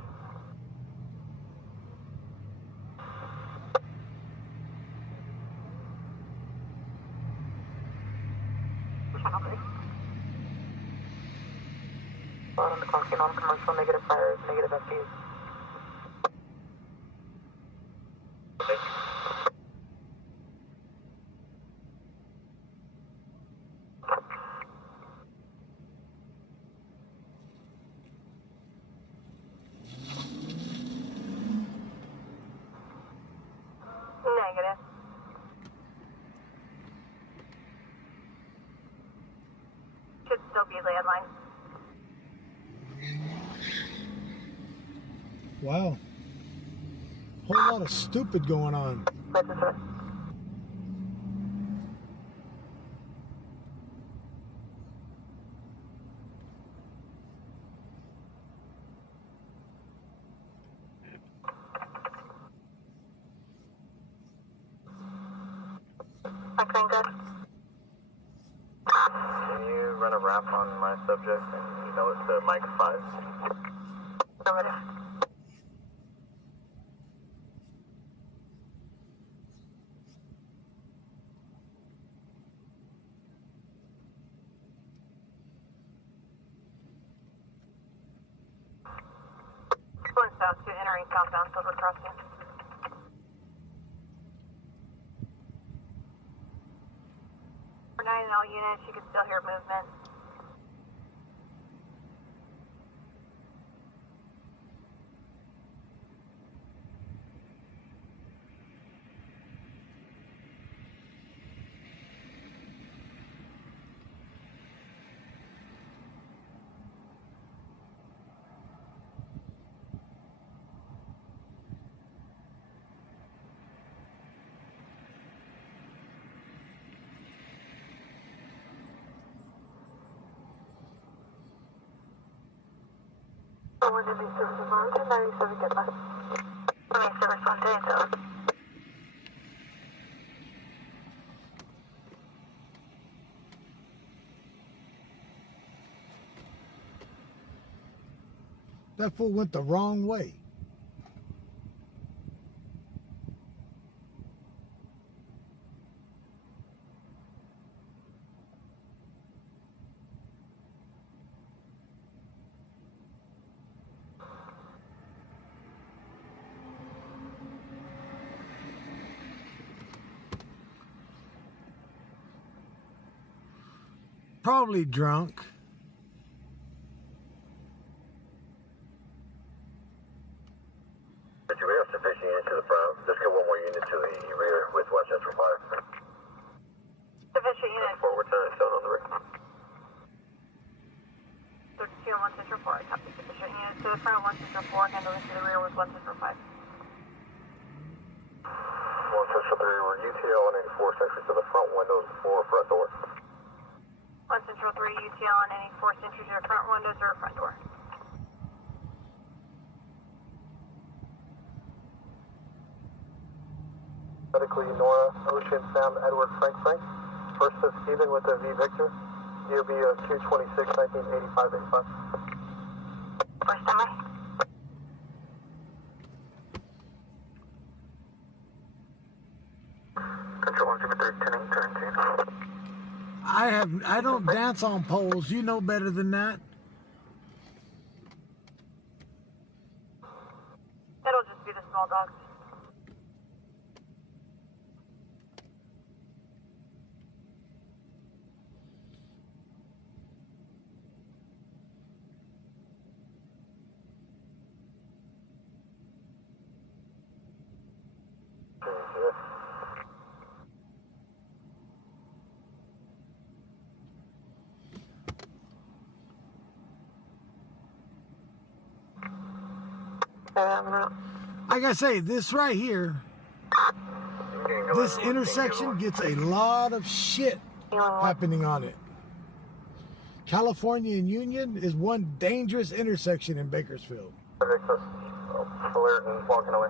Channel 3. On the clock, on commercial, negative fires, negative FPs. Thank you. Negative. Should still be landline. Wow. Whole lot of stupid going on. Let's just okay, good. Can you run a wrap on my subject and email it to Mike 5? Affirmative. Going south to entering southbound Silver Crossing. For 9 in all units, you can still hear movement. We're going to be servicing Mountain 97, get back. 97, Fontaine, That fool went the wrong way. Probably drunk. Did you have sufficient unit to the front? Let's get one more unit to the rear with 1 Central 5. Sufficient unit. Forward turn, stone on the rear. 32 and 1 Central 4. Copy. Sufficient unit to the front, 1 Central 4. Handling to the rear with 1 Central 5. 1 Central 3, we're UTL 184 sentry to the front windows, 4 front door. 1 Central 3, UTL on any 4 sentries to the front windows or front door. Medically, Nora, Ocean, Sam, Edward, Frank, Frank. First of Stephen with the V Victor. DOB of 226, 1985, 85. First time. Control 173, 10 17. I don't dance on poles. You know better than that. It'll just be the small dogs. Like I say, this right here, this intersection gets a lot of shit happening on it. California and Union is one dangerous intersection in Bakersfield. Alert and walking away.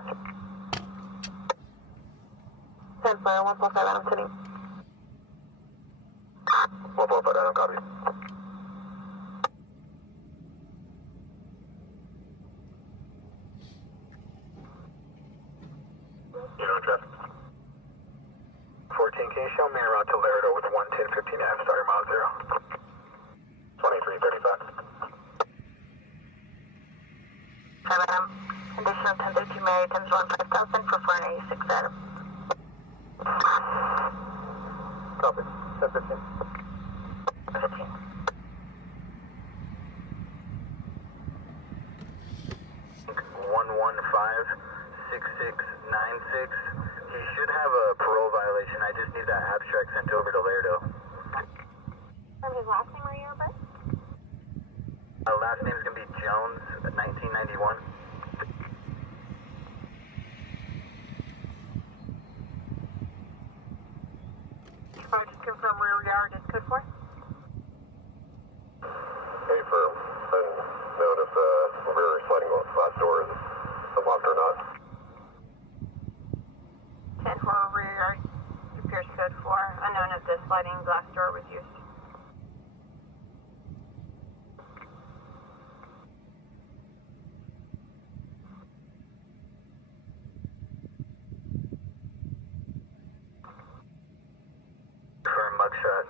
10-4, 145 Adam City. 145 Adam, copy. Traffic. 14, can you show me around to Laredo with 110, 15 F, starting mile 0? 2335. 5 Adam. Additional 1032 Mary times 1 5000 for 486 Adam. Copy. 1015. 15. One 6696. He should have a parole violation. I just need that abstract sent over to Laredo. His last name or year, but? Last name's gonna be Jones, 1991. Just confirm rear yard is code 4. Hey, firm. And note if rear sliding glass door is unlocked or not. 10-4 rear yard appears code 4. Unknown if the sliding glass door was used. For a mugshot.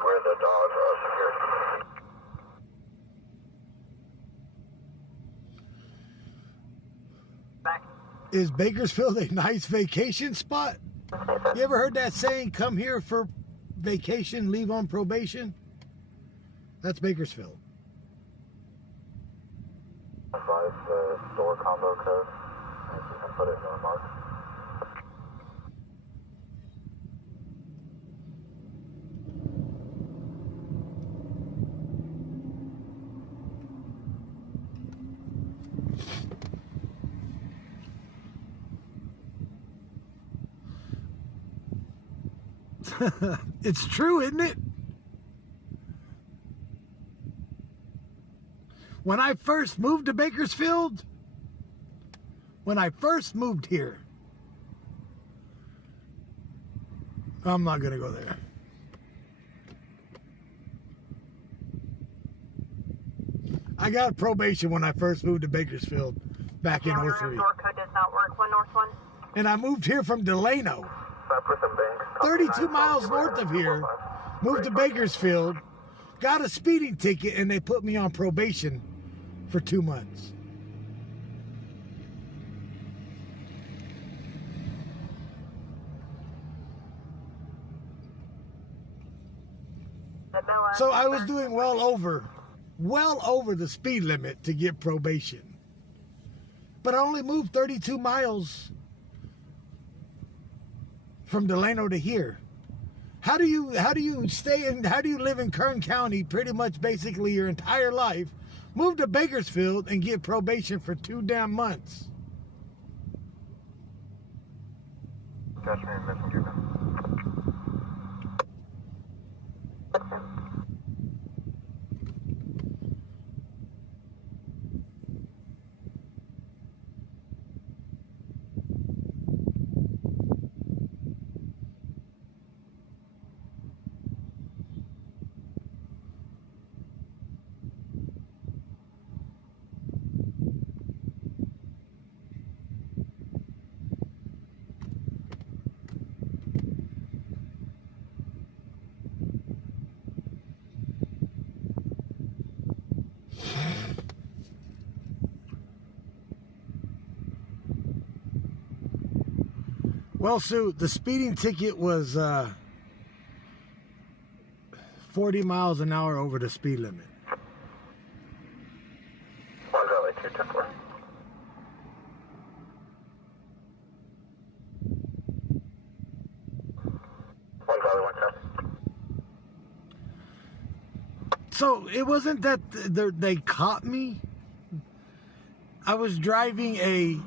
Where the dogs are secured. Back. Is Bakersfield a nice vacation spot? You ever heard that saying, come here for vacation, leave on probation? That's Bakersfield. 5 store combo code. If you can put it in the remarks. It's true, isn't it? When I first moved to Bakersfield, when I first moved here, I'm not going to go there. I got probation when I first moved to Bakersfield back in Your 03. door code does not work. 1 North 1. And I moved here from Delano, Cypress and Bank. 32 miles north of here, moved to Bakersfield, got a speeding ticket, and they put me on probation for 2 months. So I was doing well over the speed limit to get probation. But I only moved 32 miles from Delano to here. How do you live in Kern County pretty much basically your entire life, move to Bakersfield and get probation for 2 damn months? Catch me in messenger. Well, Sue, the speeding ticket was 40 miles an hour over the speed limit. 1-2-10-4. So it wasn't that they caught me. I was driving a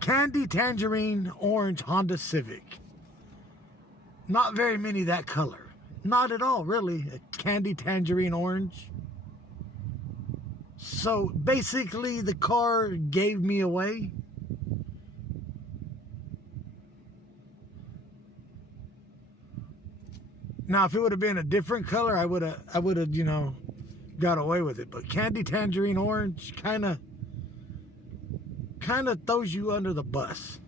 candy tangerine orange Honda Civic. Not very many that color. Not at all, really. A candy tangerine orange. So basically the car gave me away. Now, if it would have been a different color, I would have, you know, got away with it. But candy tangerine orange kind of throws you under the bus.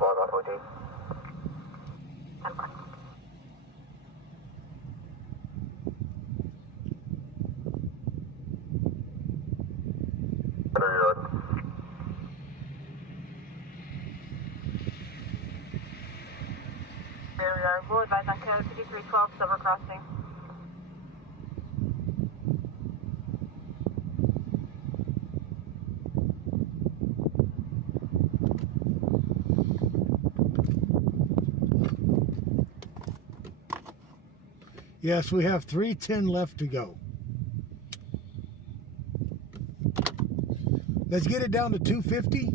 Log off OD. We'll advise on code 5312 Silver Crossing. Yes, we have 310 left to go. Let's get it down to 250.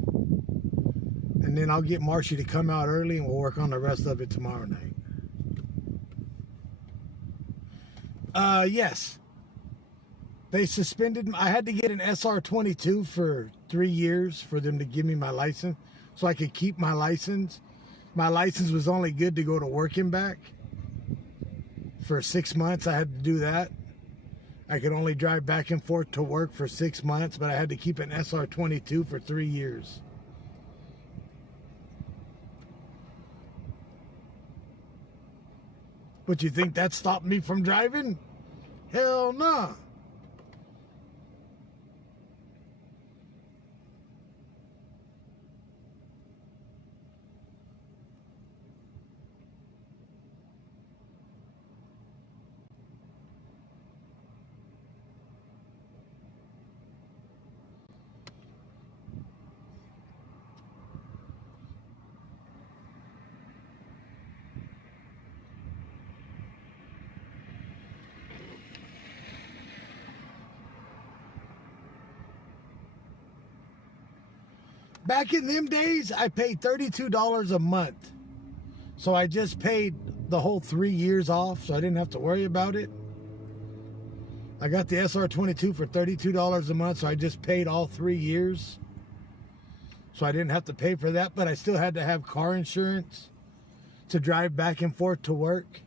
And then I'll get Marcy to come out early and we'll work on the rest of it tomorrow night. Yes. They suspended, I had to get an SR22 for 3 years for them to give me my license so I could keep my license. My license was only good to go to work and back. For 6 months, I had to do that. I could only drive back and forth to work for 6 months, but I had to keep an SR22 for 3 years. But you think that stopped me from driving? Hell no. Back in them days, I paid $32 a month. So I just paid the whole 3 years off, so I didn't have to worry about it. I got the SR22 for $32 a month, so I just paid all 3 years. So I didn't have to pay for that, but I still had to have car insurance to drive back and forth to work.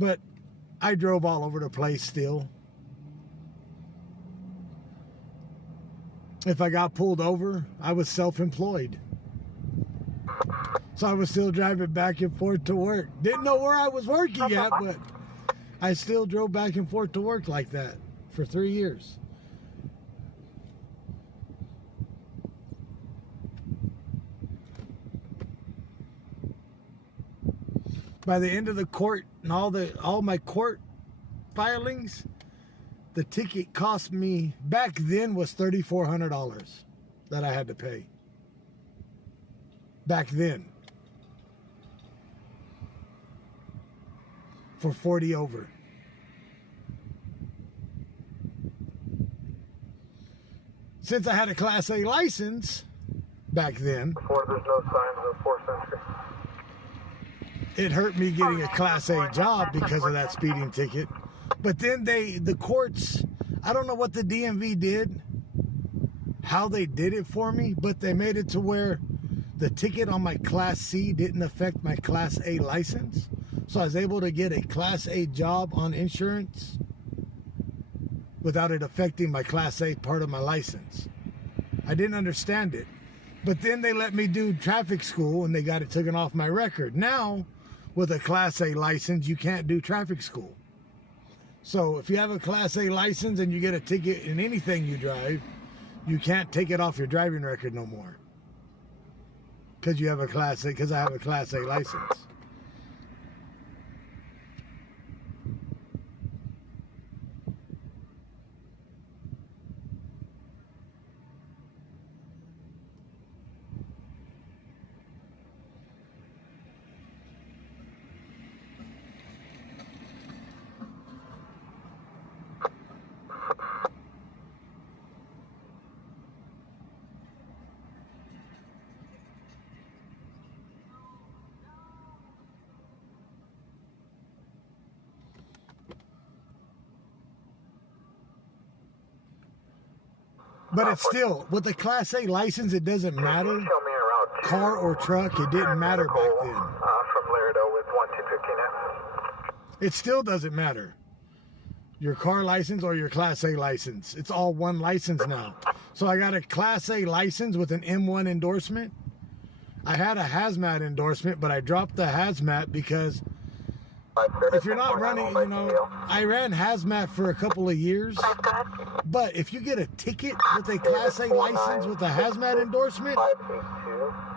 But I drove all over the place still. If I got pulled over, I was self-employed. So I was still driving back and forth to work. Didn't know where I was working at, but I still drove back and forth to work like that for 3 years. By the end of the court and all my court filings, the ticket cost me, back then, was $3,400 that I had to pay. Back then. for 40 over. Since I had a Class A license back then, Before there's no signs of forced entry. it hurt me getting a Class A job because of that speeding ticket. But then the courts, I don't know what the DMV did, how they did it for me, but they made it to where the ticket on my Class C didn't affect my Class A license. So I was able to get a Class A job on insurance without it affecting my Class A part of my license. I didn't understand it. But then they let me do traffic school and they got it taken off my record. Now, with a Class A license, you can't do traffic school. So if you have a Class A license and you get a ticket in anything you drive, you can't take it off your driving record no more. Because you have a Class A, because I have a Class A license. But it's still, with the Class A license, it doesn't matter. Show me around Car or truck, it didn't matter back then. From Laredo with 1215F. It still doesn't matter. Your car license or your Class A license. It's all one license now. So I got a Class A license with an M1 endorsement. I had a hazmat endorsement, but I dropped the hazmat because if you're not running, you know, I ran hazmat for a couple of years. But if you get a ticket with a Class A license with a hazmat endorsement,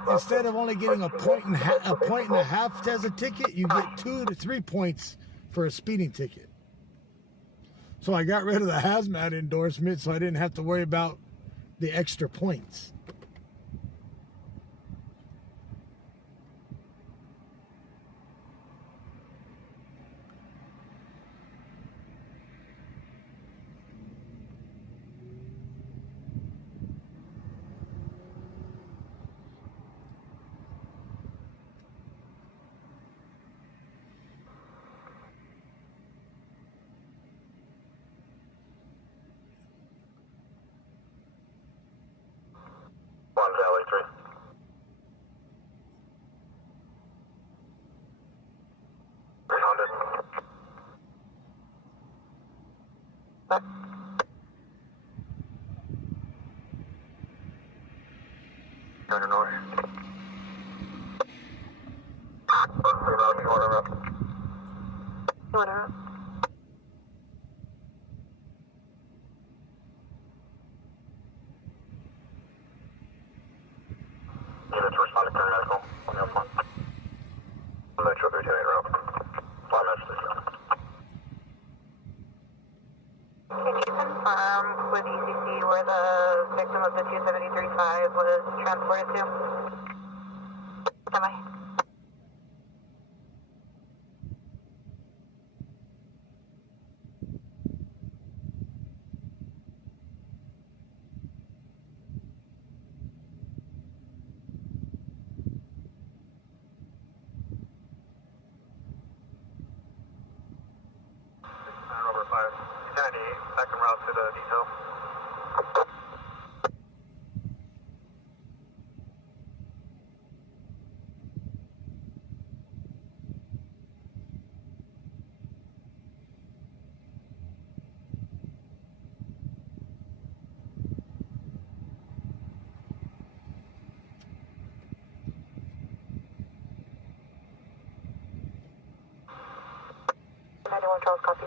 instead of only getting a point and a half as a ticket, you get 2 to 3 points for a speeding ticket. So I got rid of the hazmat endorsement so I didn't have to worry about the extra points. Valley 3. Turn north. Order up. Units responding to medical. On your phone. Metro 13 route. 5 minutes to go. Can you confirm with ECC where the victim of the 273.5 was transported to? Am I? Over 5. 98. Back en route to the detail. Charles, copy.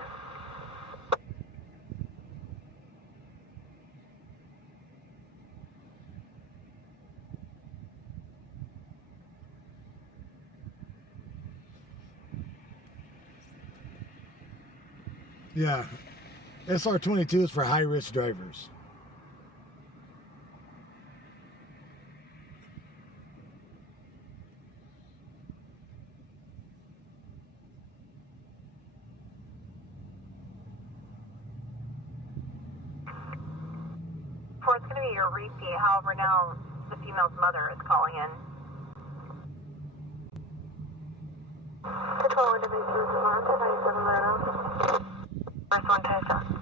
Yeah. SR22 is for high-risk drivers. hear your repeat. However, now the female's mother is calling in. Control individuals alarm to 97 Laredo. First one, touchdown.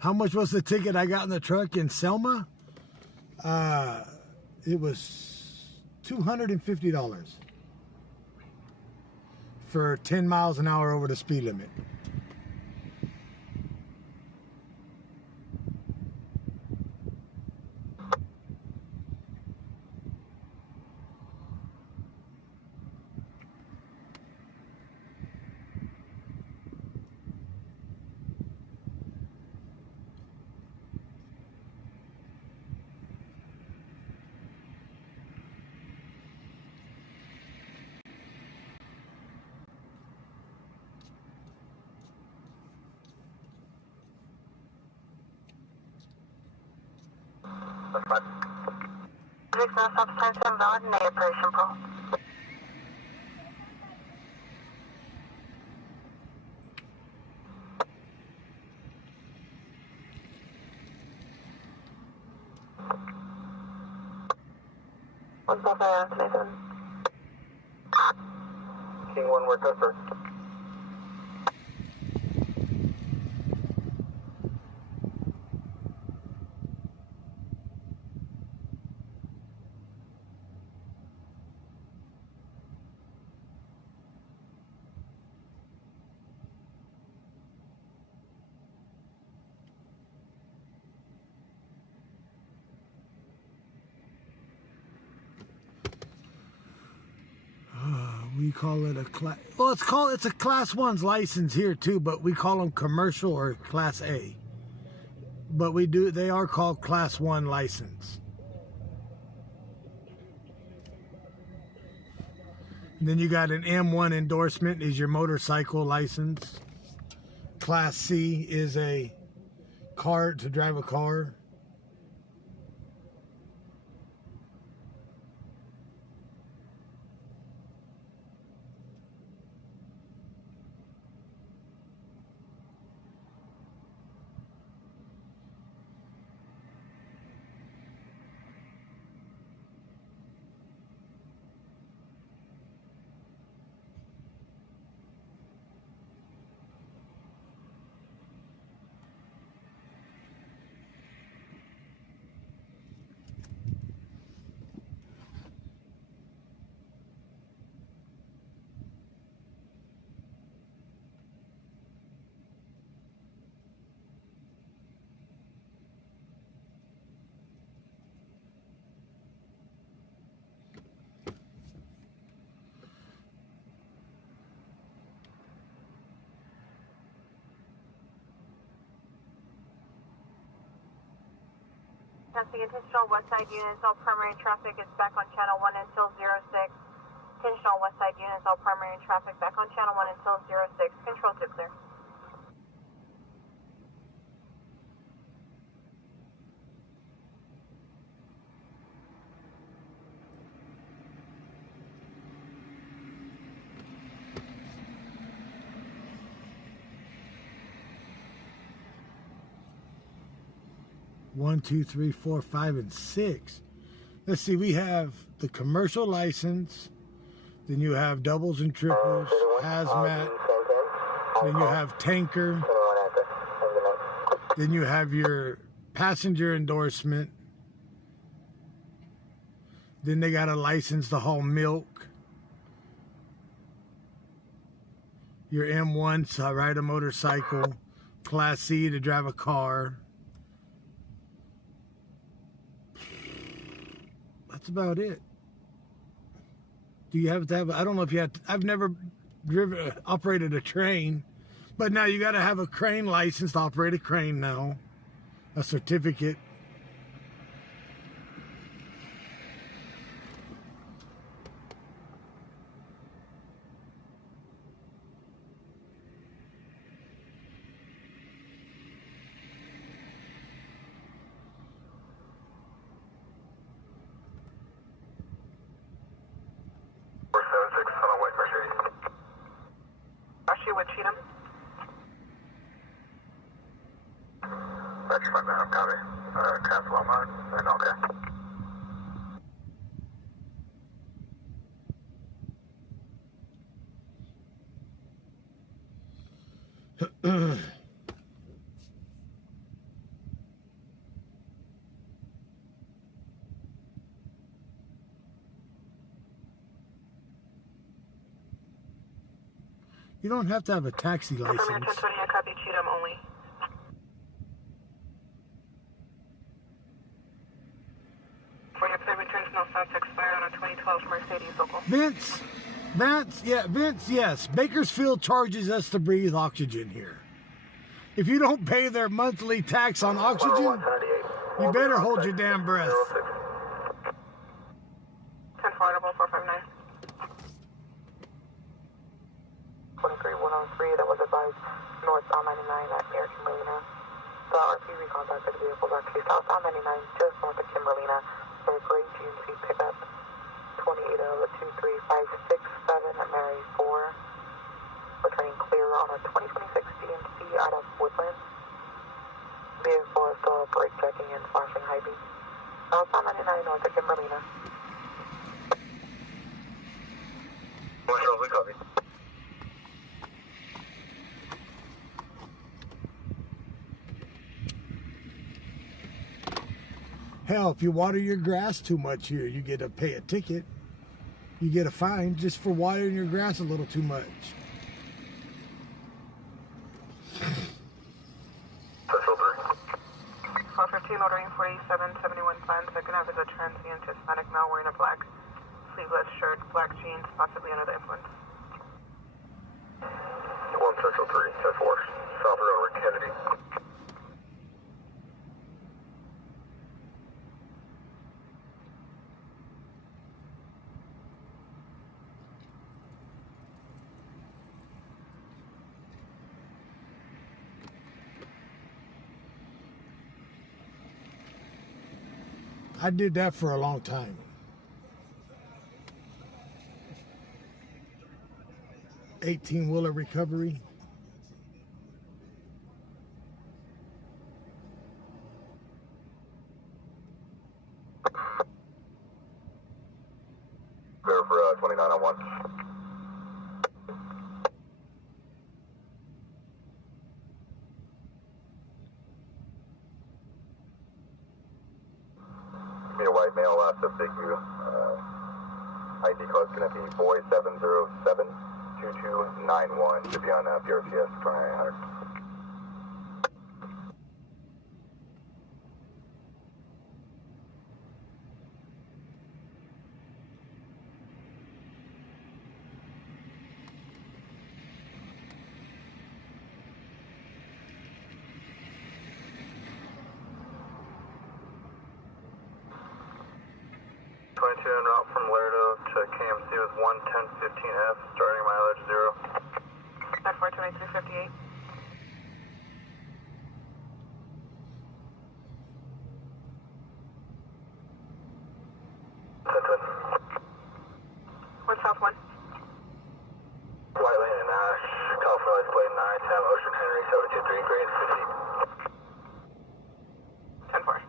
How much was the ticket I got in the truck in Selma? It was $250 for 10 miles an hour over the speed limit. Six no stop sign 7 valid and A operation pro. What's up there, Nathan? King 1, we're good first. We call it a class. Well, it's a class 1's license here too, but we call them commercial or class A. But they are called class 1 license. And then you got an M1 endorsement is your motorcycle license. Class C is a car to drive a car. The intentional west side units, all primary traffic is back on channel 1 until 06. Intentional west side units, all primary traffic back on channel 1 until 06. Control to clear. One, two, three, four, 5, and 6. Let's see, we have the commercial license, then you have doubles and triples, hazmat, then you have tanker, then you have your passenger endorsement, then they got a license to haul milk, your M1 to ride a motorcycle, Class C to drive a car. That's about it. Do you have to have, I don't know if you have to, I've never operated a train, but now you got to have a crane license to operate a crane now. a certificate. With Cheatham. That's my man, copy. Cancel on mine. Okay. You don't have to have a taxi license. Affirmative 1020, I copy Cheatham only. For your play returns, no stops expired on a 2012 Mercedes local. Vince, yes. Bakersfield charges us to breathe oxygen here. If you don't pay their monthly tax on oxygen, you better hold your damn breath. 10 affordable 459. 23103, that was advised northbound 99 at near Kimberlina. The RPV contacted vehicles actually southbound 99 just north of Kimberlina for a gray GMC pickup 280-23567 at Mary 4, returning clear on a 2026 GMC out of Woodland. Vehicle is still brake checking and flashing high beam. Southbound 99 north of Kimberlina. We copy. Hell, if you water your grass too much here, you get to pay a ticket. You get a fine just for watering your grass a little too much. Call 15, ordering 4771 plan. Second half is a transient Hispanic male wearing a black sleeveless shirt, black jeans, possibly under the influence. 1 Central 3, 10-4, South Road, Kennedy. I did that for a long time. $18-wheeler recovery. Clear for 2901. Be a white male, last of figure. ID code's gonna be boy 707-2291. Should be on PRTS 2900. En route from Laredo to KMC was 11015F, starting mileage 0. 942358. What's South 1? White Lane and Ash, California plate 910, Ocean Henry 723, grade 50. 10-4.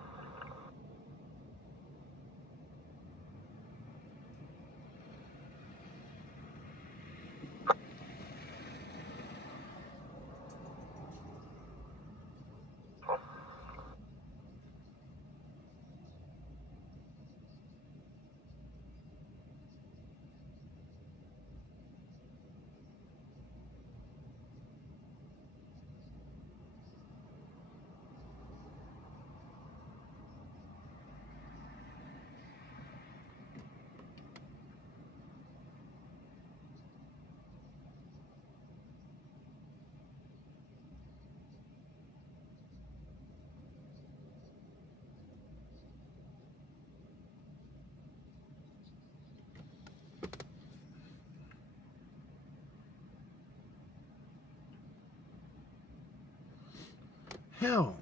Hell,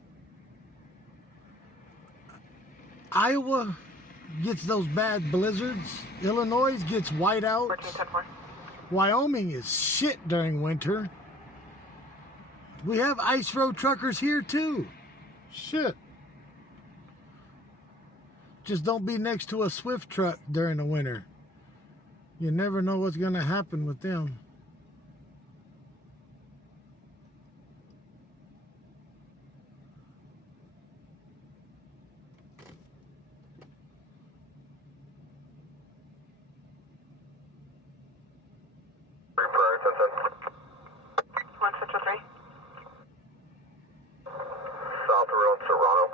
Iowa gets those bad blizzards. Illinois gets whiteouts. 14-10-4. Wyoming is shit during winter. We have ice road truckers here too. Shit. Just don't be next to a Swift truck during the winter. You never know what's going to happen with them. Prior 153. South Road, Serrano.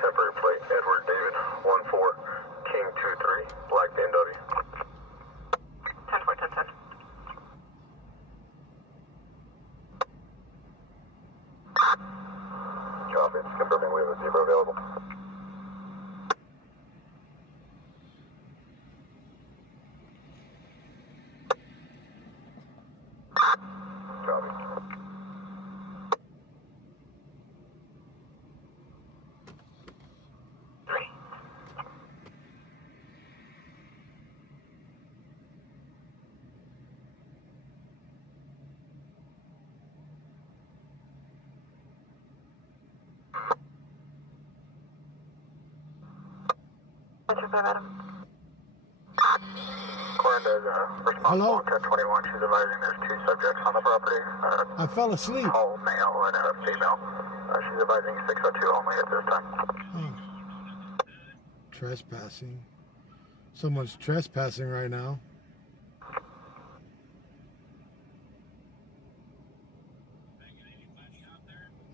Temporary plate, Edward David, 14, King 23, Black BMW. 10-4, 10-10. Copy, it's confirming we have a Zebra available. Copy. Hello? Responsible 1021, she's advising there's 2 subjects on the property. I fell asleep. All male and a female. She's advising 602 only at this time. Oh. Trespassing. Someone's trespassing right now.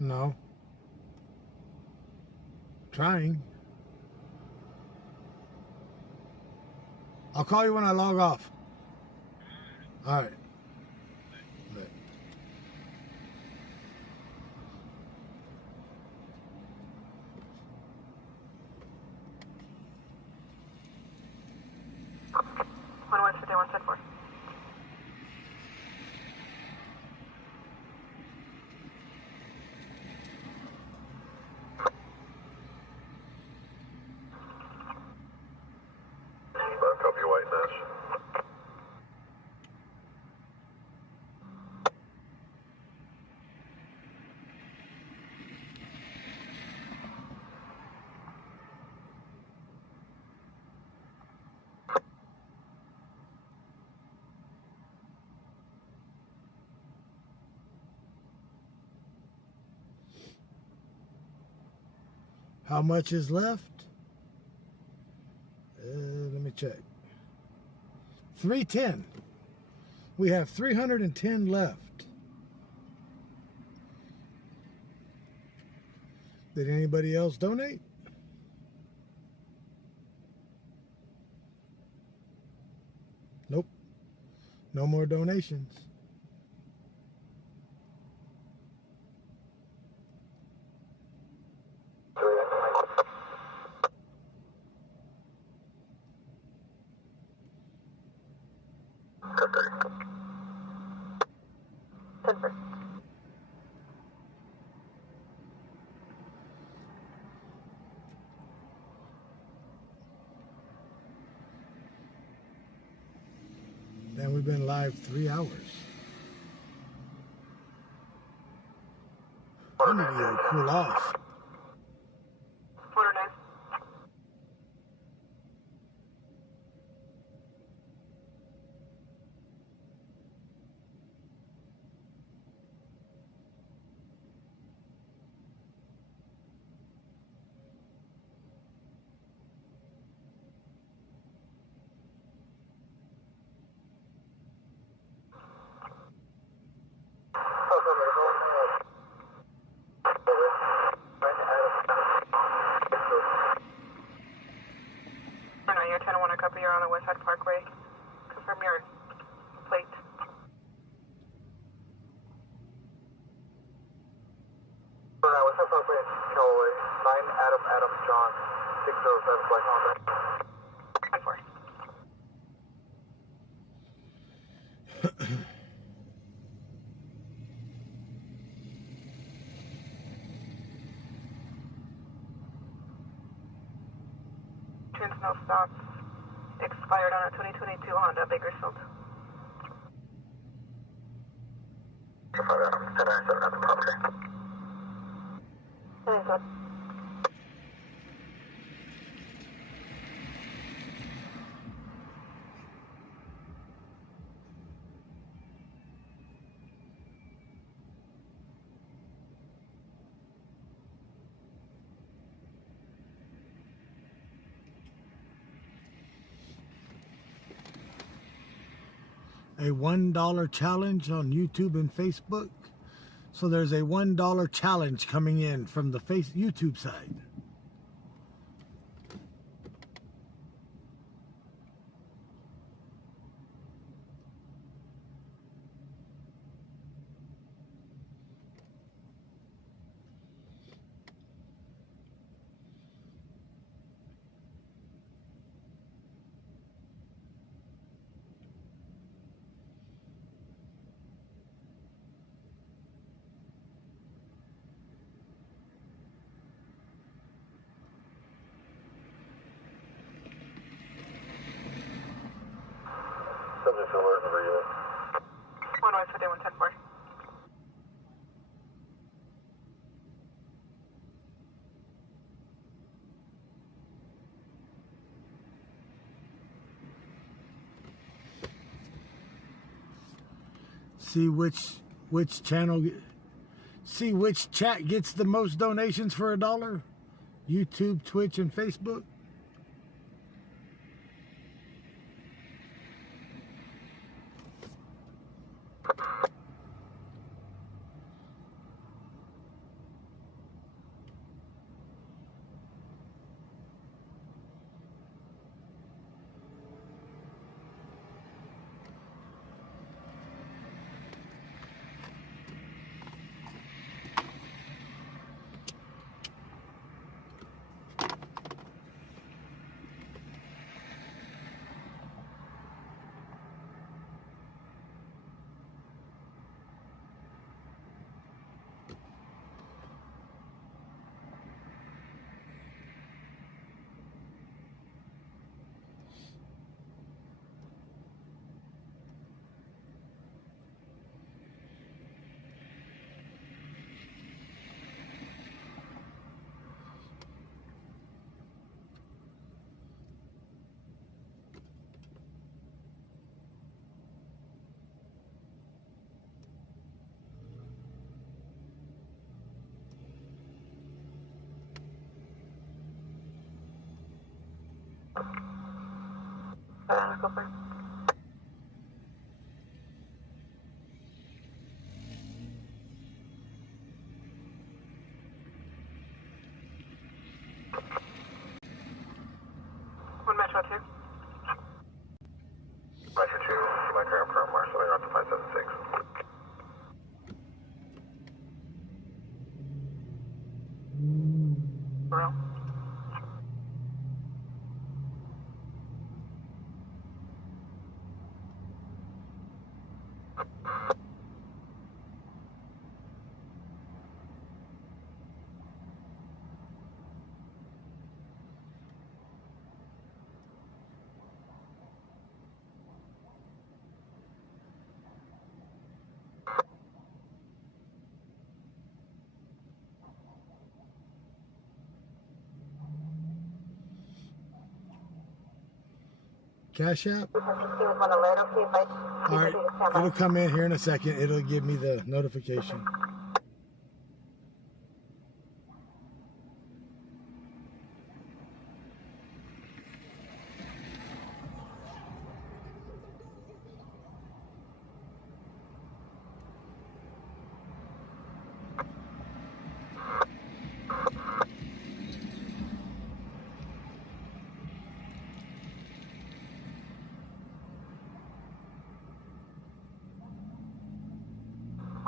No. Trying. I'll call you when I log off. All right. Bye. One West 51-10-4. Copy white mesh. How much is left? Let me check. 310. We have 310 left. Did anybody else donate? Nope. No more donations. And we've been live 3 hours. I need to cool off. You're 10-1, a copy. You're on the West Side Parkway. Confirm your plate. West Side Parkway, Callaway, 9 Adam John, 607 Black Honda. 10-4. turns, no stops. Expired on a 2022 Honda Bakersfield. 1097 at the property. A $1 challenge on YouTube and Facebook. So there's a $1 challenge coming in from the YouTube side. Subject alert number unit. 1 West 5110 See which channel, see which chat gets the most donations for $1. YouTube, Twitch, and Facebook. Go for it. Metro 2. Metro 2, my current firm, Marshall, you're up to 576. Bro. Cash App? He was on alert, okay, but All right, it'll come in here in a second. It'll give me the notification.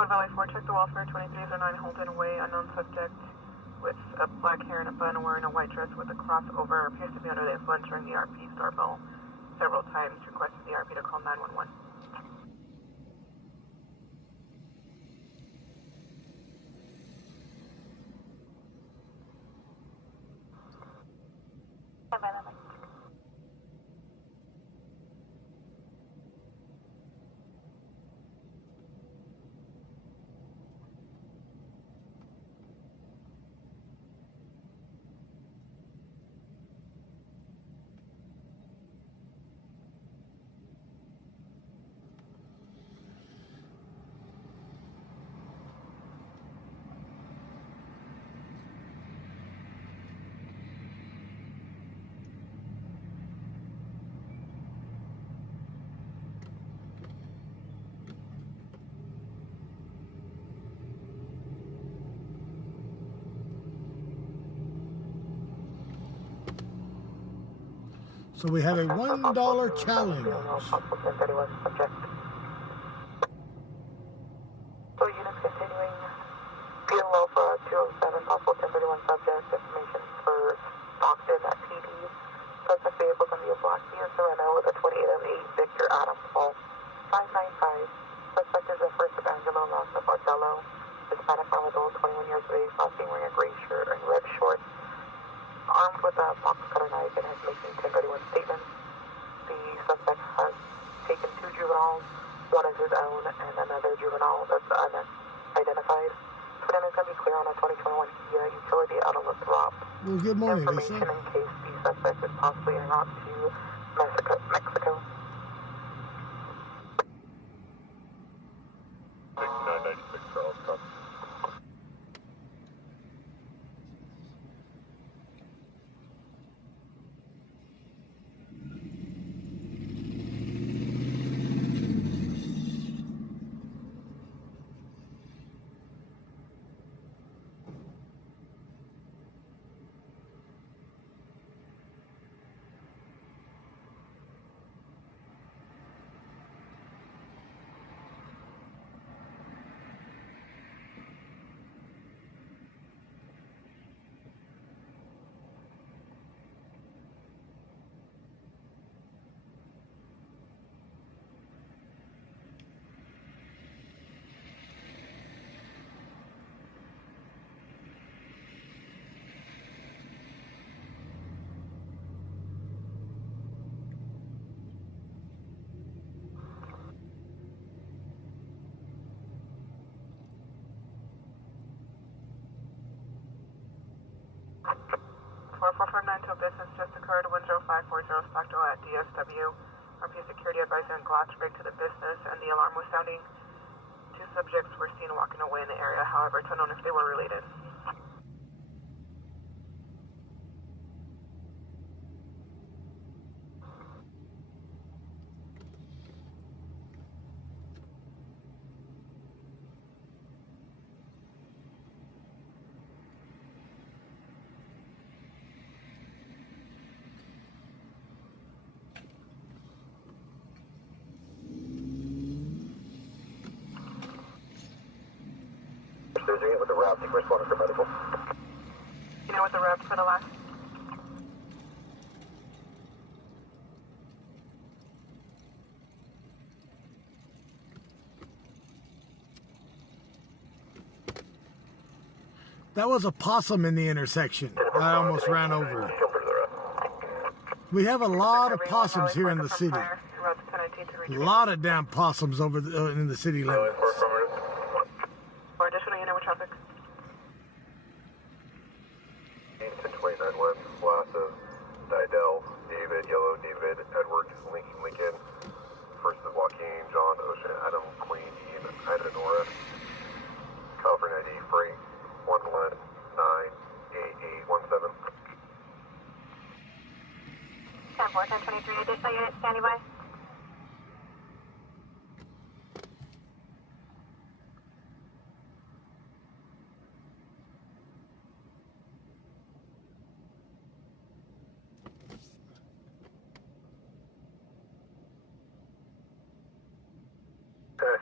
Wood Valley 4, check the welfare, 2309 Holden Way, unknown subject with a black hair and a bun, wearing a white dress with a crossover, appears to be under the influence, ring the RP's doorbell several times, requested the RP to call 911. So we have a $1 challenge. Possible 1031 subject. So units continuing. Field Alpha 207, possible 1031 subject. Information for Stockton at PD. Suspect vehicle going to be a black Kia Sorento with a 2808 Victor Adams Paul 595. Suspect is a First Evangelo, last of Barcello. Hispanic male adult, 21 years of age, last wearing a gray shirt and red shorts. Armed with a box cutter knife and is making 1031 statements. The suspect has taken 2 juveniles. One is his own and another juvenile that's unidentified. Then it's going to be clear on a 2021 Kia utility out of Lathrop. Well, good morning, Information Lisa. in case the suspect is possibly en route to Mexico. 996 Charles Cup. Business just occurred, 10540 Stockton at DSW. RP security advisor and glass break to the business, and the alarm was sounding. 2 subjects were seen walking away in the area, however, it's unknown if they were related. Doing it with the route, take responder for medical. You know what the route for the last? That was a possum in the intersection. I almost ran over. We have a lot of possums here in the city. A lot of damn possums over in the city limits. Or additional unit with traffic. 1029 West, last of Didel, David, Yellow, David, Edward, Lincoln. First is Joaquin, John, Ocean, Adam, Queen, Ian, Ida, Nora. California ID, Freight, 1198817. 10-4, 1023, additional unit standing by.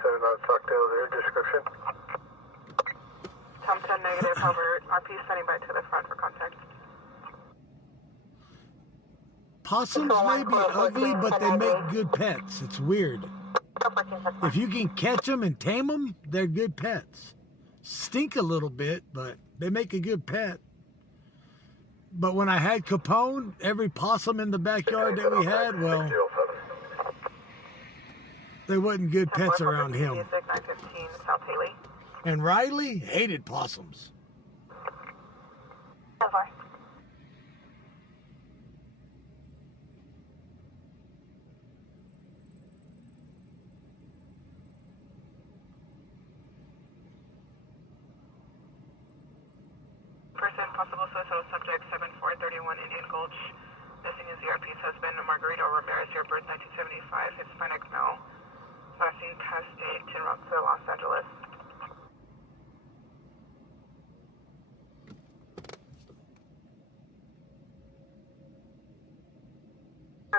Seven out Stockdale there, description. Thompson negative, however, RP standing by to the front for contact. Possums may be ugly, but they make good pets. It's weird. If you can catch them and tame them, they're good pets. Stink a little bit, but they make a good pet. But when I had Capone, every possum in the backyard that we had, well, they wasn't good pets around him. 915 South Haley. And Riley hated possums. 10-4. Person, possible suicidal subject, 7431 Indian Gulch. Missing is the RP's husband, Margarito Ramirez, year birth 1975, Hispanic male. Last seen past date, en route to Los Angeles.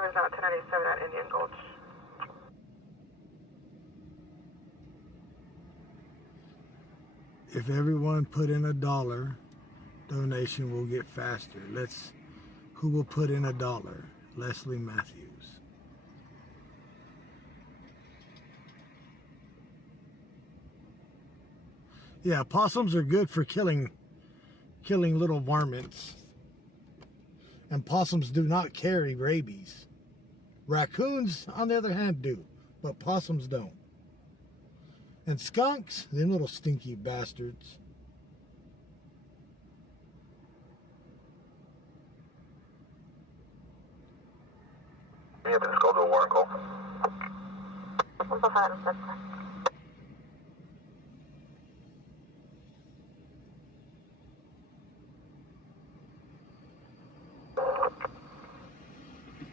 is out 1097 at Indian Gulch. If everyone put in $1, donation will get faster. Who will put in $1? Leslie Matthews. Yeah, possums are good for killing little varmints. And possums do not carry rabies. Raccoons, on the other hand, do, but possums don't. And skunks, them little stinky bastards. You have been called to a warrant call.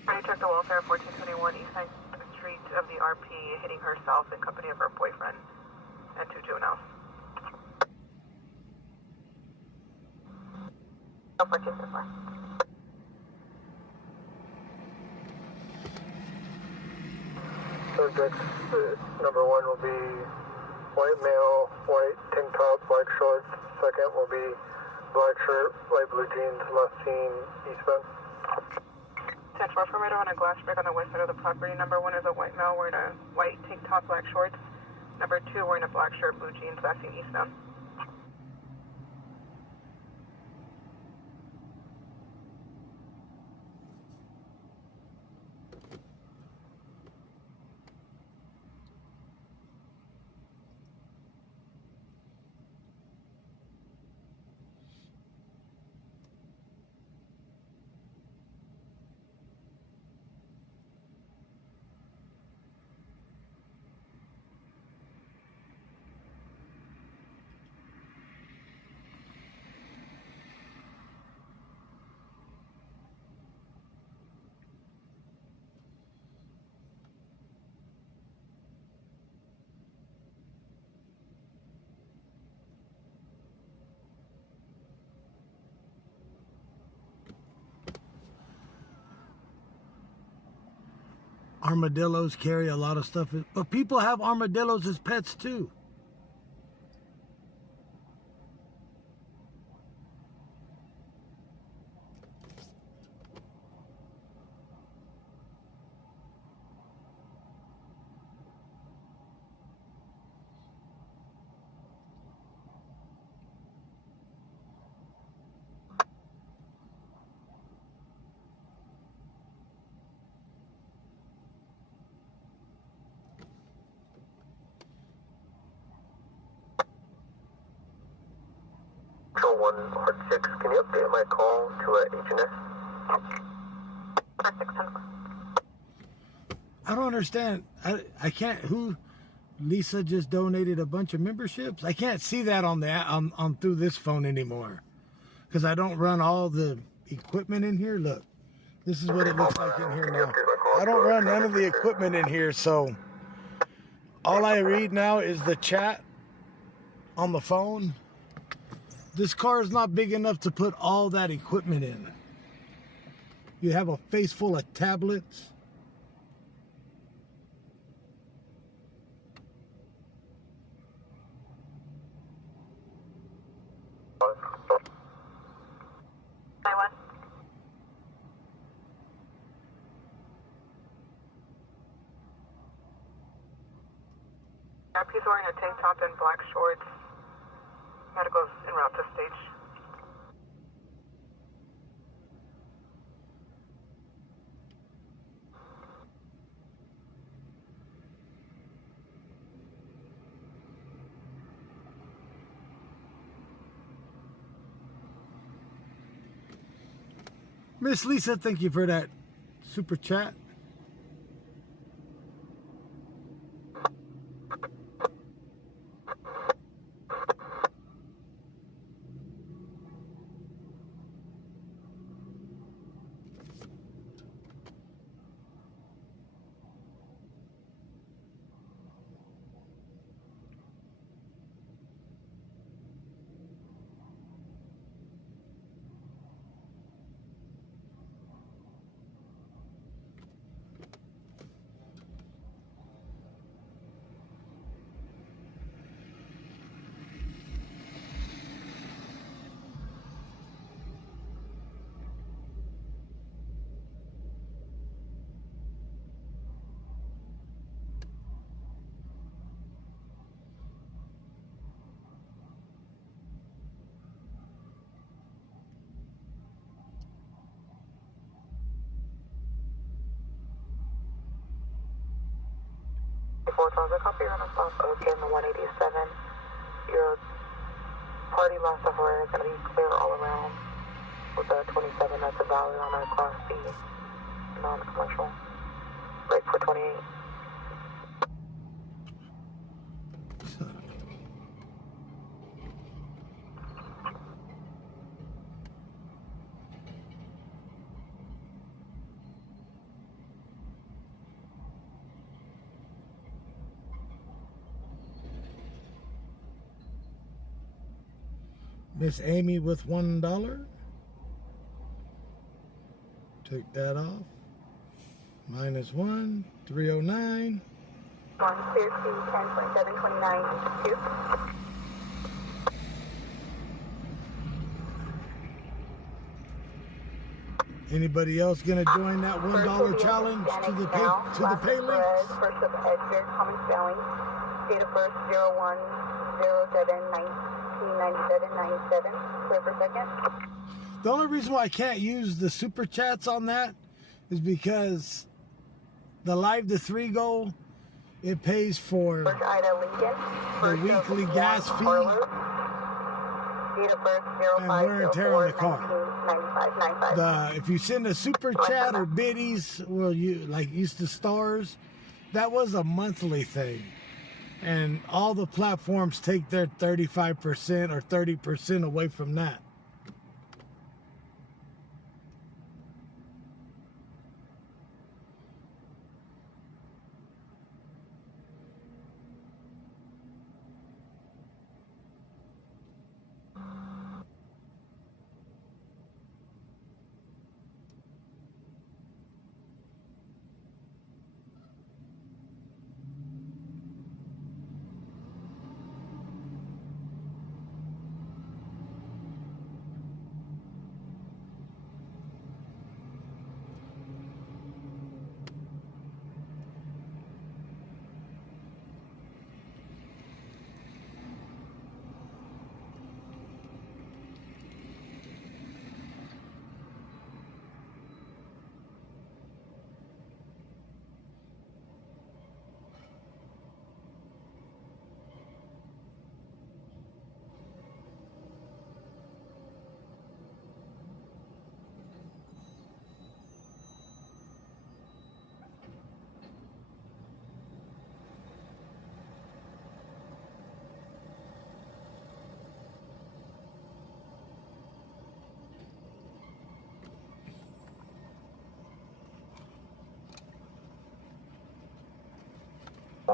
I checked the welfare 1421 East 9th Street of the RP, hitting herself in company of her boyfriend and 2 juveniles. 1424. Subject number 1 will be white male, white tank top, black shorts. Second will be black shirt, light blue jeans, last seen eastbound. 10-4 for radar on a glass break on the west side of the property. Number 1 is a white male wearing a white tank top, black shorts. Number 2 wearing a black shirt, blue jeans, last seen eastbound. Armadillos carry a lot of stuff, but people have armadillos as pets too. Control 1, Hard 6, can you update my call to H&S? I don't understand. I can't. Lisa just donated a bunch of memberships. I can't see that on through this phone anymore because I don't run all the equipment in here. Look, this is what it looks like in here now. I don't run none of the equipment in here, so all I read now is the chat on the phone. This car is not big enough to put all that equipment in. You have a face full of tablets. RP's wearing a tank top and black shorts. Medical's en route to stage. Miss Lisa, thank you for that super chat. 4 Charlie, copy, you're gonna stop again the 187. Your party loss of wear is gonna be clear all around with a 27. That's a value on a Class B, non-commercial. Break for 28. Miss Amy with $1. Take that off. -1, 309. 10.729. Anybody else gonna join that $1 challenge to the pay link? First of Edgar, common spelling. Date of birth 01/07/1997. Clear for second. The only reason why I can't use the super chats on that is because the Live to 3 goal, it pays for the weekly gas fee and wear and tear on the car. If you send a super chat or biddies, well, you like used to stars, that was a monthly thing. And all the platforms take their 35% or 30% away from that.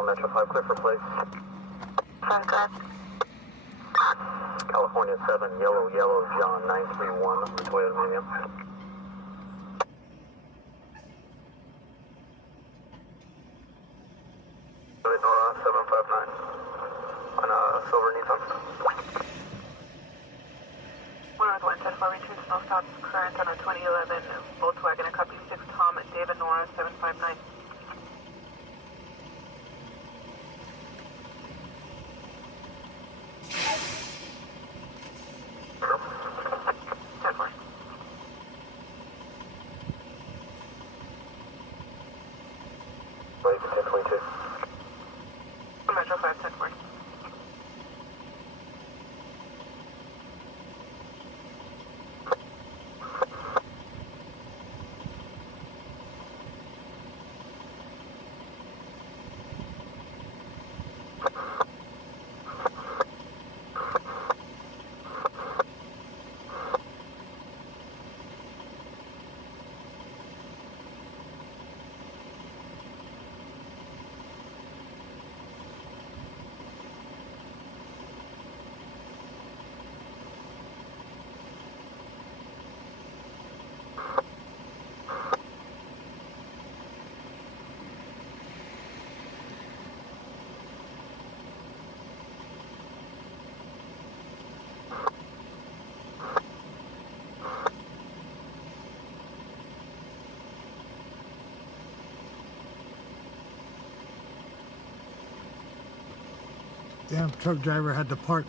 Metro 5 clear for place. California 7, yellow, John 931, Toyota Medium. Nora 759 on a silver Nissan. 110 for reaching snow stops current on a 2011 Volkswagen, a copy 6 Tom at David Nora 759. Metro 5, 10-4. Damn, truck driver had to park.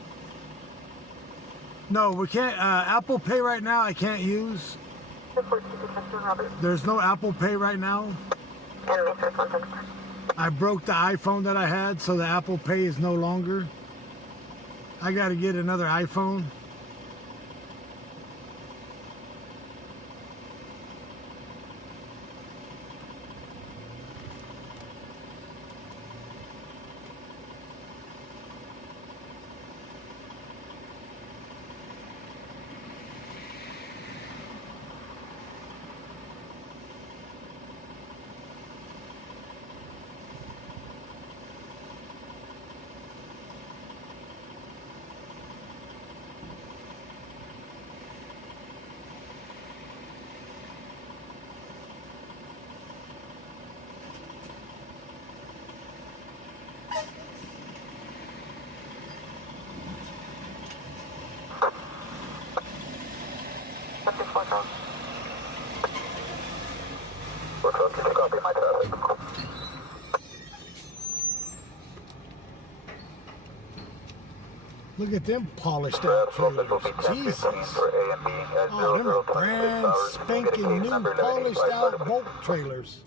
No, we can't. Apple Pay right now, I can't use. There's no Apple Pay right now. I broke the iPhone that I had, so the Apple Pay is no longer. I got to get another iPhone. Look at them polished out trailers. Jesus. Oh, them are brand spanking new polished out bolt trailers.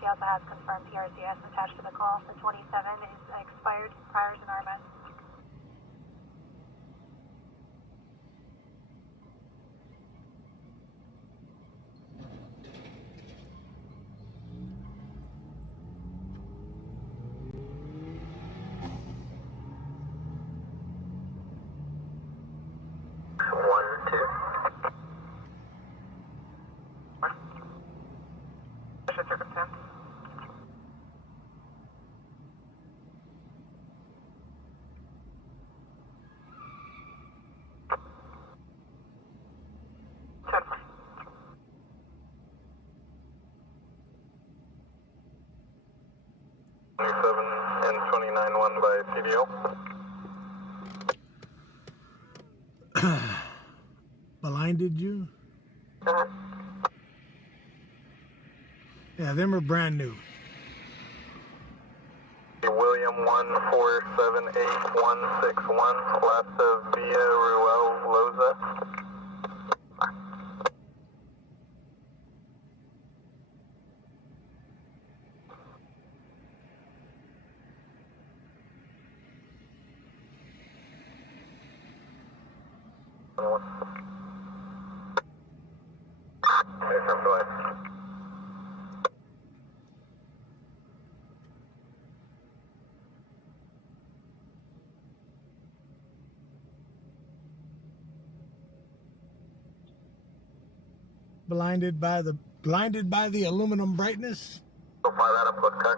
She also has confirmed PRCS attached to the call. The 27 is expired. Priors in RMS. And 29-1 by CDO. Blinded you? Yeah, them are brand new. William 1478161, last of Via Ruel Loza. Blinded by the aluminum brightness. So far that up, okay.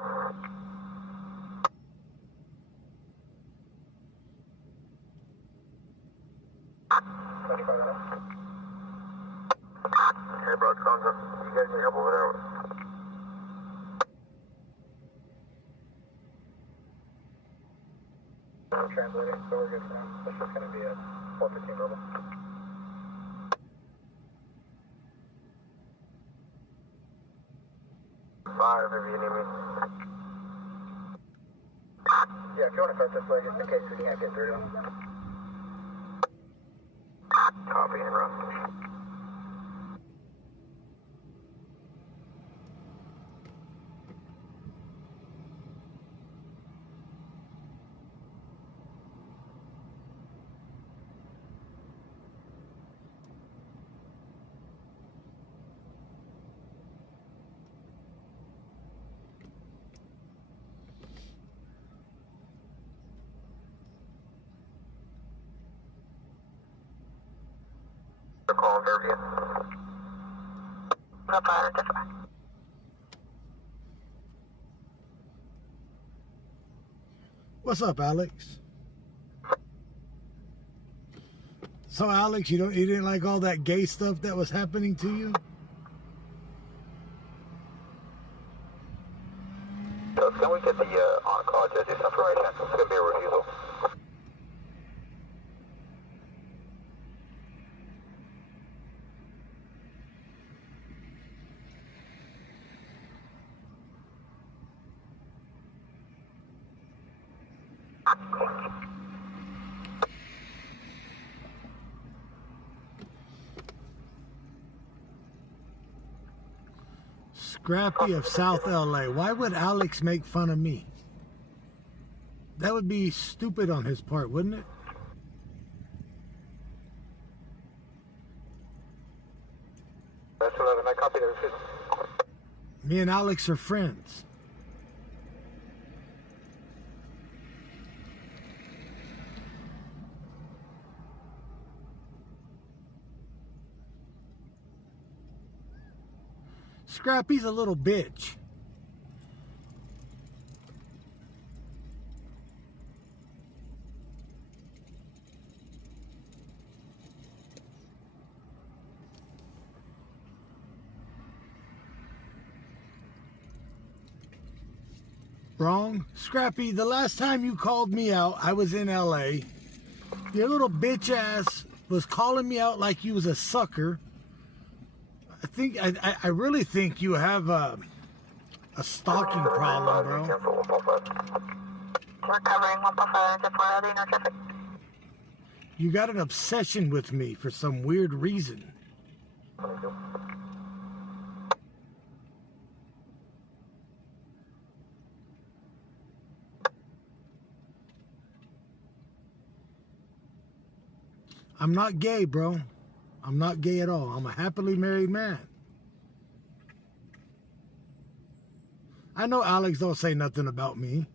Hey, bro, you guys need help over there? I'm translating, so we're good for now. This is going to be a 415 verbal. Five, if you need me. Yeah, if you want to start this way, just in case we can't get through to him. Copy and run. Call Derby. No problem. What's up, Alex? So, Alex, you didn't like all that gay stuff that was happening to you? So can we get the on-call judge's information? It's going to be a refusal. Scrappy of South LA. Why would Alex make fun of me? That would be stupid on his part, wouldn't it? That's 11. I copy that. Me and Alex are friends. Scrappy's a little bitch. Wrong. Scrappy, the last time you called me out, I was in LA. Your little bitch ass was calling me out like you was a sucker. I really think you have a stalking problem, bro. We're covering 1.5 to 4 LD, no traffic. You got an obsession with me for some weird reason. I'm not gay, bro. I'm not gay at all. I'm a happily married man. I know Alex don't say nothing about me.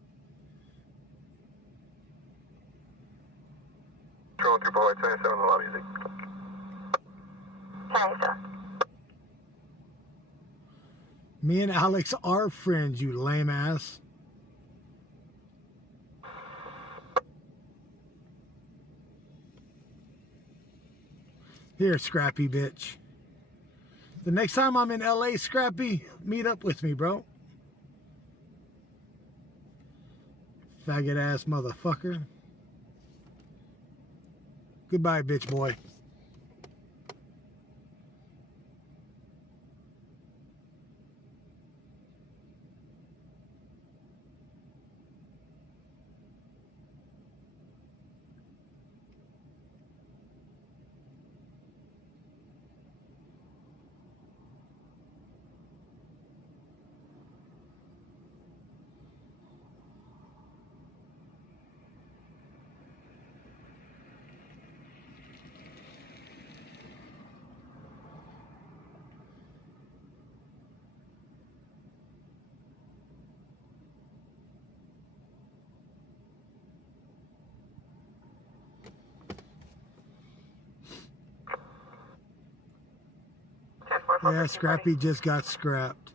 Control 3.27 in the lobby. 10-7. Me and Alex are friends, you lame ass. Here, Scrappy bitch. The next time I'm in LA, Scrappy, meet up with me, bro. Faggot ass motherfucker. Goodbye, bitch boy. Yeah, Scrappy just got scrapped.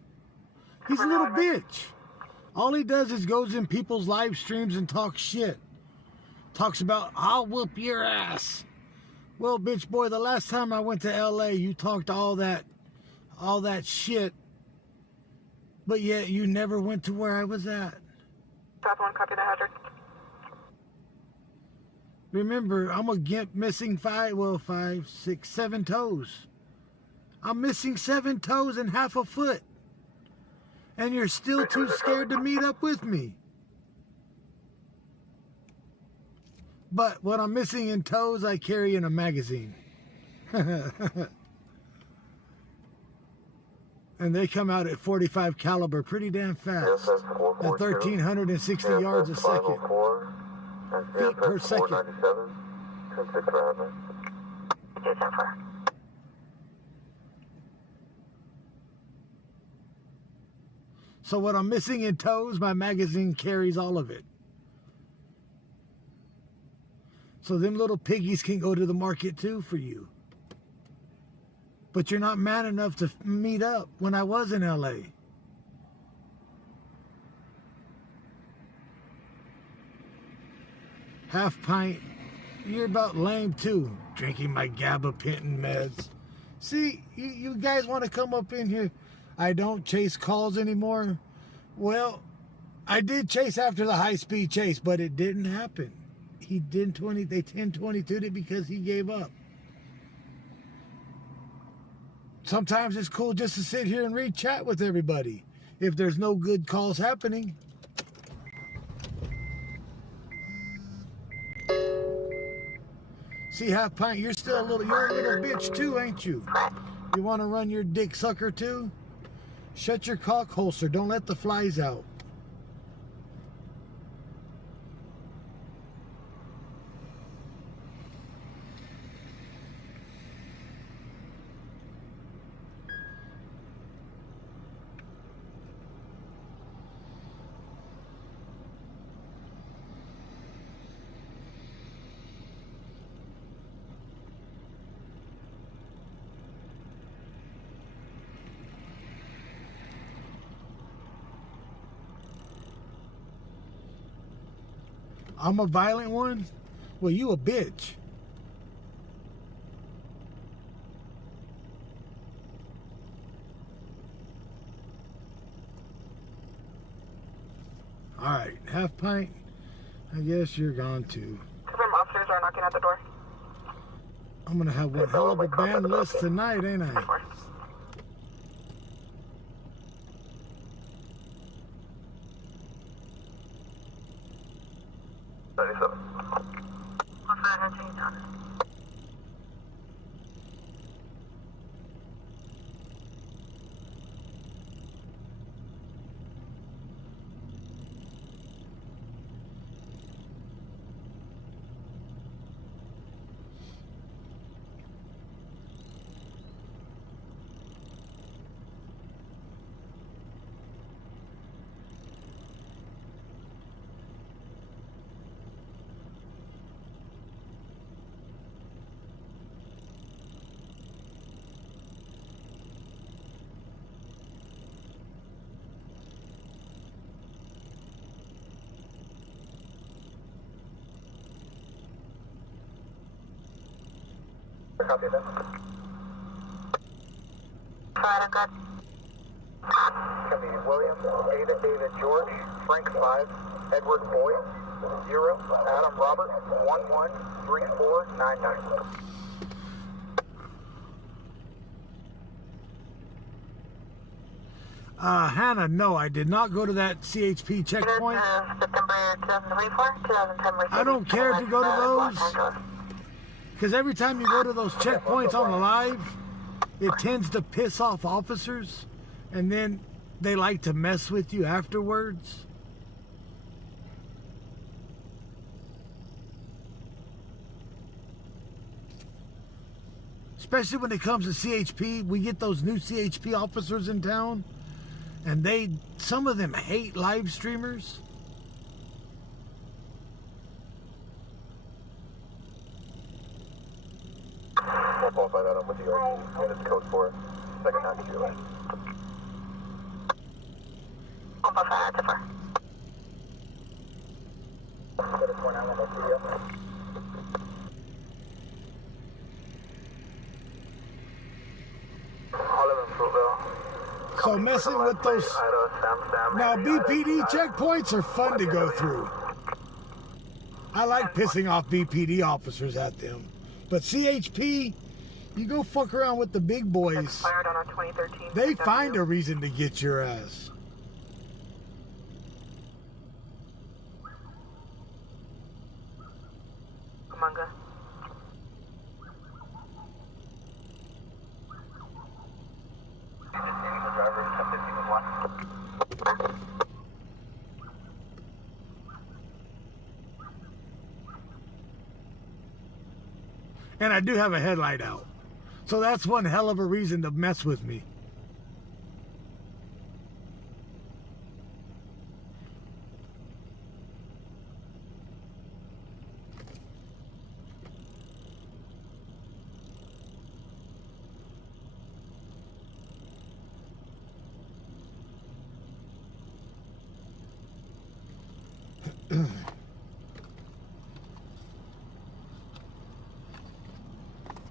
He's a little bitch. All he does is goes in people's live streams and talks shit. Talks about, I'll whoop your ass. Well, bitch boy, the last time I went to LA, you talked all that shit. But yet you never went to where I was at. South 1, copy the hazard. Remember, I'm a gimp missing 5, 6, 7 toes. I'm missing 7 toes and half a foot. And you're still too scared to meet up with me. But what I'm missing in toes, I carry in a magazine. And they come out at 45 caliber pretty damn fast. At 1,360 yards a second. Feet per second. So what I'm missing in toes, my magazine carries all of it. So them little piggies can go to the market too for you. But you're not man enough to meet up when I was in LA. Half pint, you're about lame too. Drinking my gabapentin meds. See, you guys want to come up in here. I don't chase calls anymore. Well, I did chase after the high-speed chase, but it didn't happen. They 1022'd it because he gave up. Sometimes it's cool just to sit here and read chat with everybody if there's no good calls happening. See, half pint, you're a little bitch too, ain't you? You want to run your dick sucker too? Shut your cock holster. Don't let the flies out. I'm a violent one? Well, you a bitch. Alright, half pint. I guess you're gone too. Confirm officers are knocking at the door. I'm gonna have one hell of a band list tonight, ain't I? Copy that. Alright, good. Copy. William, David, George, Frank 5, Edward Boy, 0, Adam Robert, 113499. Hannah, no, I did not go to that CHP checkpoint. September 2024, 2010. I don't care to go to those. Because every time you go to those checkpoints on the live, it tends to piss off officers, and then they like to mess with you afterwards. Especially when it comes to CHP, we get those new CHP officers in town, and some of them hate live streamers. I'll qualify that up with the RG, and it's code 4, second half of your So messing with those... Now, BPD checkpoints are fun to go through. I like pissing off BPD officers at them. But CHP, you go fuck around with the big boys, they find a reason to get your ass. Amanga. And I do have a headlight out. So that's one hell of a reason to mess with me.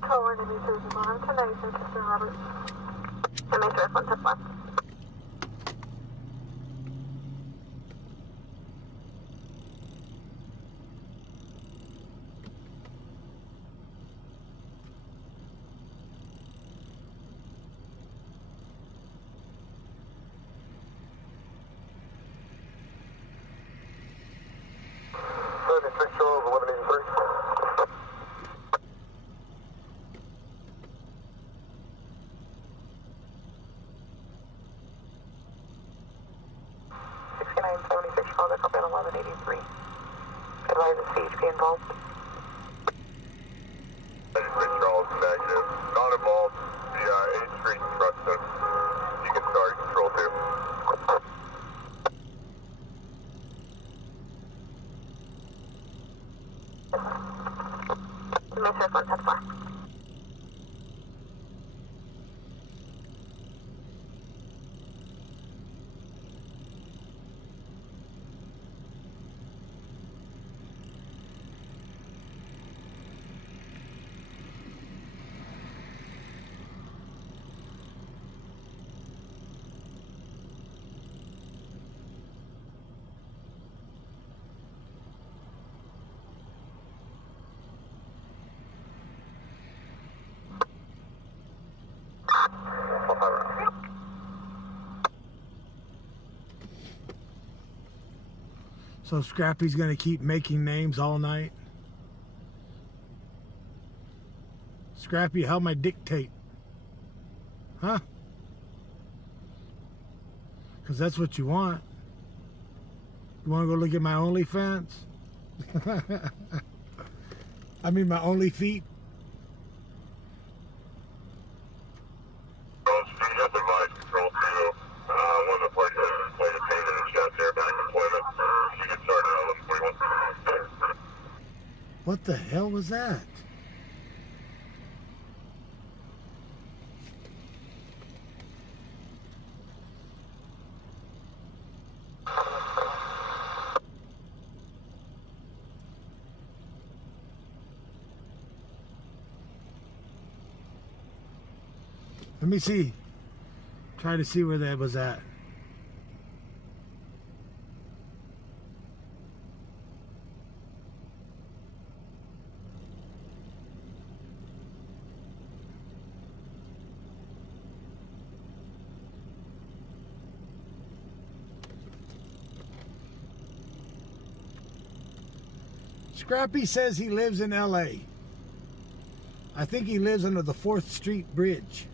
Forward to New Jersey line tonight, Mr. Robert. MH 1 left. Scrappy involved? Charles, negative. Not involved. The 8th Street Truxton. You can start control 2. Mr. 174. So Scrappy's gonna keep making names all night. Scrappy, how my dictate? Huh? Because that's what you want. You want to go look at my OnlyFans? I mean my Only Feet. Control 2. One of the parties has played a payment in chat there, back employment. You can start at 11:41. What the hell was that? Let me see. Try to see where that was at. Scrappy says he lives in LA. I think he lives under the 4th Street Bridge.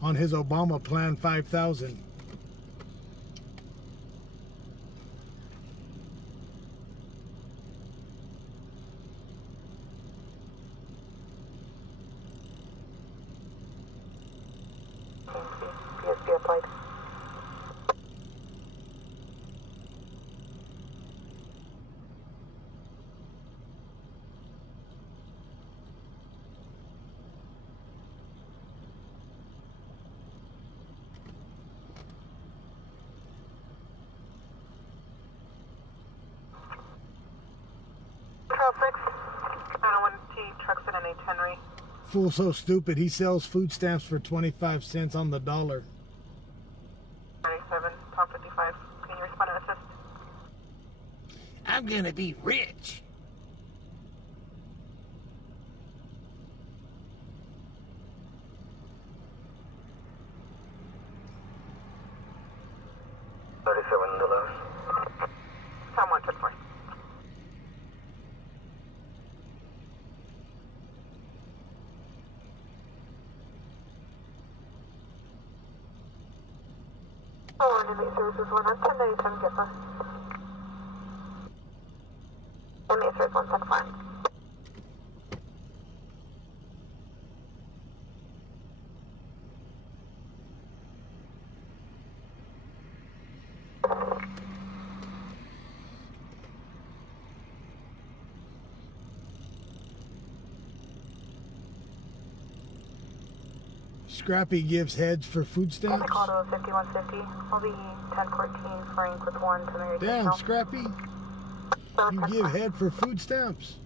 On his Obama Plan 5000. PSP applied. Control 6. 901T Truxton and H. Henry. Fool so stupid, he sells food stamps for 25 cents on the dollar. 97, top 55. Can you respond and assist? I'm gonna be rich. Tom 124. Oh, inmate services 1097 Gipper. Inmate service 174. Scrappy gives heads for food stamps. Call to 5150. I'll be 1014 Frank with 1 to Mary. Damn, Scrappy. You give head for food stamps.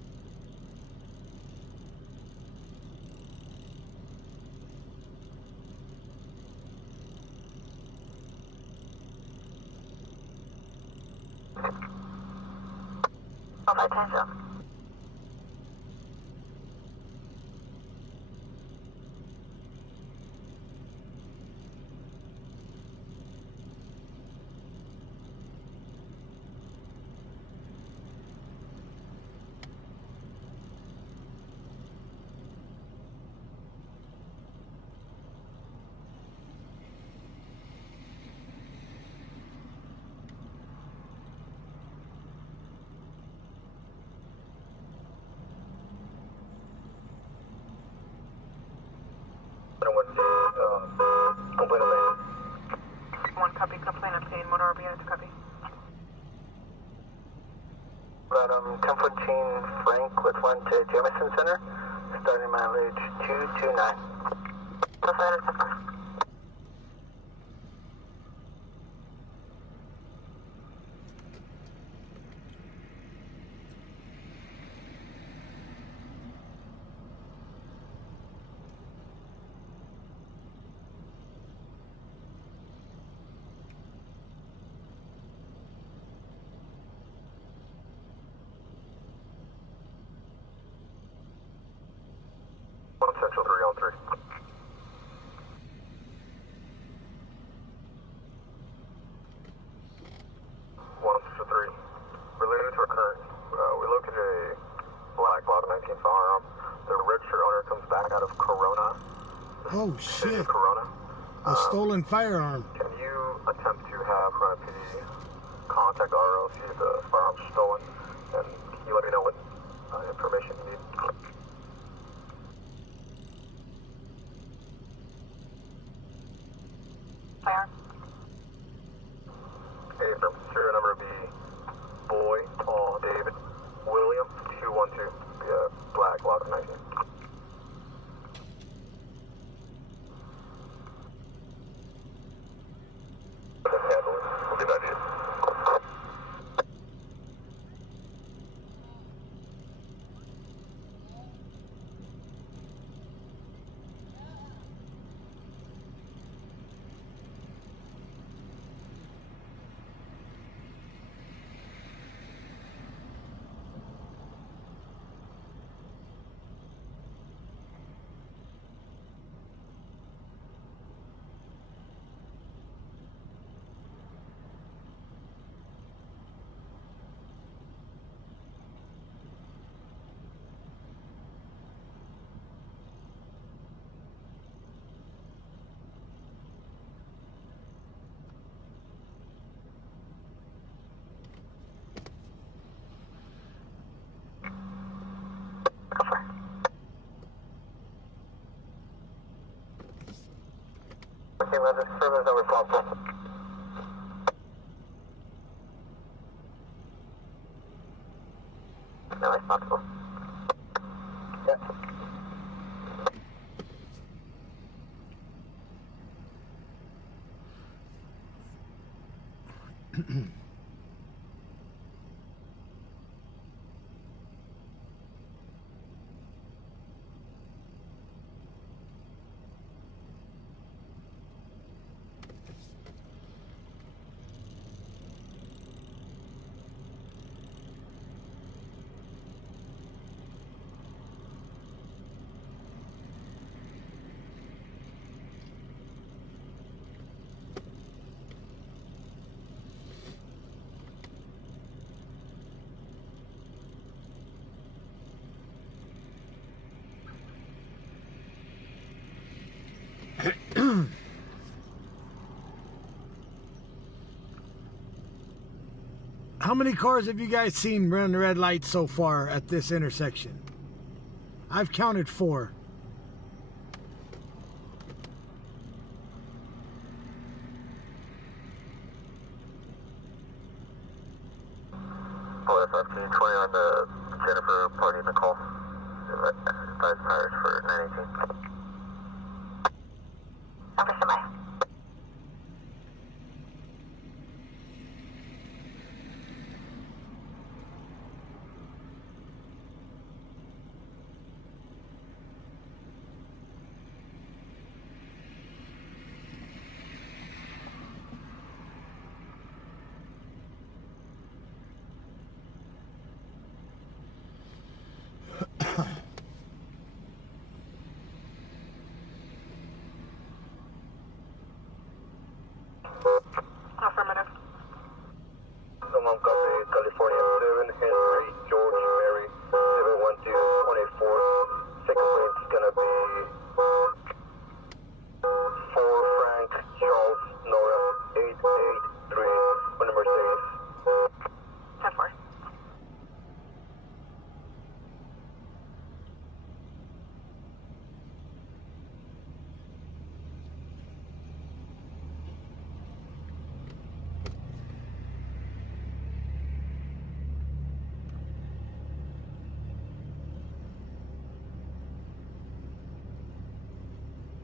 Attention. complaint obtained. 1 copy, complaint obtained. Motor RBI to copy. About 1014 Frank with 1 to Jameson Center, starting mileage 229. Central 3 on 3. 1 Central 3. Related to our current, we located a black Block 19 firearm. The registered owner comes back out of Corona. Oh, shit. Corona. A stolen firearm. Can you attempt to have Corona PD contact RO, see if the firearm's stolen, and can you let me know what information you need? Fire. Hey, from serial number B, Boy, Paul, David, William, 212, black Block 19. We'll get that in. Okay, well, this service is responsible. No, responsible. Yep. How many cars have you guys seen run red lights so far at this intersection? I've counted 4. Oh, that's up to 20 on the Jennifer party in the call. 5 tires for 918. Okay, bye.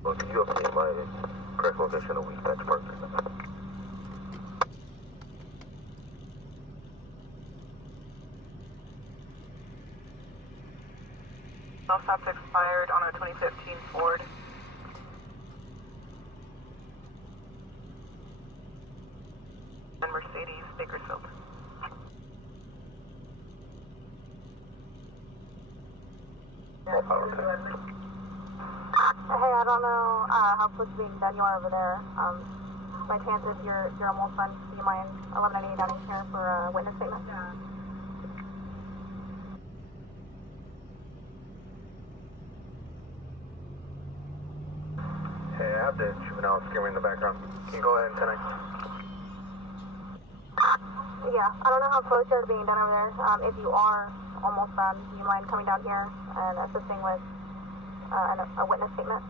Well, can you update my correct location of West Patch Park? All stops expired on a 2015 Ford. And Mercedes, Bakersfield. All power to. Hey, I don't know how close to being done you are over there. By chance, if you're almost done, do you mind 1198 down here for a witness statement? Hey, I have the juvenile screaming in the background. Can you go ahead and connect? Yeah, I don't know how close you're to being done over there. If you are almost done, do you mind coming down here and assisting with a witness statement?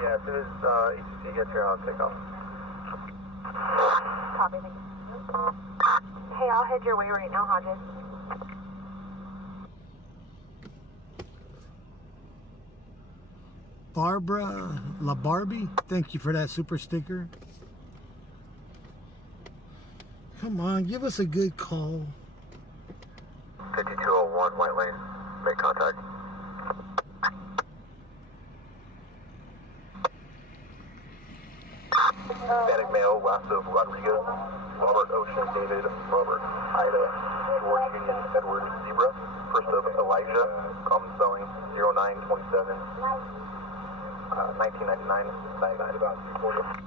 Yeah, as soon as ECC gets here, I'll take off. Copy, thank you. Hey, I'll head your way right now, Hodges. Barbara La Barbie, thank you for that super sticker. Come on, give us a good call. 5201 White Lane. Make contact. Hispanic male, last of Rodriguez, Robert Ocean, David, Robert, Ida, George Union, Edward, Zebra, first of Elijah, common spelling, 0927, 1999, 99, about 340.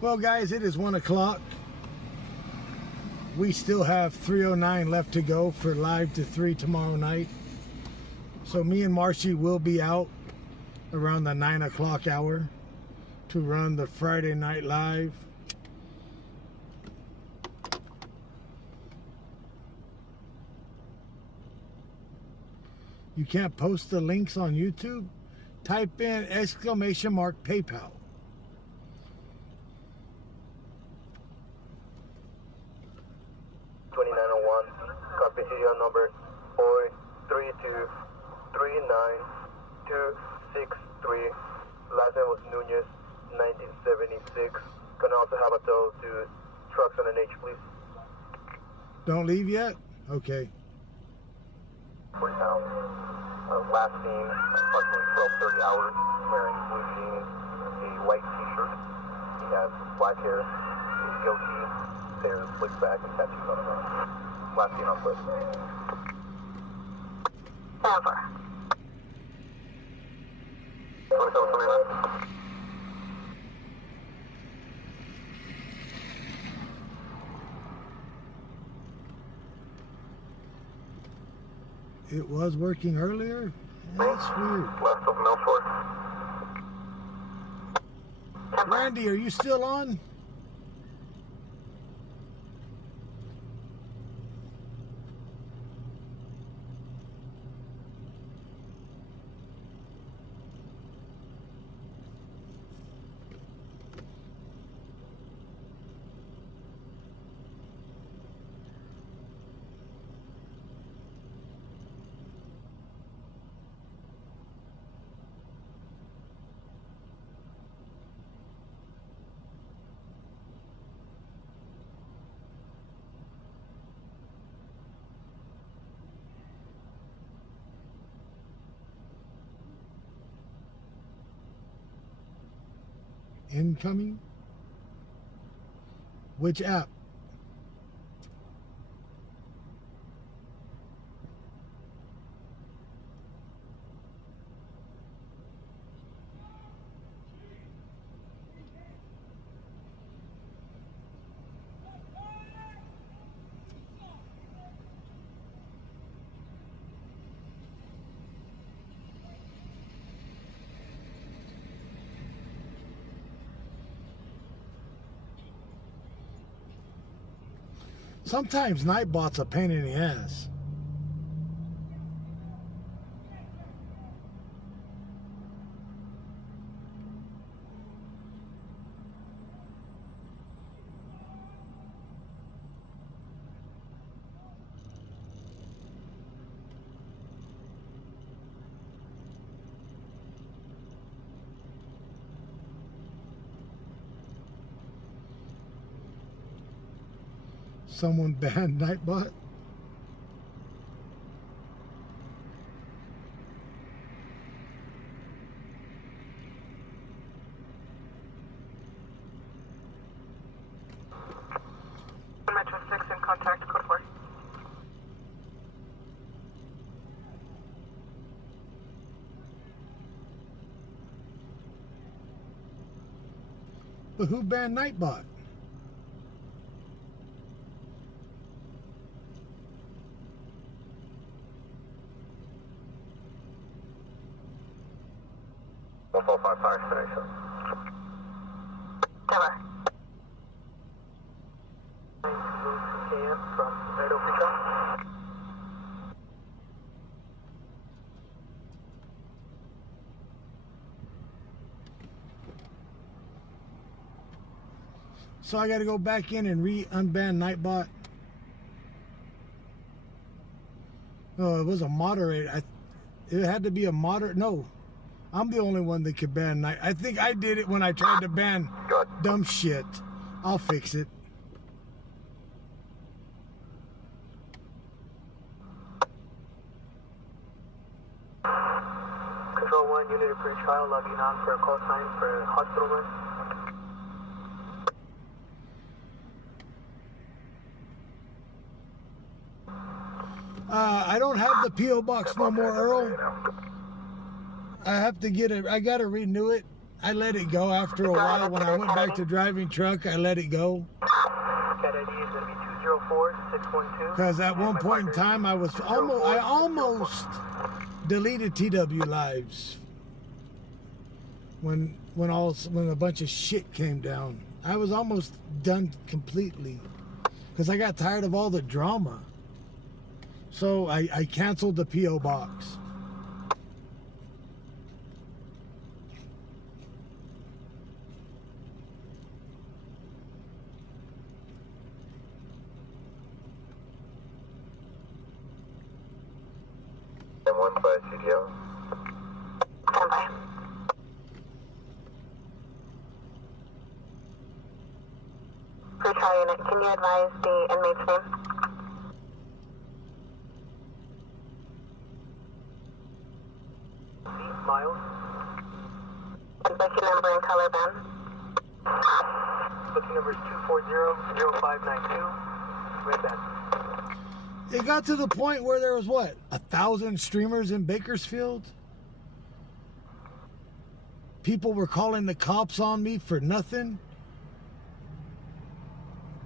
Well, guys, it is 1 o'clock. We still have 309 left to go for live to 3 tomorrow night. So me and Marcy will be out around the 9 o'clock hour to run the Friday night live. You can't post the links on YouTube? Type in !PayPal. Copy to your number 432-39263. Last name was Nunez, 1976. Can I also have a tow to trucks on an H, please? Don't leave yet? Okay. 40 pounds. Last seen approximately 12:30 hours, wearing blue jeans, a white t-shirt. He has black hair, a goatee, hair slicked back, and tattoos on his arm. Last seen on foot. Over. 2729. It was working earlier? That's weird. West of Milford. Randy, are you still on? incoming? Which app? Sometimes Nightbot's a pain in the ass. Someone banned Nightbot? Metro 6 in contact, code 4. But who banned Nightbot? Fire station. Tower. 902 KM from Red Oak Patrol. So I got to go back in and unban Nightbot. No, it was a moderator. It had to be a moderate. No. I'm the only one that could ban Night. I think I did it when I tried to ban dumb shit. I'll fix it. Control 1, unit of pre-trial logging on for a call sign for hospital run. I don't have the P.O. box no more, Earl. I have to get it. I got to renew it. I let it go after a while. When I went back to driving truck, I let it go. Cat ID is going to be 204-612. Because at one point in time, I almost deleted TW Lives when a bunch of shit came down. I was almost done completely because I got tired of all the drama. So I canceled the P.O. box. M1 by CDL. Stand by. Pre-trial unit, can you advise the inmate's name? Miles. And booking number and color band. Booking number is 240-0592. Red band. It got to the point where there was, 1,000 streamers in Bakersfield? People were calling the cops on me for nothing.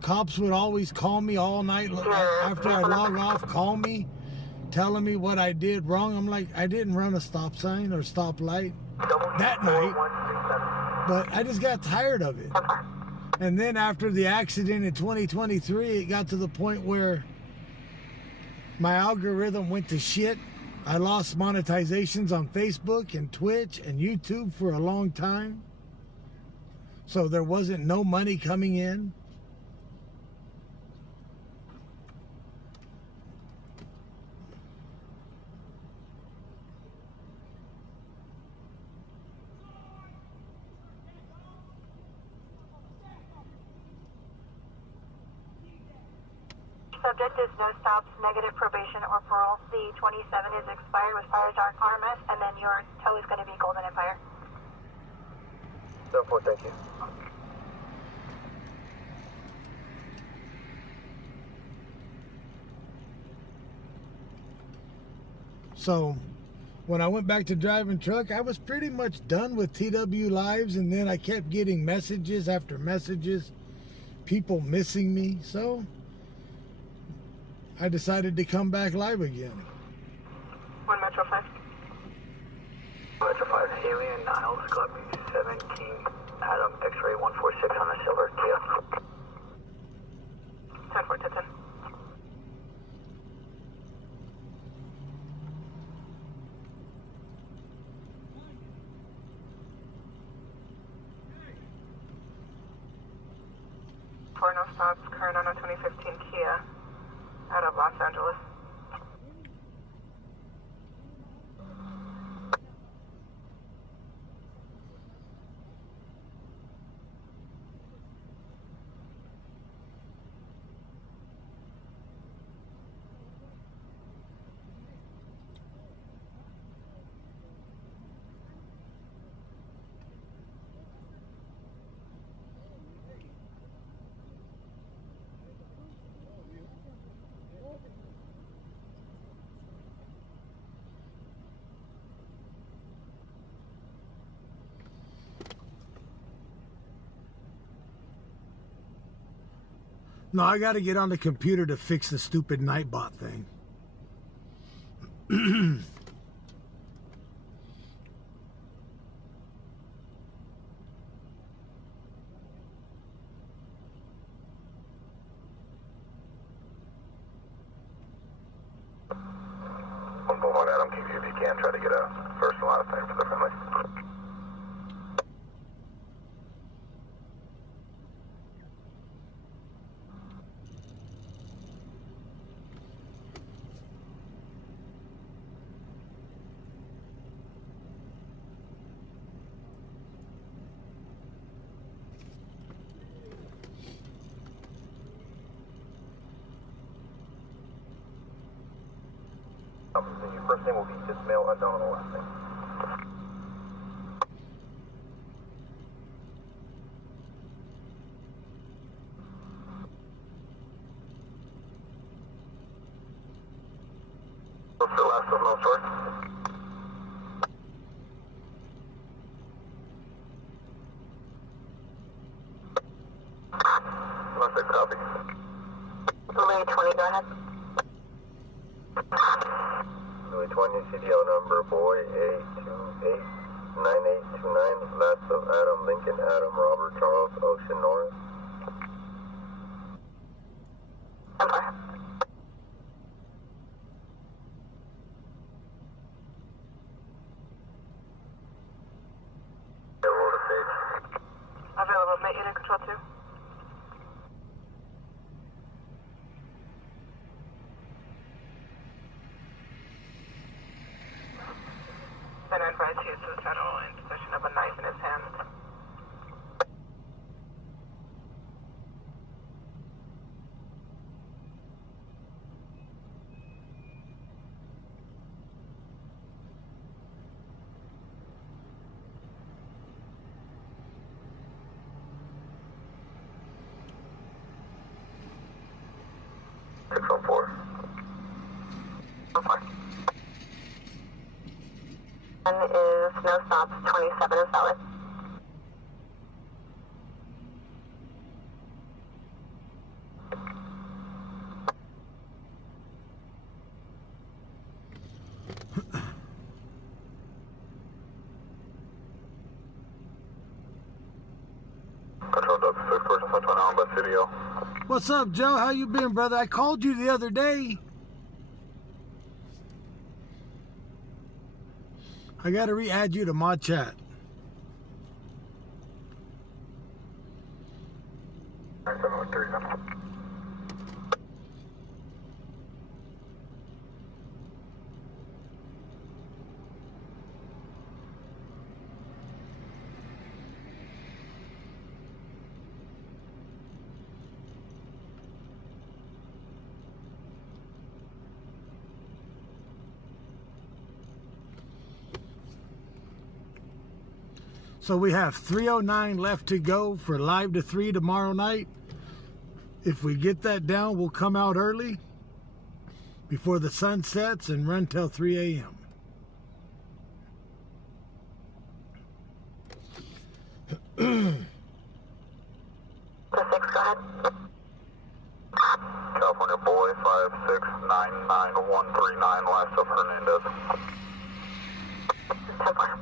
Cops would always call me all night after I log off, call me, telling me what I did wrong. I'm like, I didn't run a stop sign or stop light that night, but I just got tired of it. And then after the accident in 2023, it got to the point where my algorithm went to shit. I lost monetizations on Facebook and Twitch and YouTube for a long time. So there wasn't no money coming in. Subject is no stops, negative probation or parole. The 27 is expired with fire dark armrest, and then your tow is going to be golden and fire. 7-4, thank you. So when I went back to driving truck, I was pretty much done with TW Lives, and then I kept getting messages after messages, people missing me, so I decided to come back live again. 1 Metro 5. Metro 5, Haley and Niles, copy 17, Adam, X-ray 146 on the silver Kia. 10-4, 10-10. For no stops, current on a 2015 Kia out of Los Angeles. No, I got to get on the computer to fix the stupid Nightbot thing. One Adam, keep you if you can, try to get a first and last name for the family. The first name will be just male, unknown on the last name. What's the last of no story? Last six copy. Louis 20, go ahead. Louis 20, CDL number, boy, A289829, last of Adam, Lincoln, Adam, Robert, Charles, Ocean, Norris. Available, mate, unit control 2. Then I advise he is suicidal in possession of a knife in his hand. One is no stops, 27 is valid. Control Doug, 6 person, Central Island, West CDL. What's up, Joe? How you been, brother? I called you the other day. I got to re-add you to my chat. So we have 309 left to go for live to 3 tomorrow night. If we get that down, we'll come out early before the sun sets and run till 3 a.m. California boy 5699139, last of Hernandez. 10-4.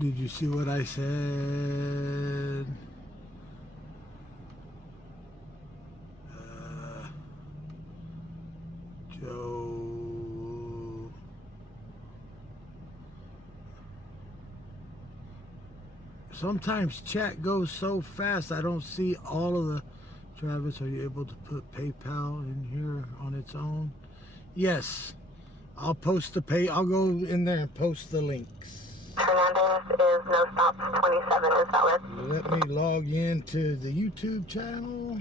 Did you see what I said? Joe. Sometimes chat goes so fast I don't see all of the. Travis, are you able to put PayPal in here on its own? Yes. I'll post the I'll go in there and post the links. Hernandez is no stops 27 is valid. Let me log into the YouTube channel.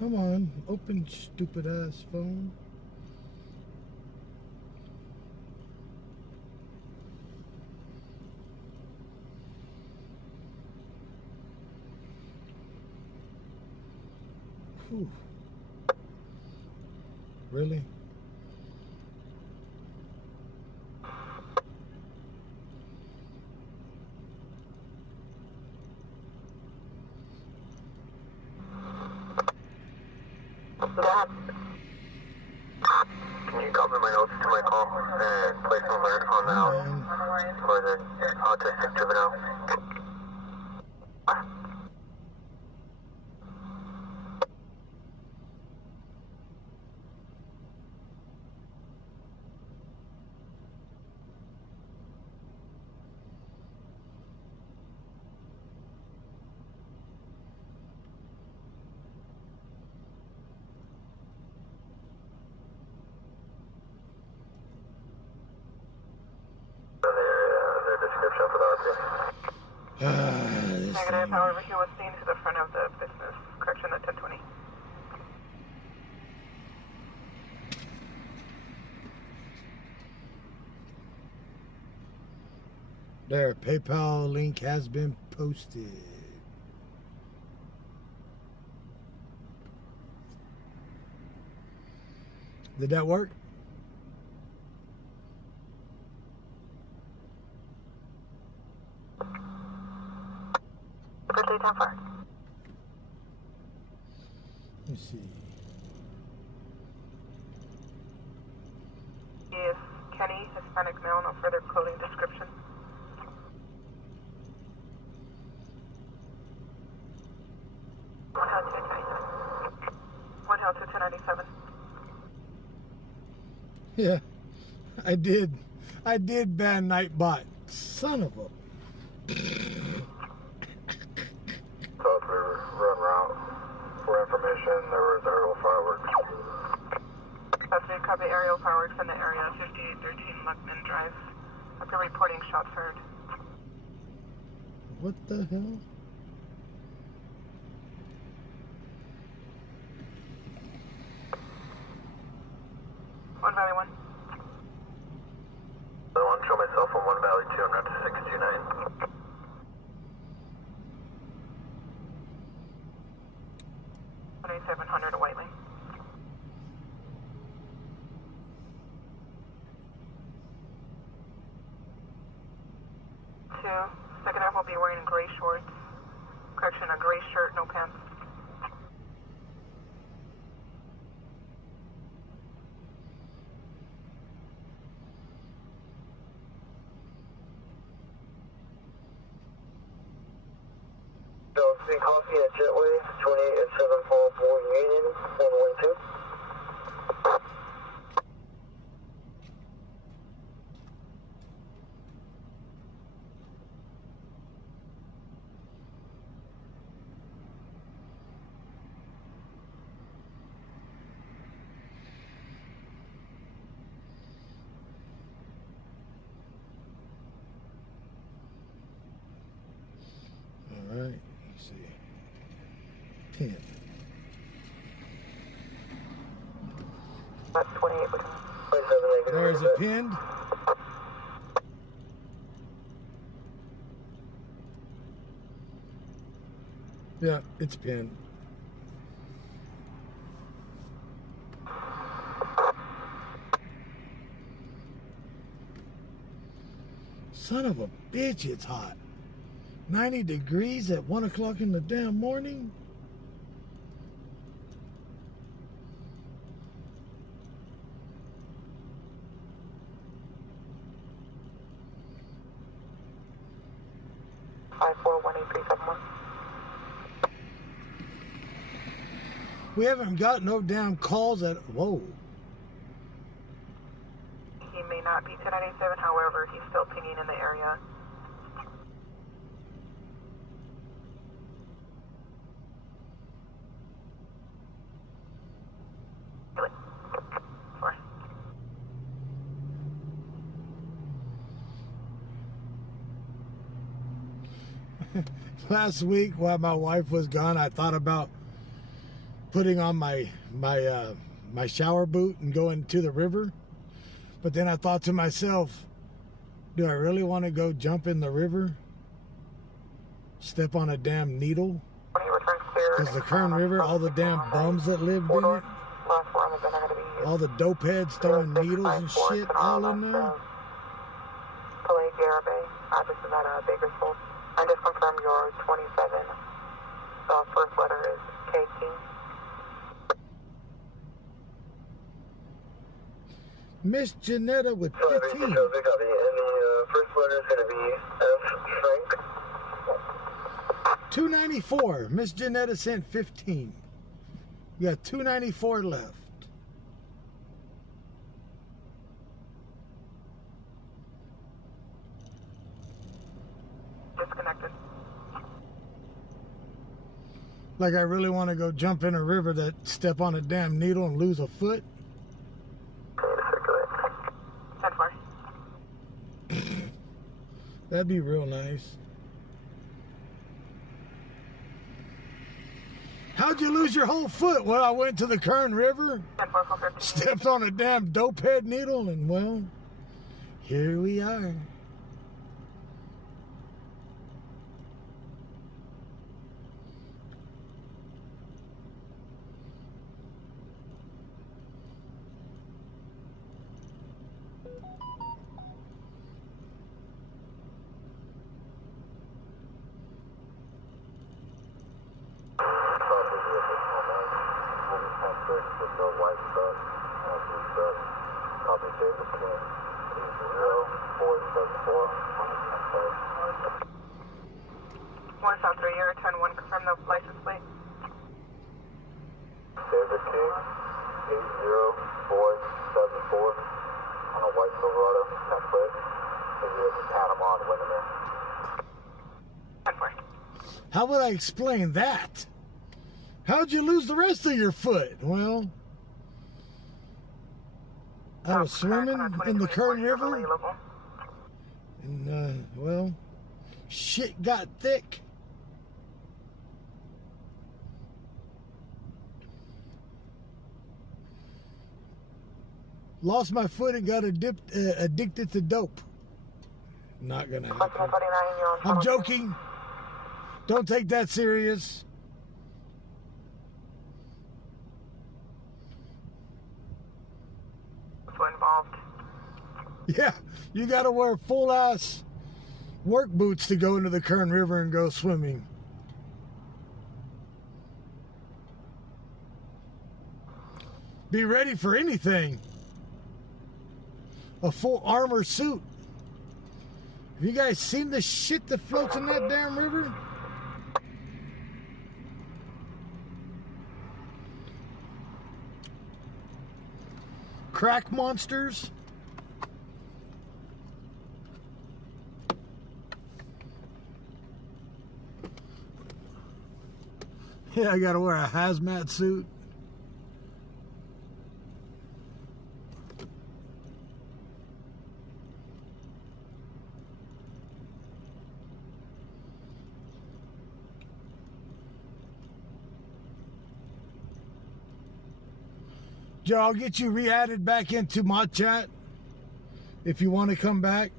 Come on, open stupid ass phone. Whew. Really? Can you copy my notes to my call and place an alert on the house for the autistic juvenile? Their description for the RP. Negative, however, he was seen to the front of the business. Correction at 1020. There, PayPal link has been posted. Did that work? Birthday 10-4. Let's see. He is Kenny, Hispanic male, no further clothing description. One house 297. Yeah, I did ban Nightbot. Son of a. South River run route. For information, there was aerial fireworks. That's a copy aerial fireworks in the area, 5813 Luckman Drive. After reporting shots heard. What the hell? One Valley 1. I want to show myself on 1 Valley 2 and route to 629. 2700 to Whiteley. 2. Second half will be wearing gray shorts. Correction, a gray shirt, no pants. Bellsy Coffee at Jetway, 2874 Union, 112. see. Pin. That's 28 with There's a pinned. Yeah, it's pinned. Son of a bitch, it's hot. 90 degrees at 1 o'clock in the damn morning. We haven't got no damn calls at. Whoa. He may not be 1097, however, he's still pinging in the area. Last week while my wife was gone, I thought about putting on my shower boot and going to the river. But then I thought to myself, do I really want to go jump in the river? Step on a damn needle? Because the Kern River, all the damn bums that lived in it, all the dope heads throwing needles and shit all in there. This is at Bakersfield. I just confirmed your 27. The first letter is KT. Miss Janetta with 15. And the first letter is going to be F. Frank. 294. Miss Janetta sent 15. You got 294 left. Disconnected. Like I really want to go jump in a river that step on a damn needle and lose a foot. That'd be real nice. How'd you lose your whole foot? Well, I went to the Kern River, stepped on a damn dope head needle, and well, here we are. Confirm the license plate. David King, 80474 on a white Silverado. That's it. Maybe it's Panama and Windermere. How would I explain that? How'd you lose the rest of your foot? Well, I was swimming in the Kern River, and well, shit got thick. Lost my foot and got addicted to dope. Not gonna happen. I'm joking. Don't take that serious. Involved. Yeah, you gotta wear full ass work boots to go into the Kern River and go swimming. Be ready for anything. A full armor suit. Have you guys seen the shit that floats in that damn river? Crack monsters. Yeah, I gotta wear a hazmat suit. Joe, I'll get you re-added back into my chat if you want to come back.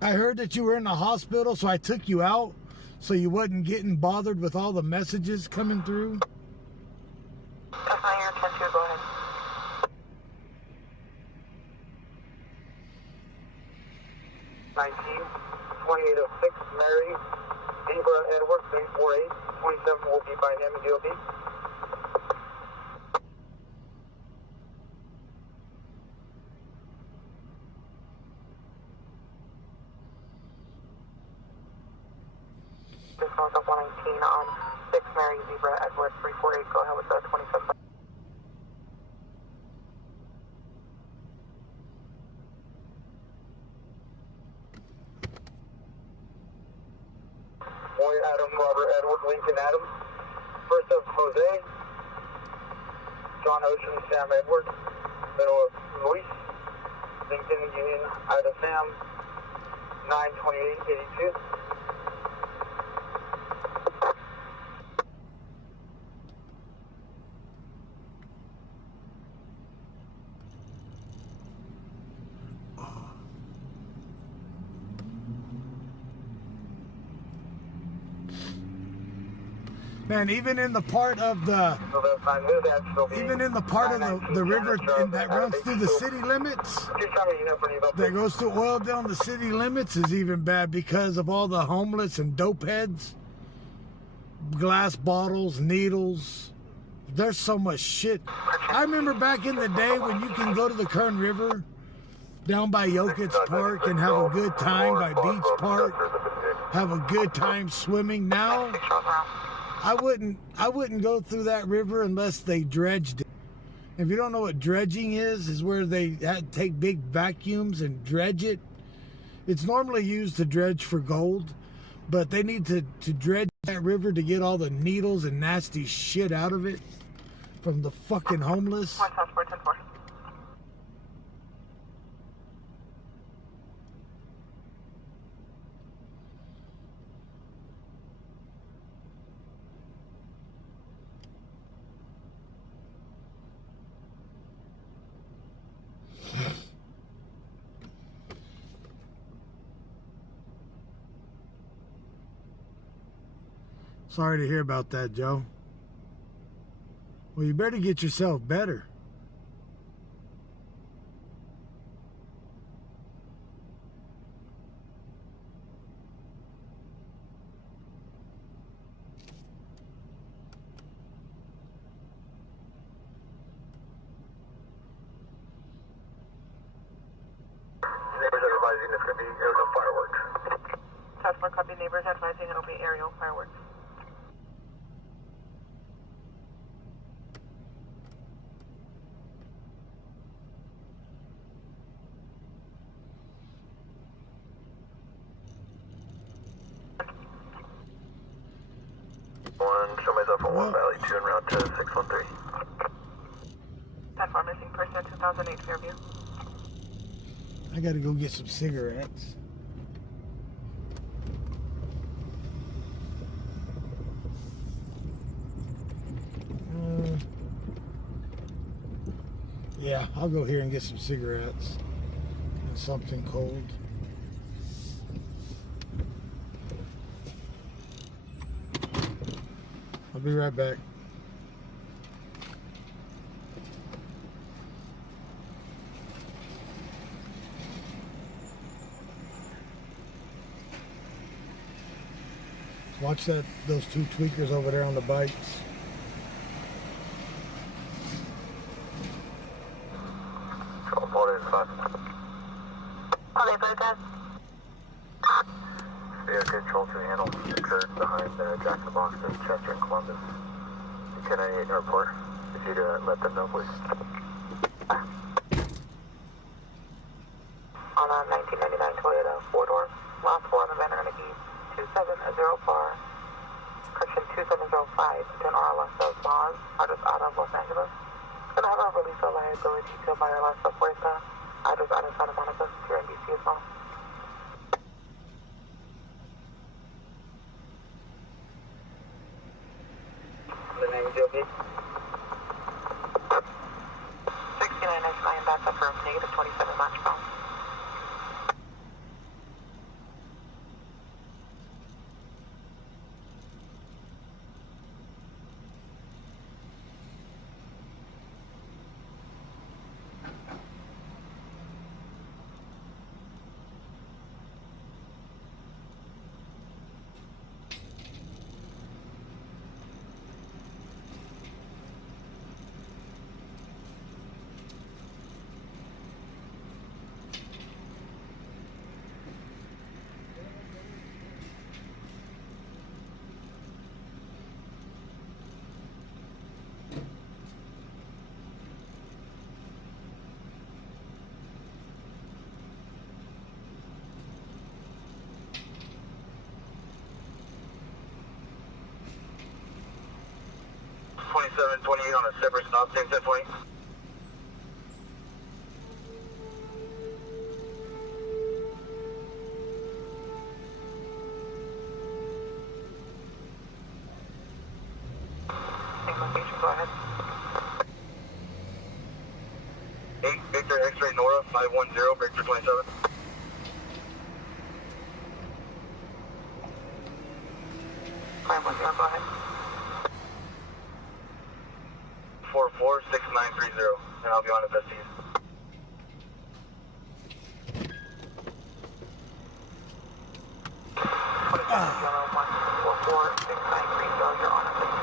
I heard that you were in the hospital, so I took you out so you wasn't getting bothered with all the messages coming through. That's not your attention. Go ahead. '19, 2806, Mary, Zebra, Edward, 348, 27 will be by him and DOB. Just north of 119 on 6 Mary, Zebra, Edward, 348. Go ahead with the 27. Boy, Adam, Robert, Edward, Lincoln, Adam. First of Jose, John Ocean, Sam, Edward. Middle of Luis, Lincoln, Union, Ida, Sam, 92882. Man, even in the part of the river that runs through the city limits, that goes to oil down the city limits, is even bad because of all the homeless and dope heads, glass bottles, needles. There's so much shit. I remember back in the day when you can go to the Kern River down by Yokit's Park and have a good time by Beach Park, have a good time swimming. Now I wouldn't go through that river unless they dredged it. If you don't know what dredging is where they take big vacuums and dredge it. It's normally used to dredge for gold, but they need to dredge that river to get all the needles and nasty shit out of it from the fucking homeless. 1,410-4. Sorry to hear about that, Joe. Well, you better get yourself better. Neighbors are advising it's going to be aerial fireworks. Tesla copy, neighbors advising it'll be aerial fireworks. Show myself on 1 Valley 2 and route to 613. 10-4 missing person at 2008 Fairview. I gotta go get some cigarettes. Yeah, I'll go here and get some cigarettes and something cold. I'll be right back. Watch those two tweakers over there on the bikes. Oh, they put that? Spear control to handle occurred behind Jackson Box in Chester and Columbus. 1098 airport. If you'd let them know, please. On a 1999 Toyota 4-door. Last four on the van are going to be 2704, correction 2705, Denora Las Dos Laws, address out of Los Angeles. Going to have a release of liability to buyer Las Dos Puerta, address out of Santa Monica, here in DC as well. The name is Yogi. 728 on a separate stop, same 1020. Same location, go ahead. 8 Victor X-ray Nora 510 Victor 27. 510, go ahead. 446930, and I'll be on investigation. You're on investigation.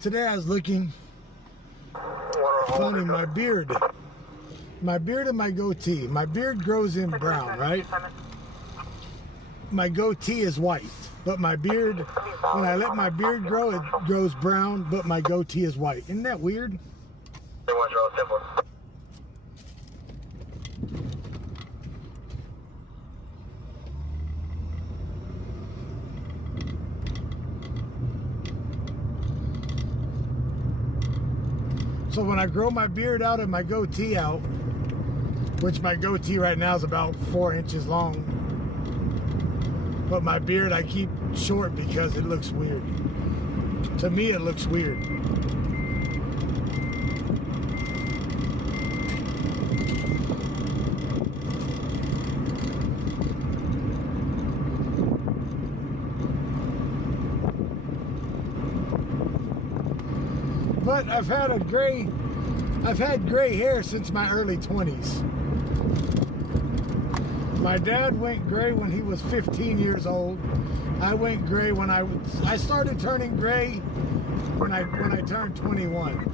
Today I was looking funny, my beard and my goatee. My beard grows in brown, right? My goatee is white, but my beard, when I let my beard grow, it grows brown, but my goatee is white. Isn't that weird? So when I grow my beard out and my goatee out, which my goatee right now is about 4 inches long, but my beard I keep short because it looks weird. To me, it looks weird. But I've had gray hair since my early 20s. My dad went gray when he was 15 years old. I went gray when I started turning gray when I turned 21.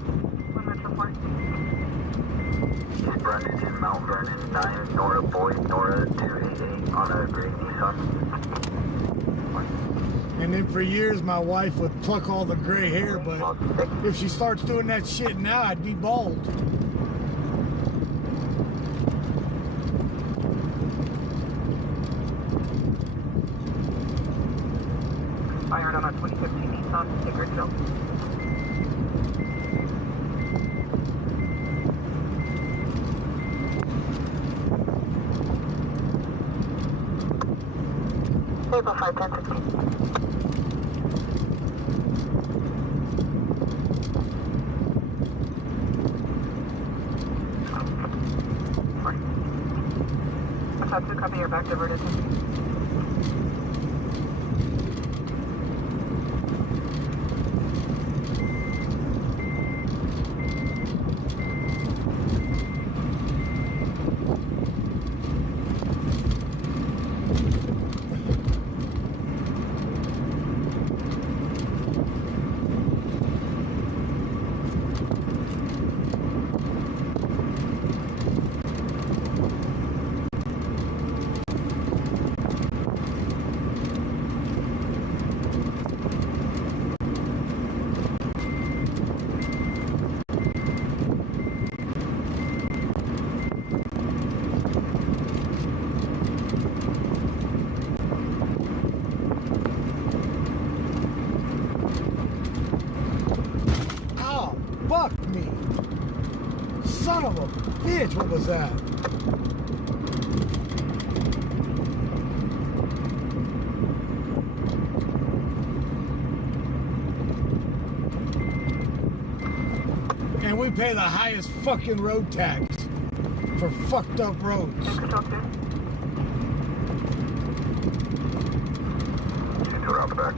East Vernon, Mount Vernon, 9 Nora Boyd, Nora 288 on a gray Nissan. And then for years, my wife would pluck all the gray hair, but if she starts doing that shit now, I'd be bald. Fired on a 2015 Nissan Discretion. Table 510. That's to copy your back diverted. Fuck me. Son of a bitch, what was that? And we pay the highest fucking road tax for fucked up roads. Around the back.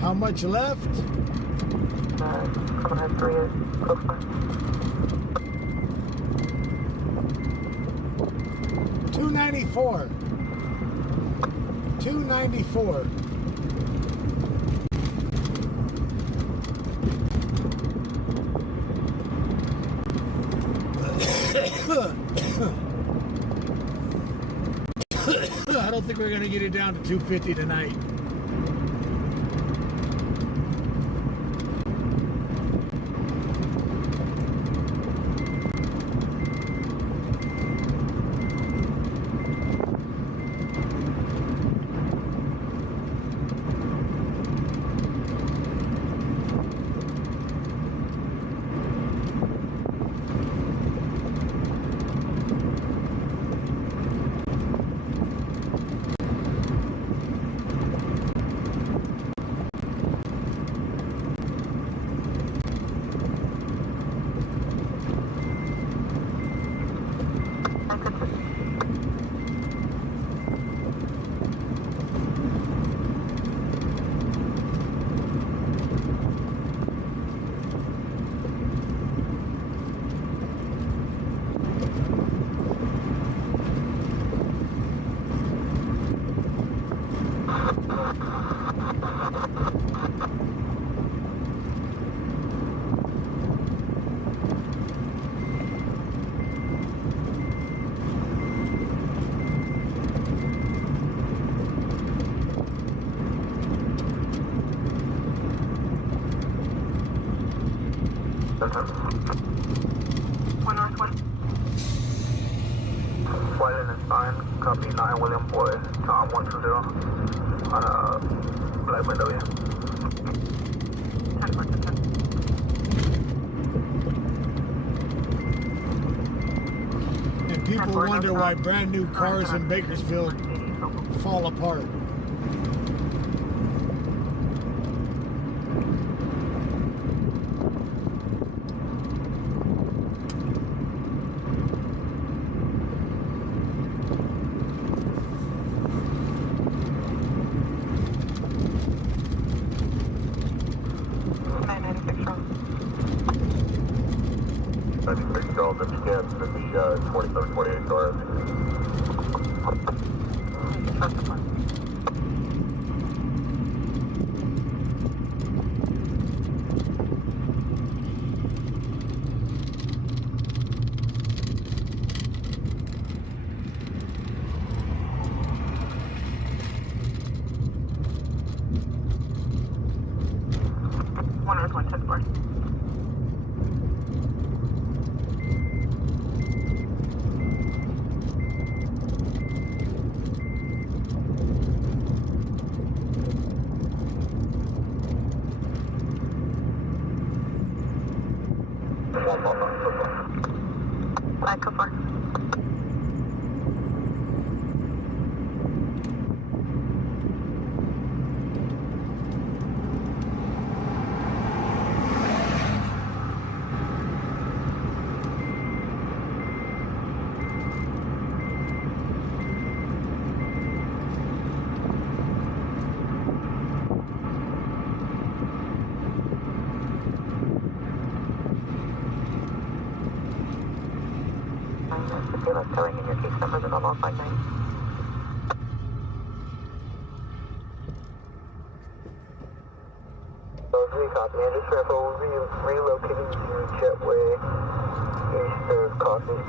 How much left? 294. 294. don't think we're going to get it down to 250 tonight. White and fine, copy 9 William Boy, Tom 120 on Black Window, yeah. 10. And people wonder why brand new cars in Bakersfield fall apart. I think they called the scans to the 2728 cars. Let's telling in your case numbers and all 59. Copy. And just careful, relocating to Jetway east of Coffee.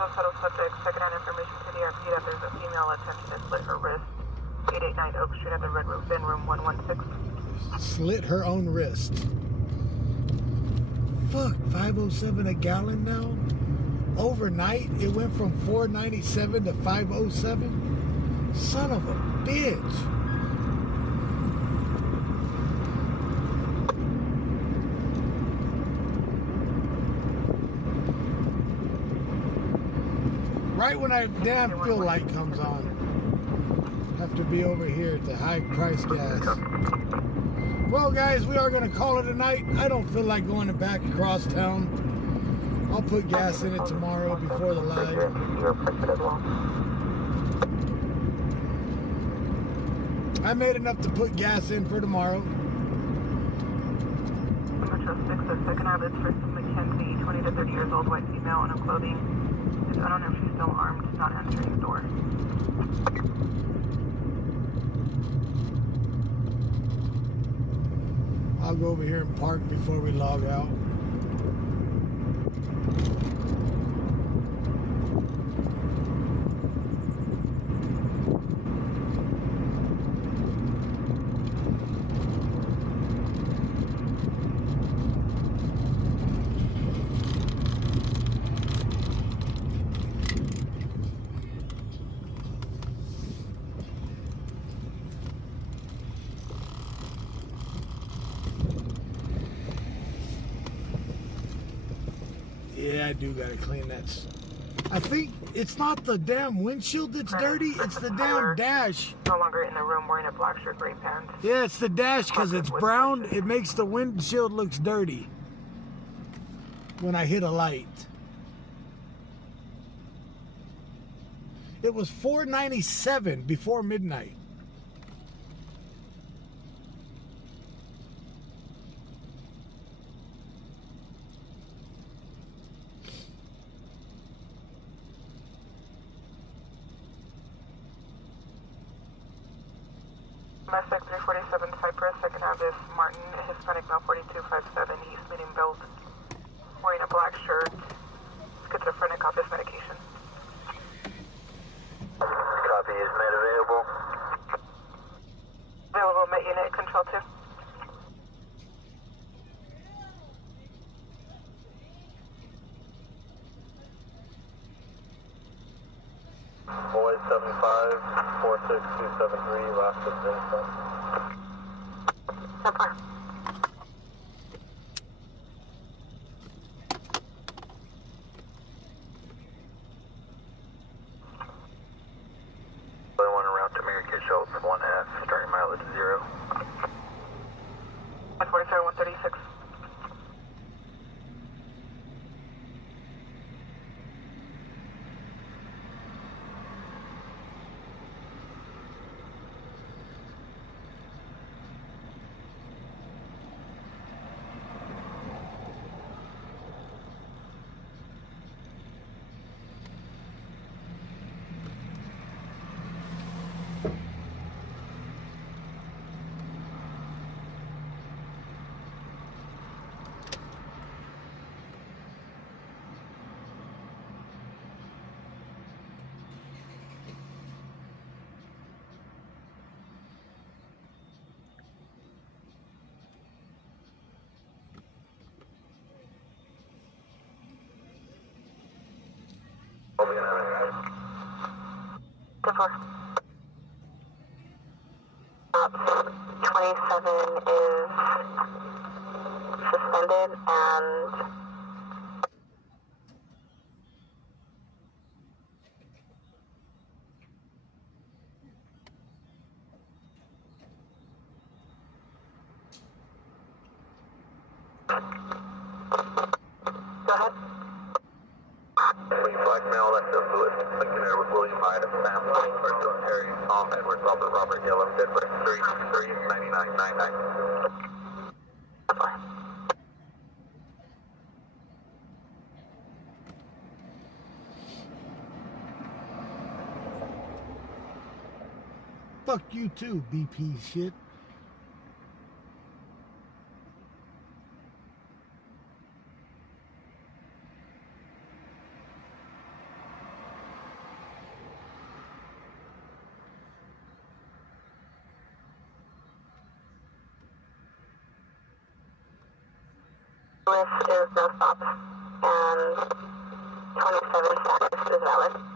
Hospital subject, second-hand information to the RP that there's a female attempting to slit her wrist. 889 Oak Street at the Red Roof Inn, room 116. Slit her own wrist. Fuck, 507 a gallon now? Overnight, it went from 497 to 507? Son of a bitch. Right when our damn fuel light comes on. Have to be over here at the high price gas. Well, guys, we are going to call it a night. I don't feel like going back across town. I'll put gas in it tomorrow before the live. I made enough to put gas in for tomorrow. Metro 6 at 2nd Ave, it's for Mackenzie, 20 to 30 years old, white female, in clothing. I don't know if she's still armed, not answering the door. I'll go over here and park before we log out. Yeah, I do gotta clean that. I think it's not the damn windshield that's dirty, it's the damn dash. No longer in the room, wearing a black shirt, gray pants. Yeah, it's the dash because it's brown. It makes the windshield looks dirty when I hit a light. It was 497 before midnight. Domestic 347 Cypress, 2nd Ave, Martin, Hispanic male 4257, East Meeting Build, wearing a black shirt, schizophrenic office medication. Copy, is med available? Available med unit, control 2. Boy 75-46273, last of Vincent. So far. One around to Mary Kay Schultz, 1/2, starting mileage 0. 147, 136. So far. 27 is suspended and go ahead. Black male, that's the Lewis, Lincoln Air with William Hyde, Sam Lane, Bristol, Harry, Tom, Edward, Robert, Yellow, Denver, 39999. Fuck you too, BP shit. List is no stops, and 27 status is valid.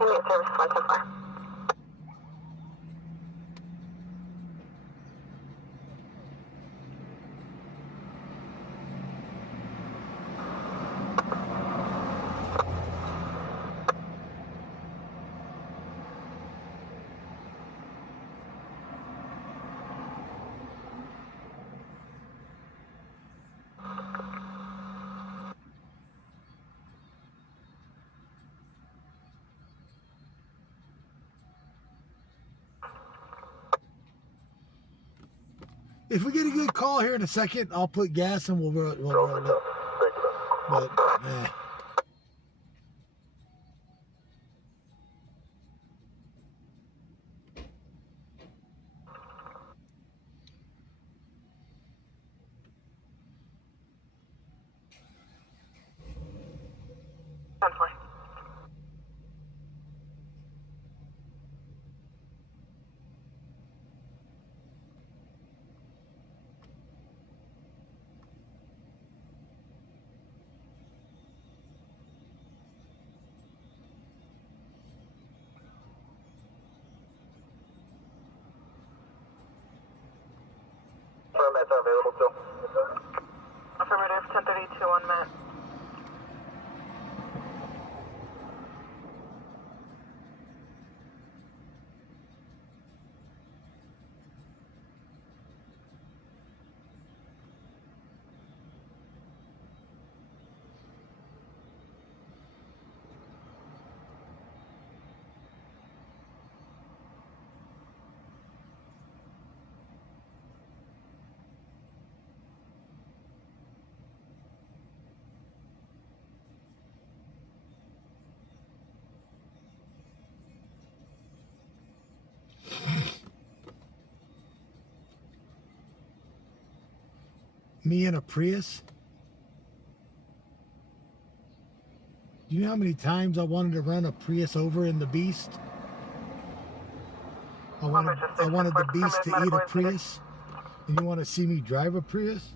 Indian service 110 If we get a good call here in a second, I'll put gas and we'll roll it. But, Mats are available still. Affirmative, 1032 on Matt. me in a Prius? Do you know how many times I wanted to run a Prius over in the Beast? I wanted the Beast to eat a Prius. And you want to see me drive a Prius?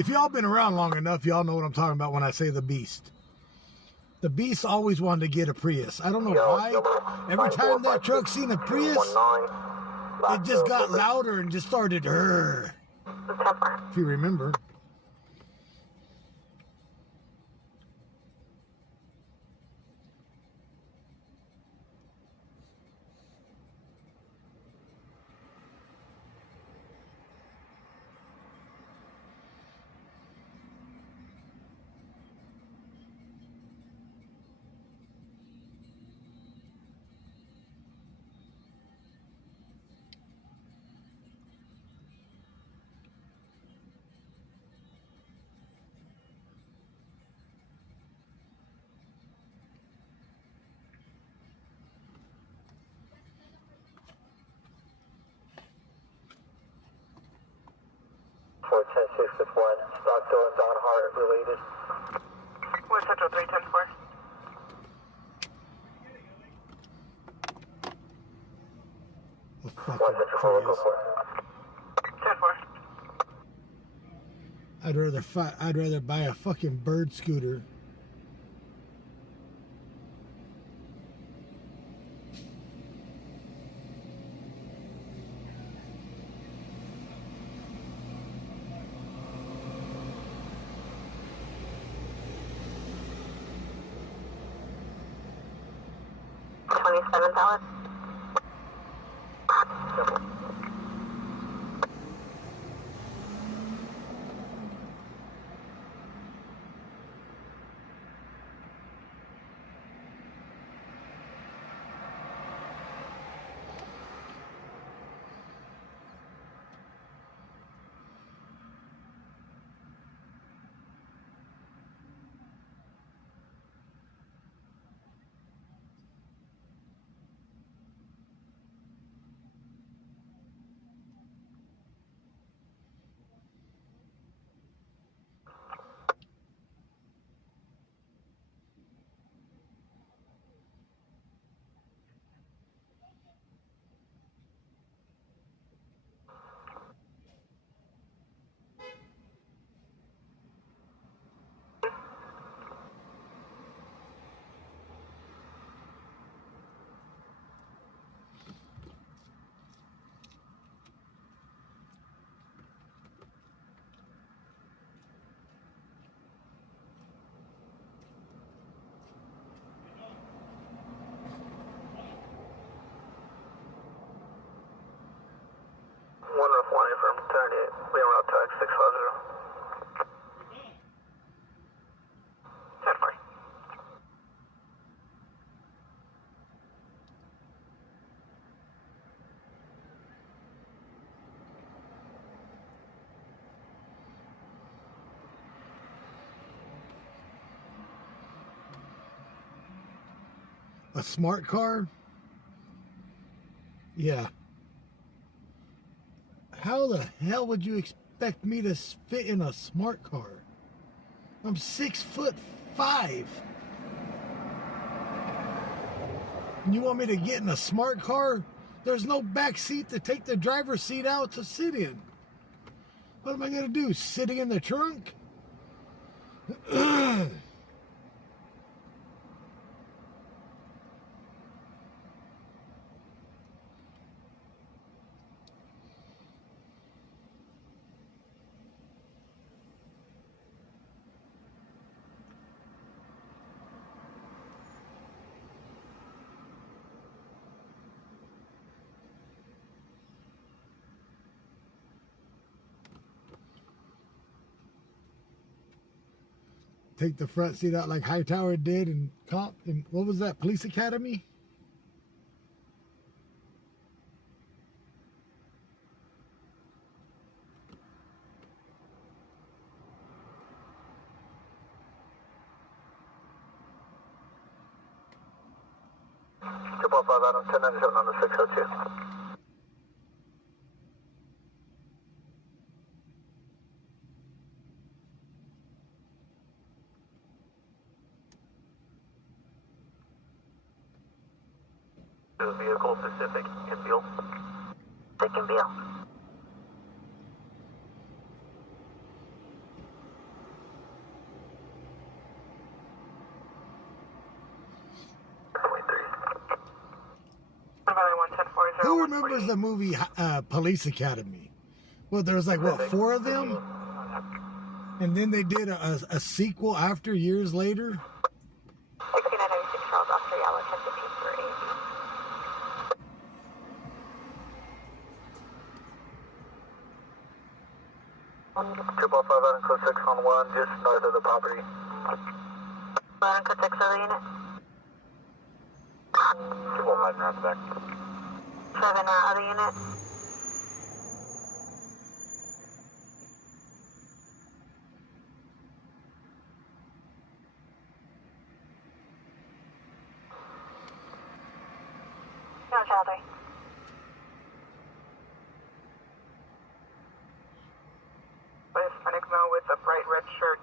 If y'all been around long enough, y'all know what I'm talking about when I say the Beast. The Beast always wanted to get a Prius. I don't know why. Every time that truck seen a Prius, it just got louder and just started, if you remember. For 10-6 with 1, Stockdale and Don Hart related. Where's Central 310-4? The fucking 1 Central 4, go Prius. for it. 10-4. I'd rather buy a fucking bird scooter. $27. One Roof 1 from 38, we route tag 650. 10-4. A smart car? Yeah. How the hell would you expect me to fit in a smart car? I'm 6'5". And you want me to get in a smart car? There's no back seat to take the driver's seat out to sit in. What am I going to do? Sitting in the trunk? Take the front seat out like Hightower did in Cop. And what was that? Police Academy? Triple 5 Adam 1097 on the 602. Vehicle Pacific in Beale. Dick and Beale. Who remembers the movie Police Academy? Well, there was like, what, 4 of them? And then they did a sequel after years later? 6996 Charles Oscar Yellow 1015 for AV. 255 code 6 on 1, just north of the property. 11 code 6 other unit. 215 around the back. 7 other unit. No, child 3. Hispanic male with a bright red shirt,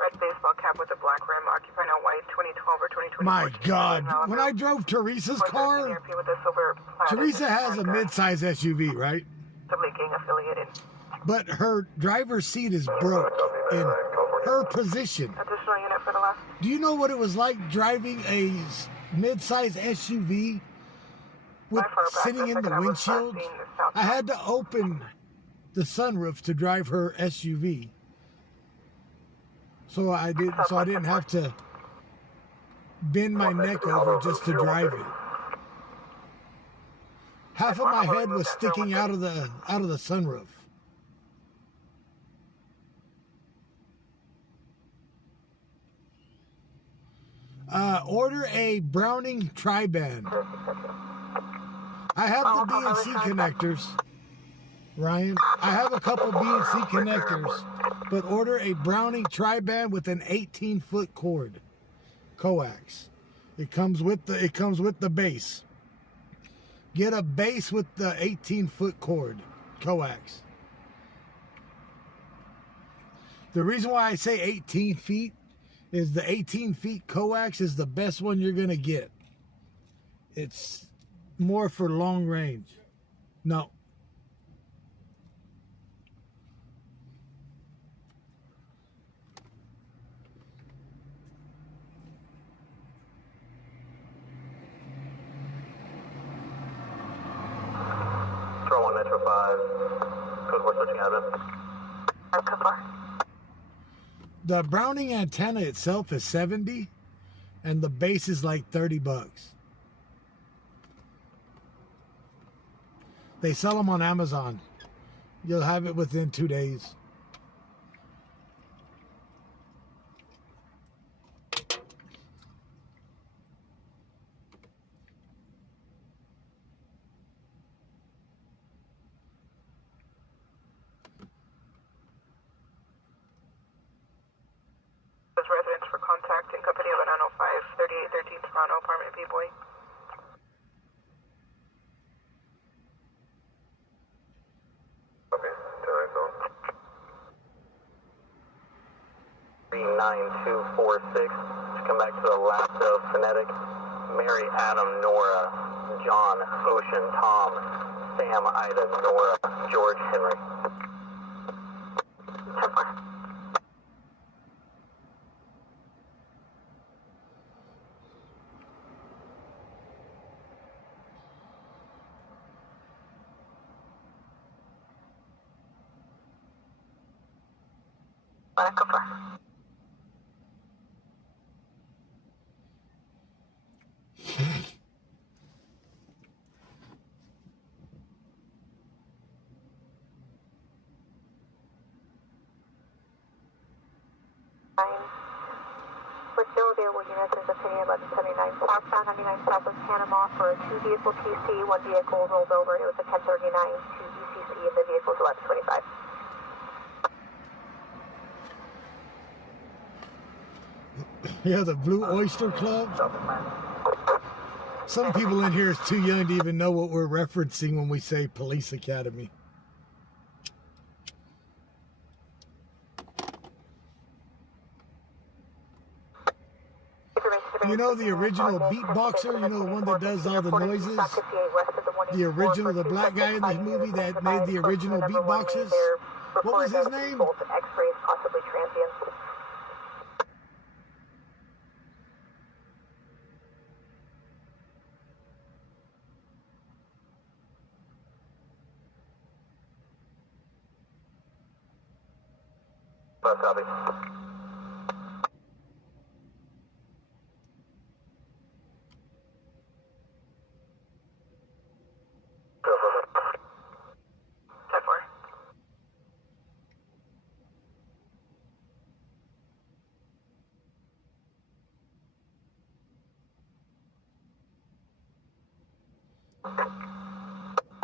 red baseball cap with a black rim, occupying a white 2012 or 2020. My God. When I drove Teresa's car, with a silver plaid Teresa has a mid-size SUV, right? gang affiliated. But her driver's seat is broke in her position. Additional unit for the last. Do you know what it was like driving a mid-size SUV with sitting in the windshield? I had to open the sunroof to drive her SUV. So I didn't have to bend my neck over just to drive it. Half of my head was sticking out of the sunroof. Order a Browning tri-band. I have the BNC connectors, Ryan. I have a couple BNC connectors, but order a Browning tri-band with an 18-foot cord, coax. It comes with the base. Get a base with the 18-foot cord, coax. The reason why I say 18 feet is the 18 feet coax is the best one you're gonna get. It's more for long range. No. Throw 1 Metro 5, code 4 switching address. Code 4. The Browning antenna itself is $70, and the base is like $30. They sell them on Amazon. You'll have it within 2 days. Residents for contact in company of an 905 3813 Toronto apartment B boy. Okay, 39246. Come back to the Lasso Phonetic. Mary, Adam, Nora, John, Ocean, Tom, Sam, Ida, Nora, George, Henry. 10-4. Code 4. With no available units, there's a penny 1179 southbound 99 Southwest Panama for a 2-vehicle TC. 1 vehicle rolled over. It was a 1039 to ECC, and the vehicle is 1125. Yeah, the Blue Oyster Club. Some people in here is too young to even know what we're referencing when we say Police Academy. You know the original beatboxer? You know the one that does all the noises? The original, the black guy in the movie that made the original beatboxes? What was his name? X-rays, possibly transient. Copy. Go, go, go. 10-4.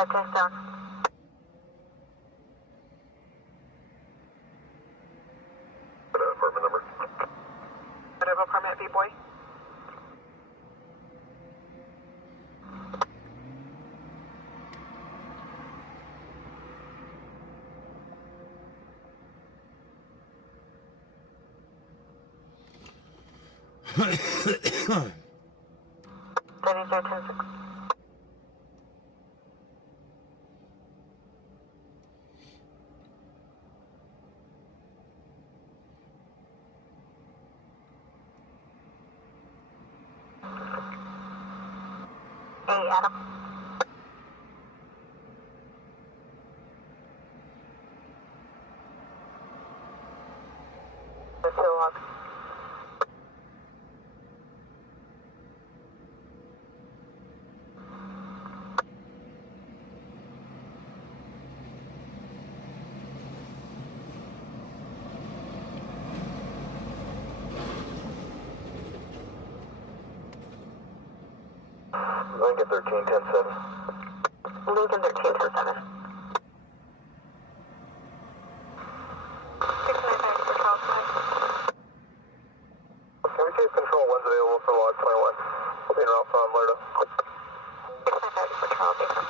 Test down. Apartment number. Whatever permit, B-boy. Ladies, 10-6. Hey, Adam. Let's go up. Lincoln 13, 10-7. Lincoln 13, 10-7. 699 for Charles Mike. Can we keep control? One's available for log 21. We'll be in route from Lerdo. 699 for Charles Baker.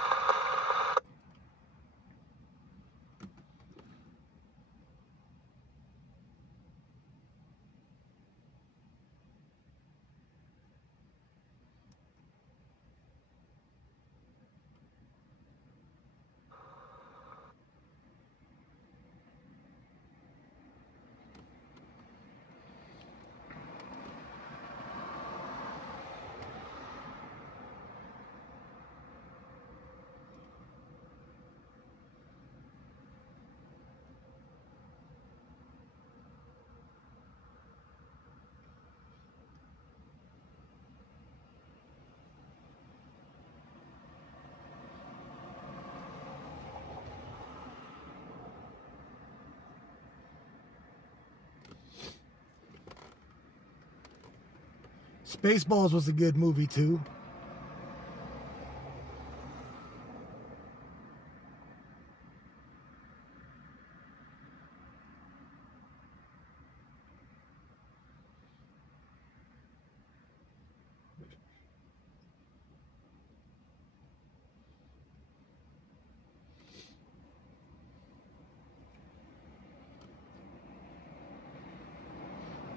Spaceballs was a good movie too.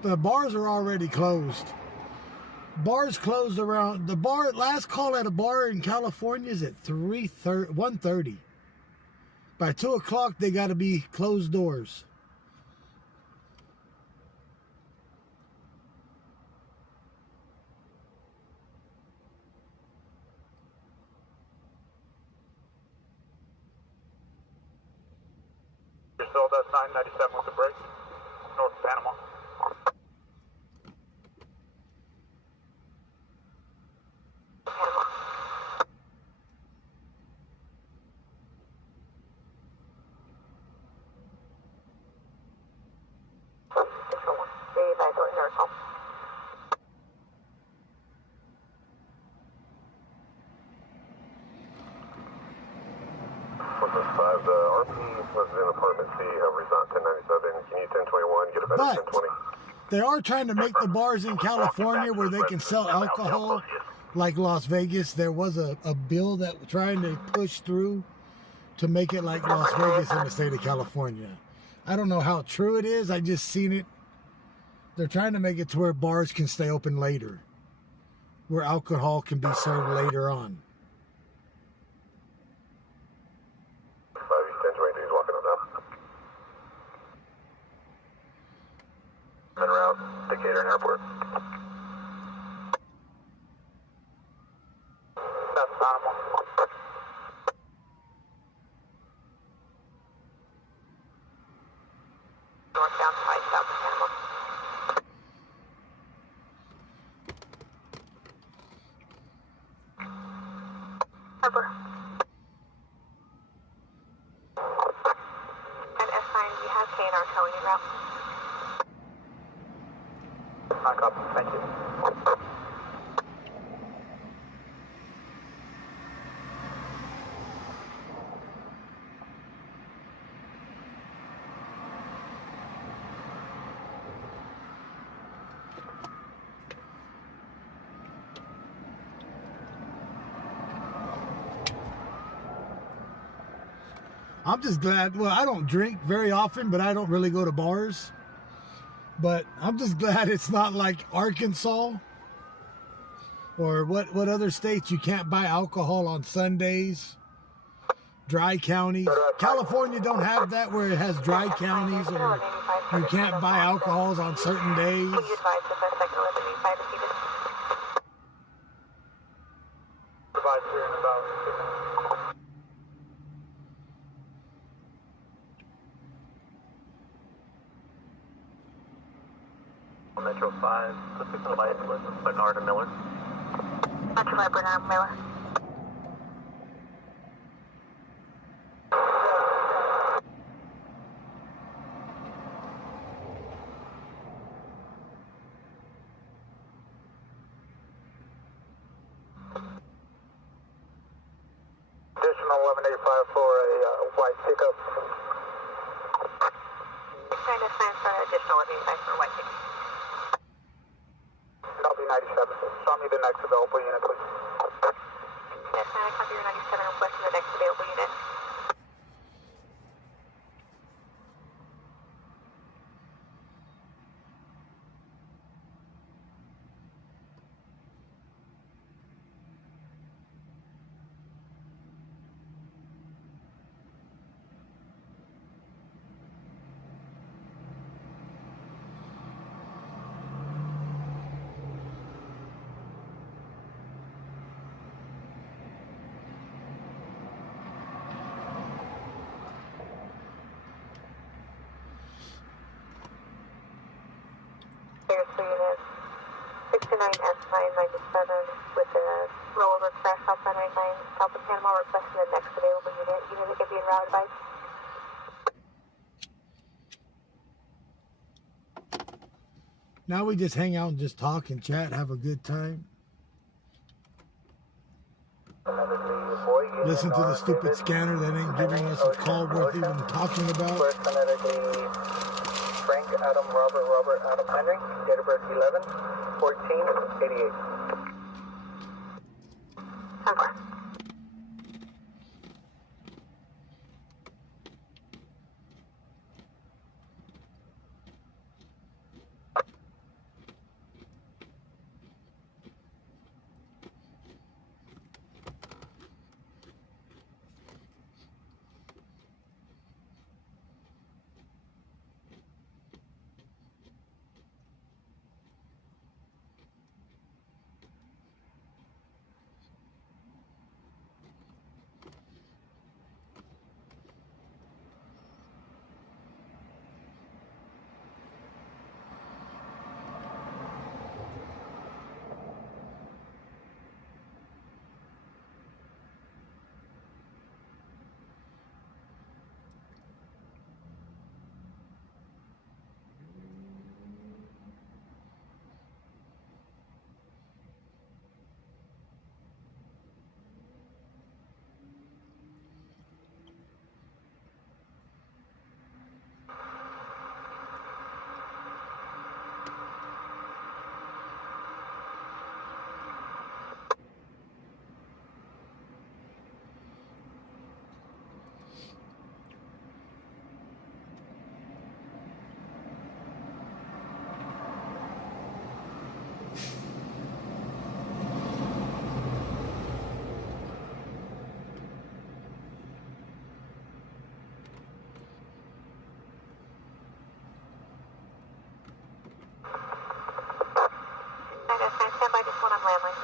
The bars are already closed. Bars closed around the bar. Last call at a bar in California is at 1:30. By 2 o'clock, they got to be closed doors. You're still at 997 with the break. North of Panama. The RP was in apartment C, however, he's not 1097. Can you 1021 get a better 1020? They are trying to make the bars in California where they can sell alcohol like Las Vegas. There was a bill that was trying to push through to make it like Las Vegas in the state of California. I don't know how true it is. I just seen it. They're trying to make it to where bars can stay open later, where alcohol can be served later on. En route, Decatur and Airport. That's Animal. Northbound K&R towing en route. I copy. Thank you. I'm just glad, well, I don't drink very often, but I don't really go to bars. But I'm just glad it's not like Arkansas or what other states you can't buy alcohol on Sundays, dry counties. California don't have that where it has dry counties or you can't buy alcohols on certain days. Please advise if a second 1185 is needed. Provide here in about 2 minutes. Metro 5, Pacific Light, Bernard and Miller. Metro 5, Bernard and Miller. Additional 1185 for a white pickup. Trying to sign for an additional 1185 for a white ticket. Copy 97. Show me the next available unit, please. Yes, I copy your 97 requesting the next available unit. Bakersfield unit 69S997 with a rollover crash outside 99 south of Panama requesting the next available unit. Unit can be en route advice. Now we just hang out and just talk and chat, have a good time. Listen to the stupid scanner that ain't giving us a call worth even talking about. Frank Adam Robert Adam Henry, date of birth 11/14/88. Over. Stand by this one on landline.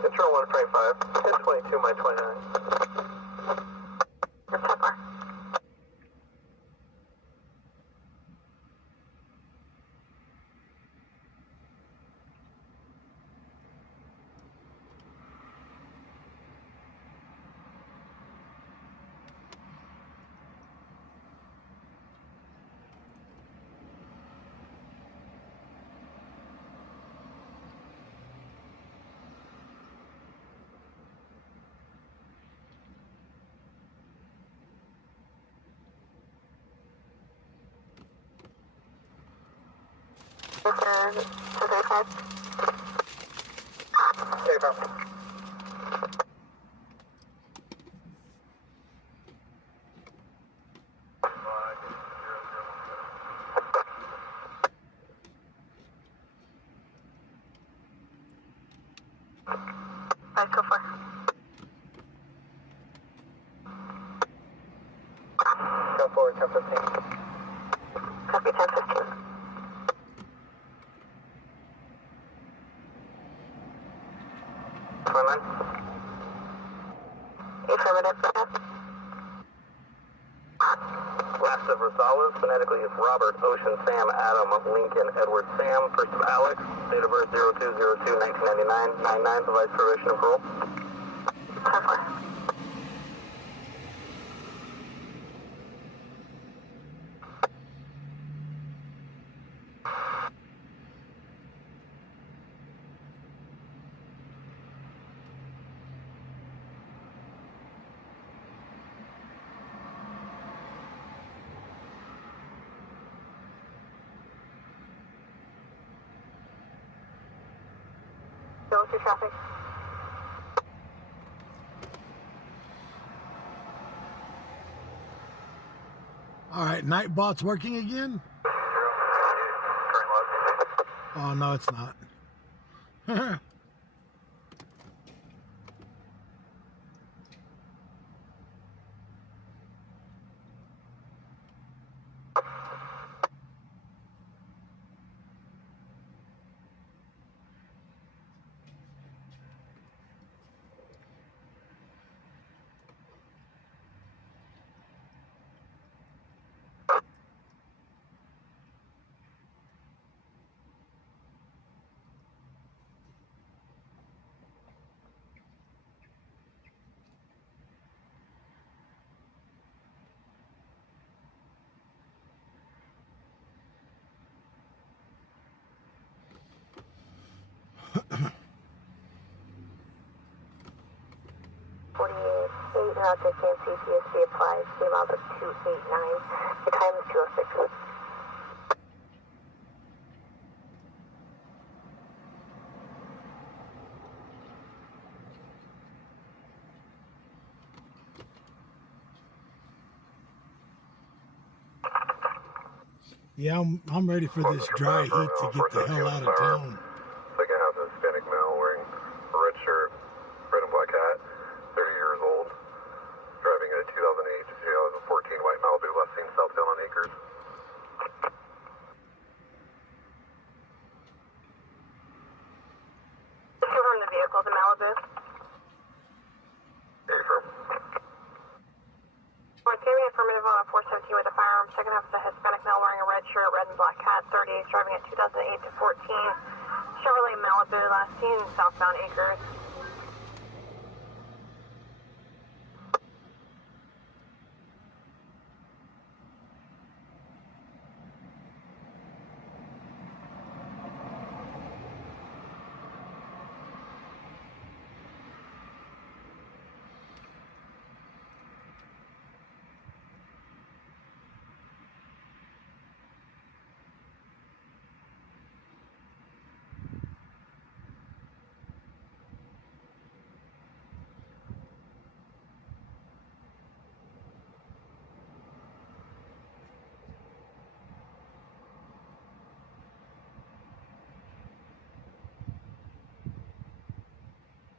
Control 125, 1022 my 29. September. Okay, bro. Alright, so far. Go forward, 1015. Copy 1015. Affirmative, go ahead. Last of Rosales, phonetically is Robert, Ocean, Sam, Adam, Lincoln, Edward, Sam. First of Alex, date of birth 02/02/1999, 99, provides probation and parole. 10-4. Go with your traffic. All right, Nightbot's working again? Oh, no, it's not. Now to CPSC applies, the amount of 289. The time is 2:06. Yeah, I'm ready for this dry heat to get the hell out of town. Second half of Hispanic male wearing a red shirt, red and black hat, 30 years old, driving a 2008 to 2014 white Malibu, last seen southbound on Acres. Confirm the vehicle to Malibu. Affirm. Carrying affirmative on a 417 with a firearm. Second half is a Hispanic male wearing a red shirt, red and black hat, 30, driving a 2008 to 14 Chevrolet Malibu, last seen southbound Acres.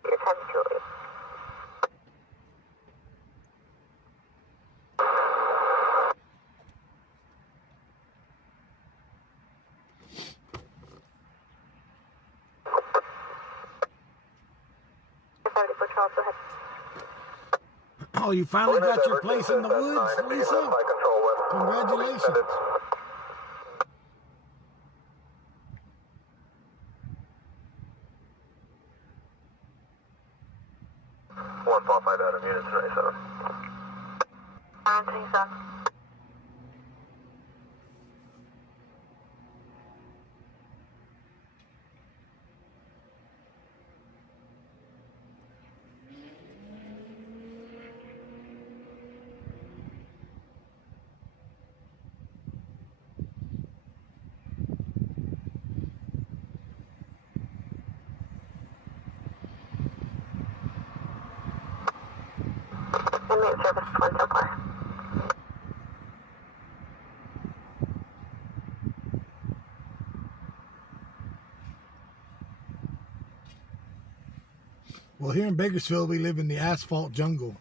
Your time is truly. Oh, you finally got your place in the woods, Lisa? Congratulations. 145 Adam, unit 97. Thanks, Doc. service 1 Templar. Well, here in Bakersfield, we live in the asphalt jungle.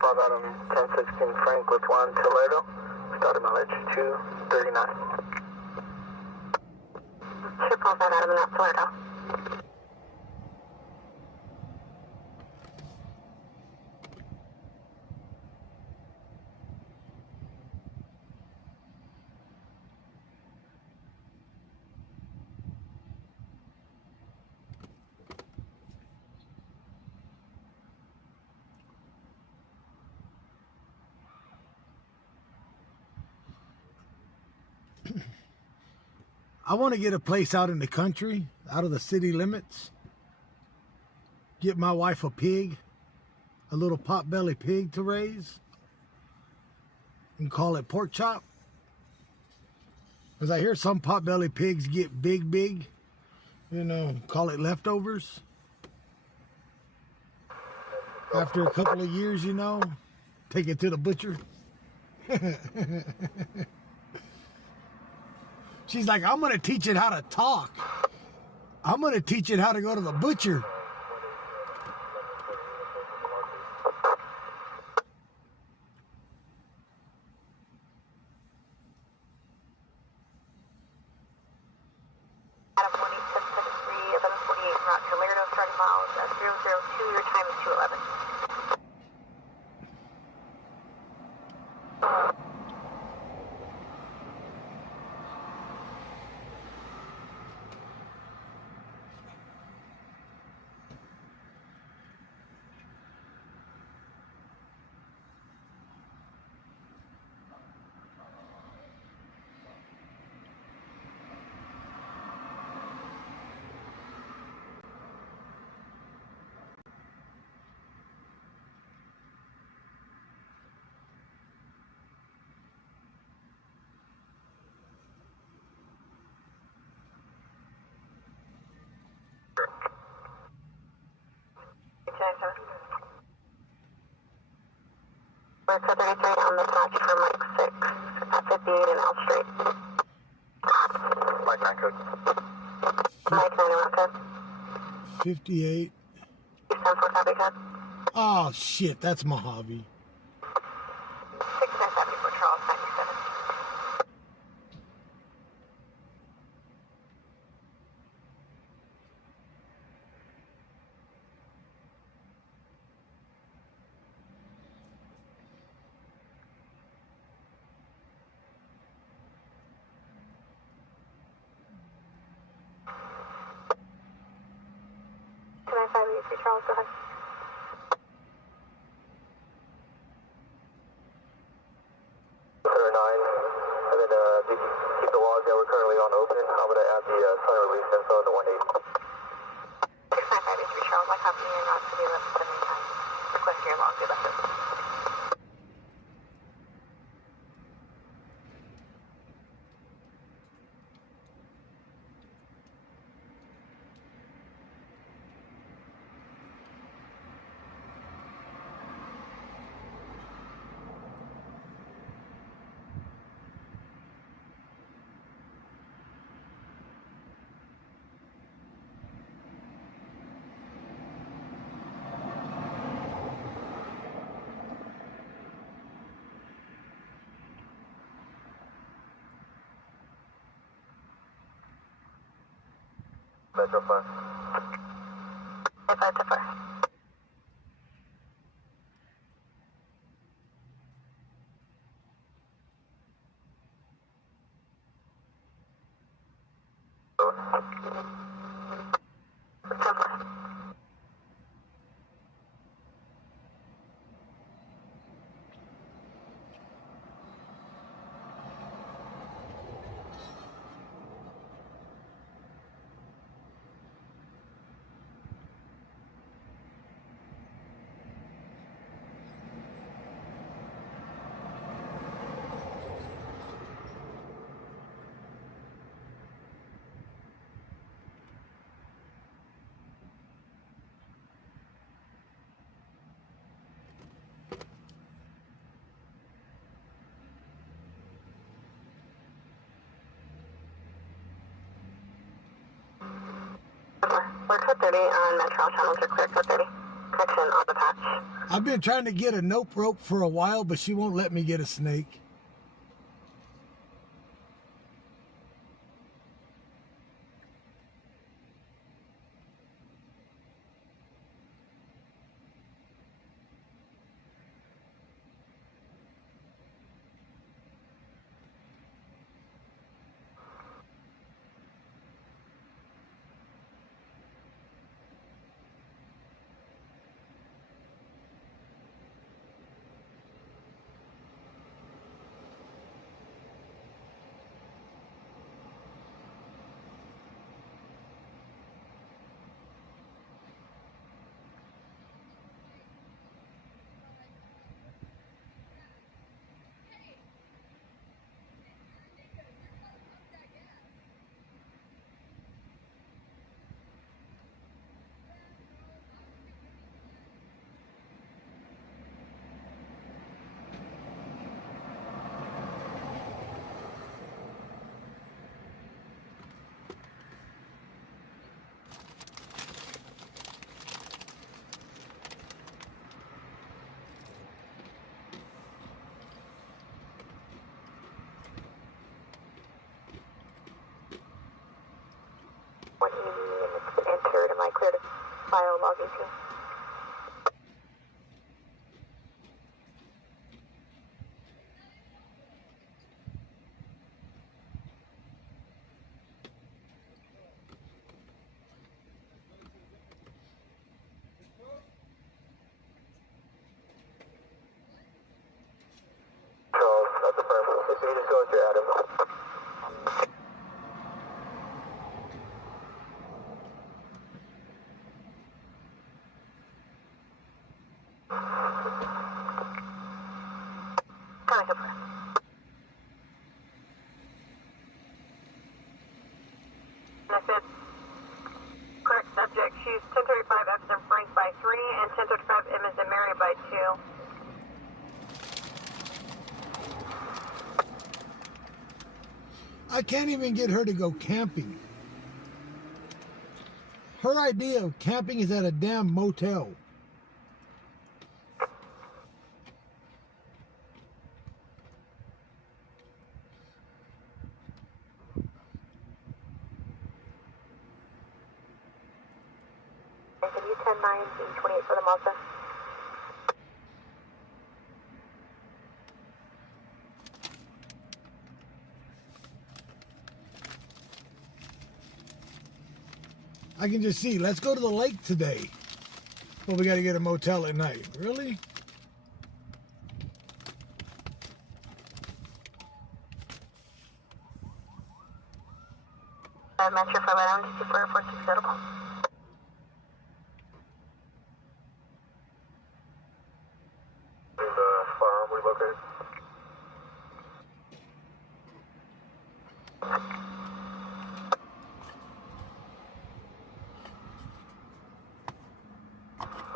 Bob Adam 1016 Frank with 1 Toledo. Started mileage 239. Triple Bob Adam in Toledo. I want to get a place out in the country, out of the city limits. Get my wife a pig, a little pot-belly pig to raise, and call it pork chop. Because I hear some pot-belly pigs get big, you know, call it leftovers. After a couple of years, you know, take it to the butcher. She's like, I'm going to teach it how to talk. I'm going to teach it how to go to the butcher. Adam 18773, 1148, route to Laredo, starting miles 002, your time is 211. We're at 33 on the patch for Mike 6 at 58 in L Street. Mike 9 code. Mike 9 around code. 58. East 10 4 copy code. Oh, shit, that's Mojave. 6974 Charles 97. Charles, go ahead. And then keep the logs that we're currently on open. I'm going to add the sun release info to 180. 69583 Charles, my company and not to be left 70 times. Request your log be left open. Metro 5. 5 to 4. We're code 30 on Metro channels are clear, code 30. Connection on the patch. I've been trying to get a nope rope for a while, but she won't let me get a snake. What you need and it's entered. Am I clear to file log 18? Charles, that's a perfect. If you just go with your Adam. Correct subject. She's 1035 F and Frank by 3 and 1035 M is in Mary by 2. I can't even get her to go camping. Her idea of camping is at a damn motel. Can you 10-9 B28 for the Mazda? I can just see, let's go to the lake today. But we got to get a motel at night. Really? Metro 5 Island, 2446 suitable. Is firearm relocated?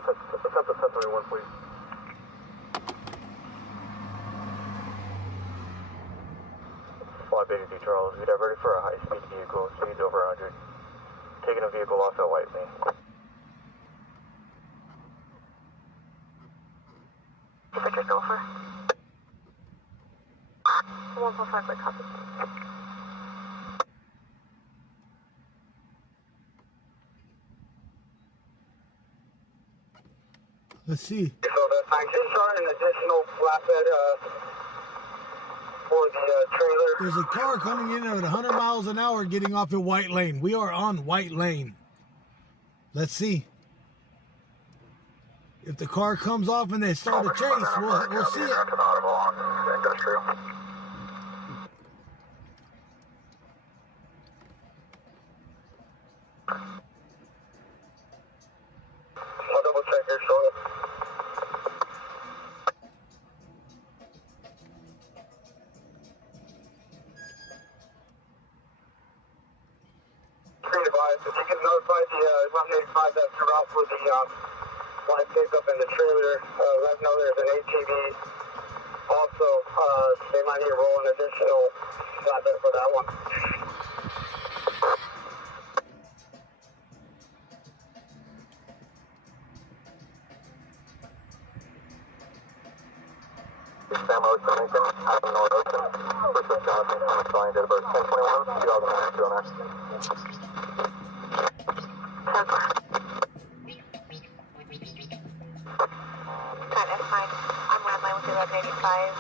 Let's have the 721, please. Fly Baby B, Charles. Be diverted for a high-speed vehicle, speeds over 100. Taking a vehicle off at White Lane. Temperature go for 145 by copy. Let's see. So that's 19 short, an additional flatbed for the trailer. There's a car coming in at 100 miles an hour getting off at White Lane. We are on White Lane. Let's see. If the car comes off and they start a chase, we'll see it. Industrial. I'll double check your shoulder. Screen device, if you can notify the 1185 that's around for the line pickup in the trailer, let them know there's an ATV. Also, they might need to roll an additional flatbed for that one. Sam Ocean Lincoln, Adam North Ocean, first of Jonathan, Thomas Flying, date of birth 10/21, 2009, 209. That's fine. I'm on line with 1185.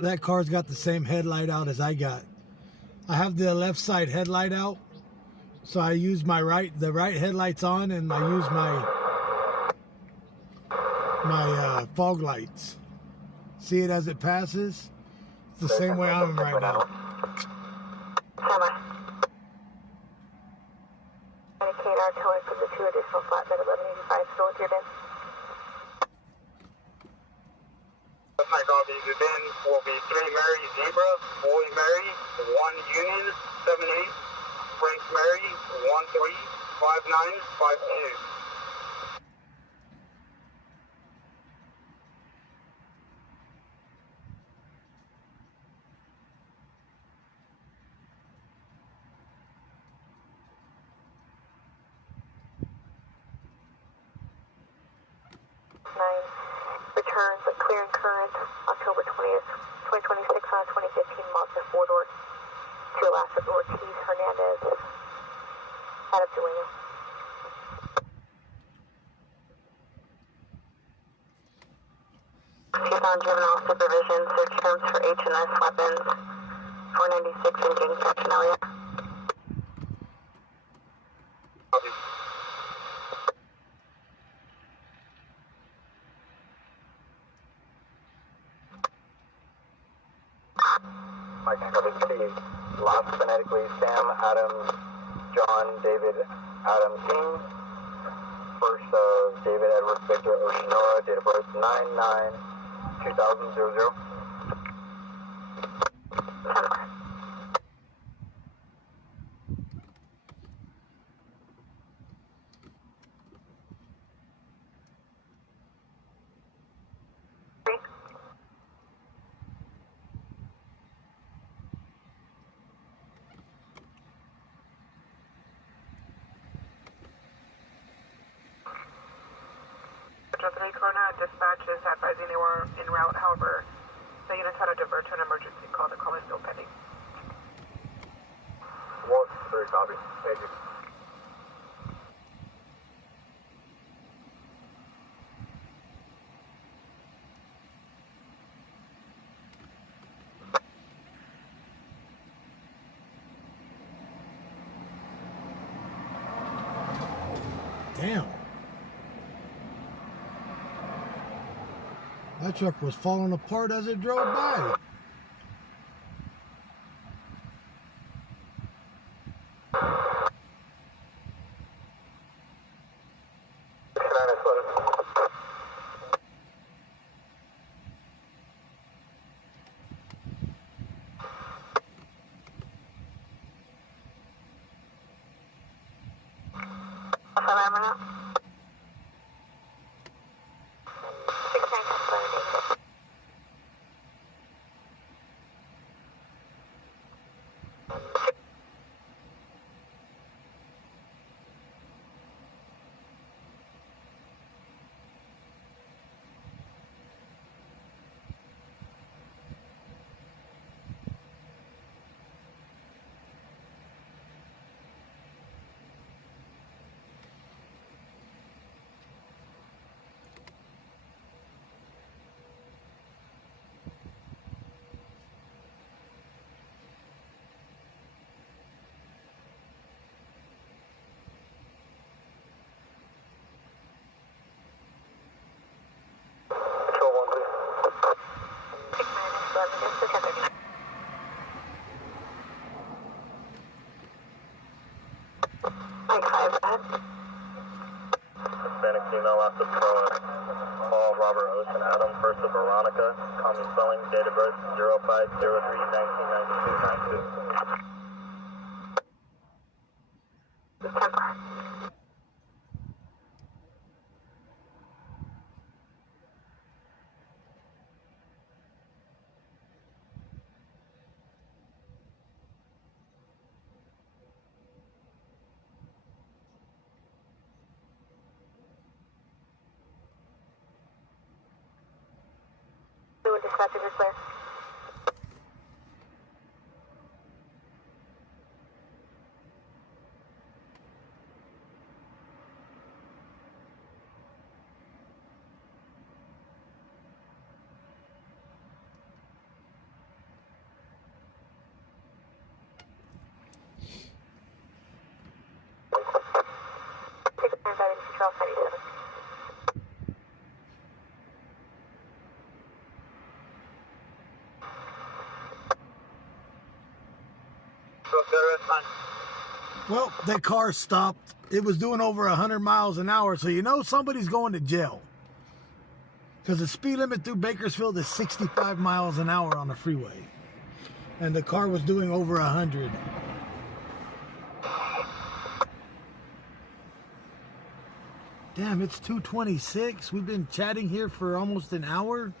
That car's got the same headlight out as I got. I have the left side headlight out, so I use the right headlights on, and I use my fog lights. See it as it passes? It's the same way I'm right now. Indicate our towing for the 2 additional slots at 1185 still with your bin. My copy, the bin will be 3 Mary Zebra, Boy Mary, 1 Union, 78, Frank Mary, 135952. Returns a clear and current October 20th, 2026 on a 2015 Mazda 4-door to Alaska Ortiz Hernandez out of Dueno. She's on juvenile supervision, search terms for H&S weapons, 496 in James Paraphernalia. Mike, copy, last phonetically Sam, Adam, John, David, Adam, King. First of David, Edward, Victor, Oceanora, date of birth 9/9/2000. Dispatch is advising they were en route, however, the units had to divert to an emergency call. The call is still pending. 1-3, copy. Thank you. Damn. That truck was falling apart as it drove by. Hispanic female after Paul Robert Ocean Adam, first of Veronica, common spelling, date of birth 05/03/1992. 92. 1021 dispatcher, you're clear. Well, that car stopped. It was doing over 100 miles an hour, so you know somebody's going to jail. Because the speed limit through Bakersfield is 65 miles an hour on the freeway. And the car was doing over 100. Damn, it's 2:26. We've been chatting here for almost an hour.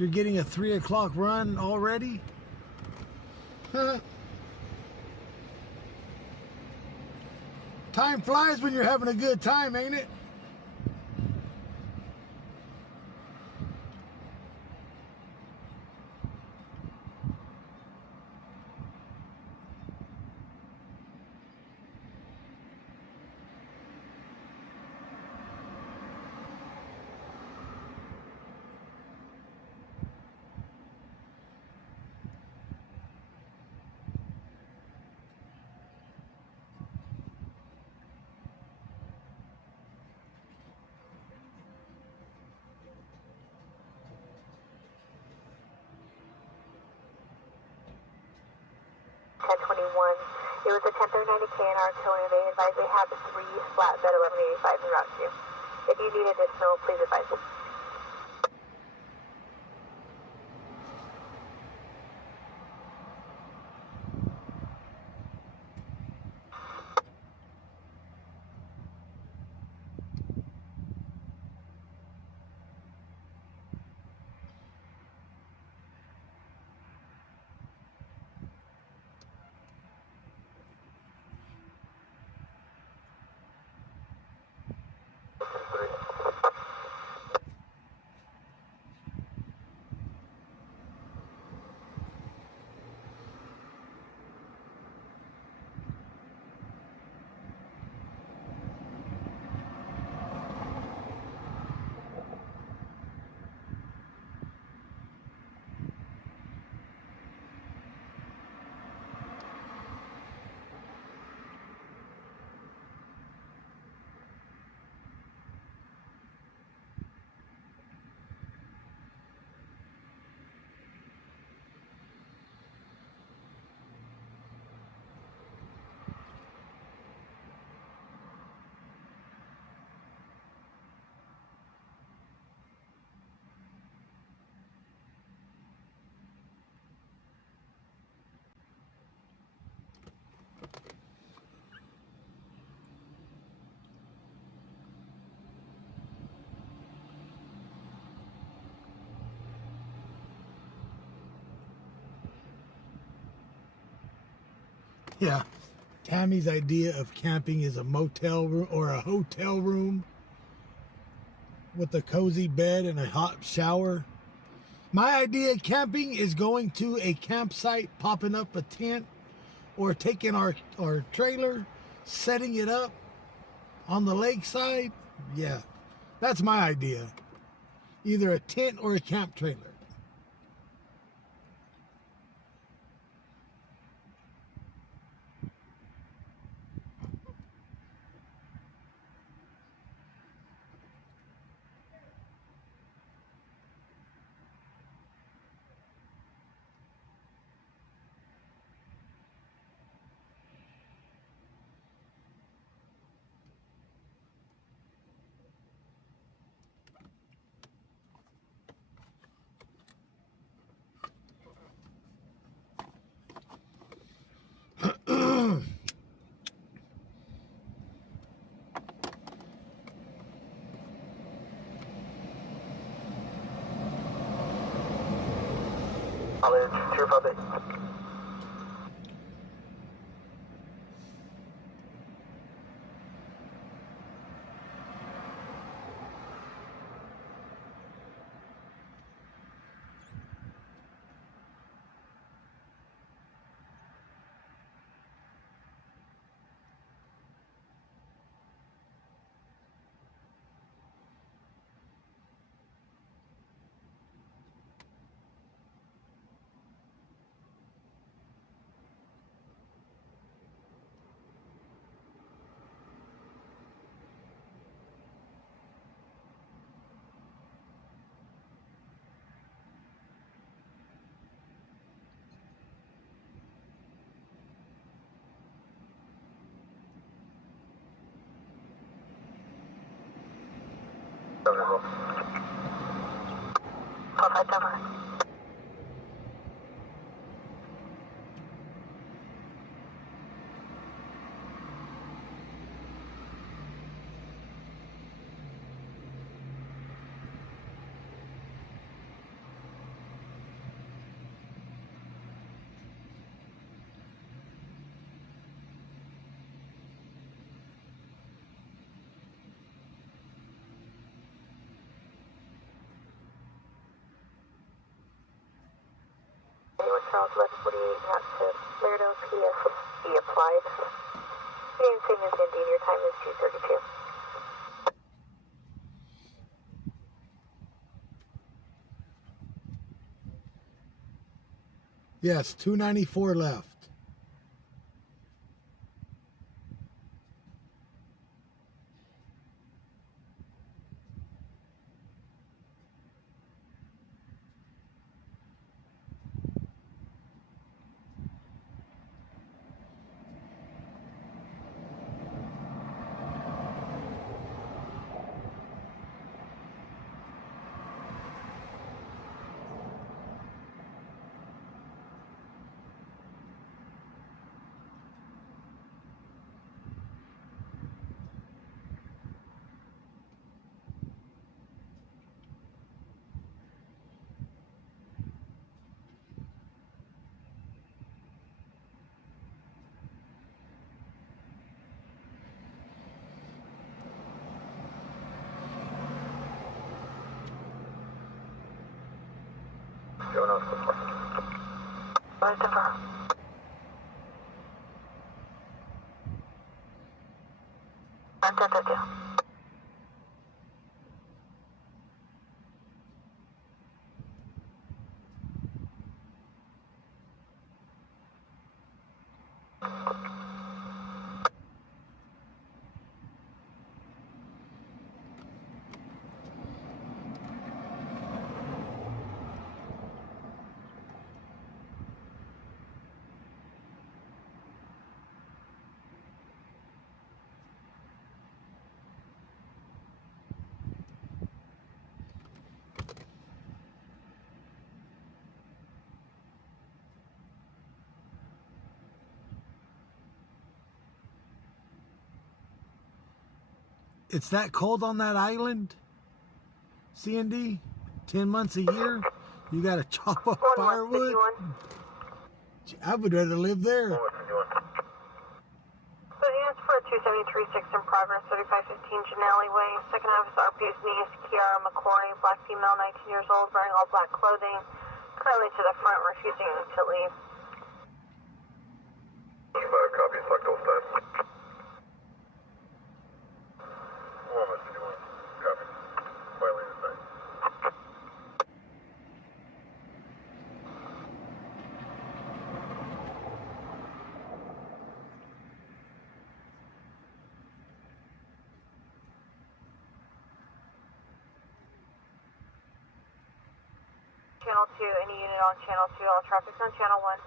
You're getting a 3 o'clock run already? Time flies when you're having a good time, ain't it? It was a 1039 KNR towing. They advise they have 3 flatbed 1185 en route to you. If you need additional, please advise us. Yeah. Tammy's idea of camping is a motel room or a hotel room with a cozy bed and a hot shower. My idea of camping is going to a campsite, popping up a tent, or taking our trailer, setting it up on the lakeside. Yeah, that's my idea. Either a tent or a camp trailer. Provide cover. Charles 1148 out to Laredo, PS. He applied. Your name is Indy, your time is 2:32. Yes, 294 left. Going on before. What is the firm? I'm 10:52. It's that cold on that island? C&D? 10 months a year? You gotta chop up firewood? I would rather live there. So the units for 273-6 in progress, 3515 Janelle Way. Second half is RPS niece, Kiara McCory, black female, 19 years old, wearing all black clothing. Currently to the front, refusing to leave. Copy, select all time. Copy. Violating the sign. Channel 2, any unit on Channel 2, all traffic's on Channel 1.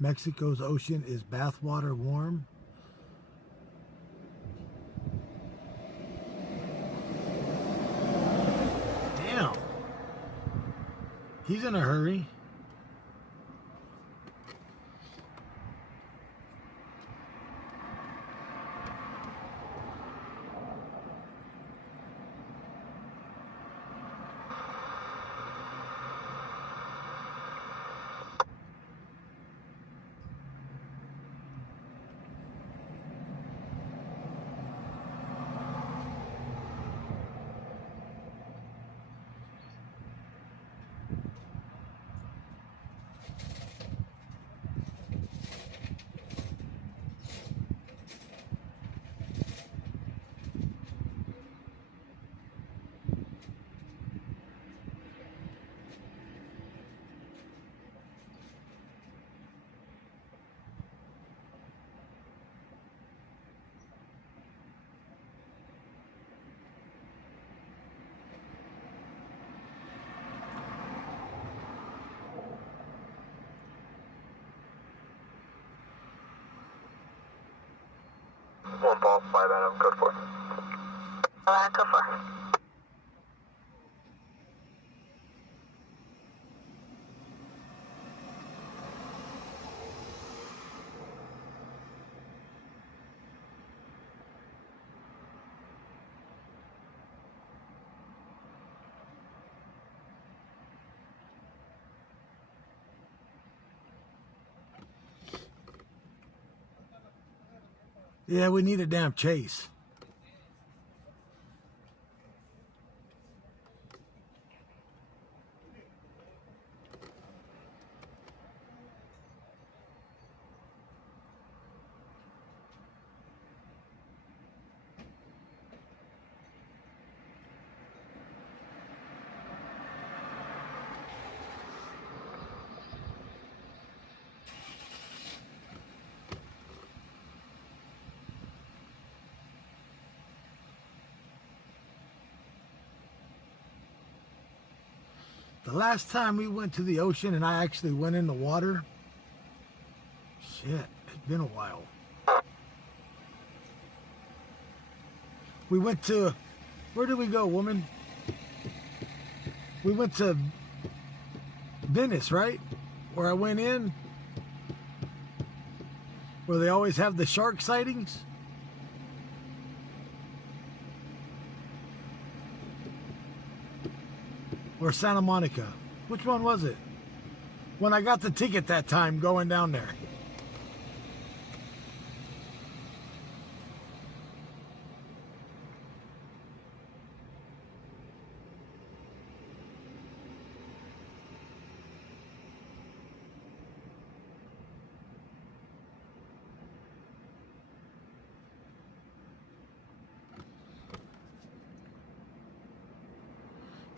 Mexico's ocean is bathwater warm. Damn. He's in a hurry. One ball, 5 Adam, code 4. Go for it. Yeah, we need a damn chase. The last time we went to the ocean and I actually went in the water, shit, it's been a while. We went to, where did we go, woman? We went to Venice, right? Where I went in, where they always have the shark sightings. Or Santa Monica. Which one was it? When I got the ticket that time going down there.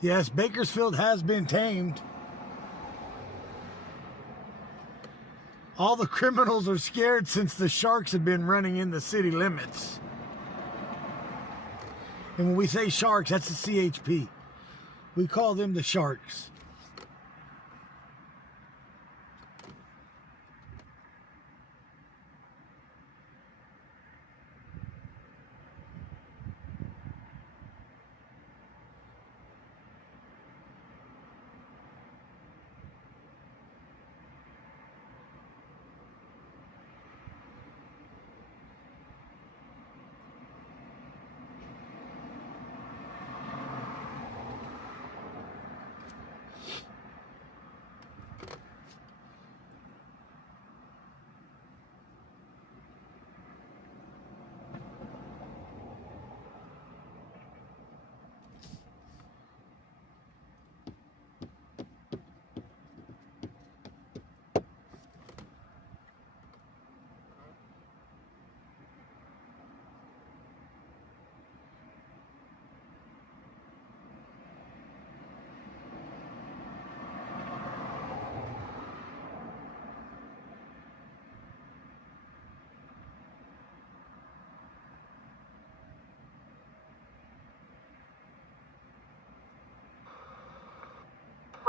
Yes, Bakersfield has been tamed. All the criminals are scared since the sharks have been running in the city limits. And when we say sharks, that's the CHP. We call them the sharks.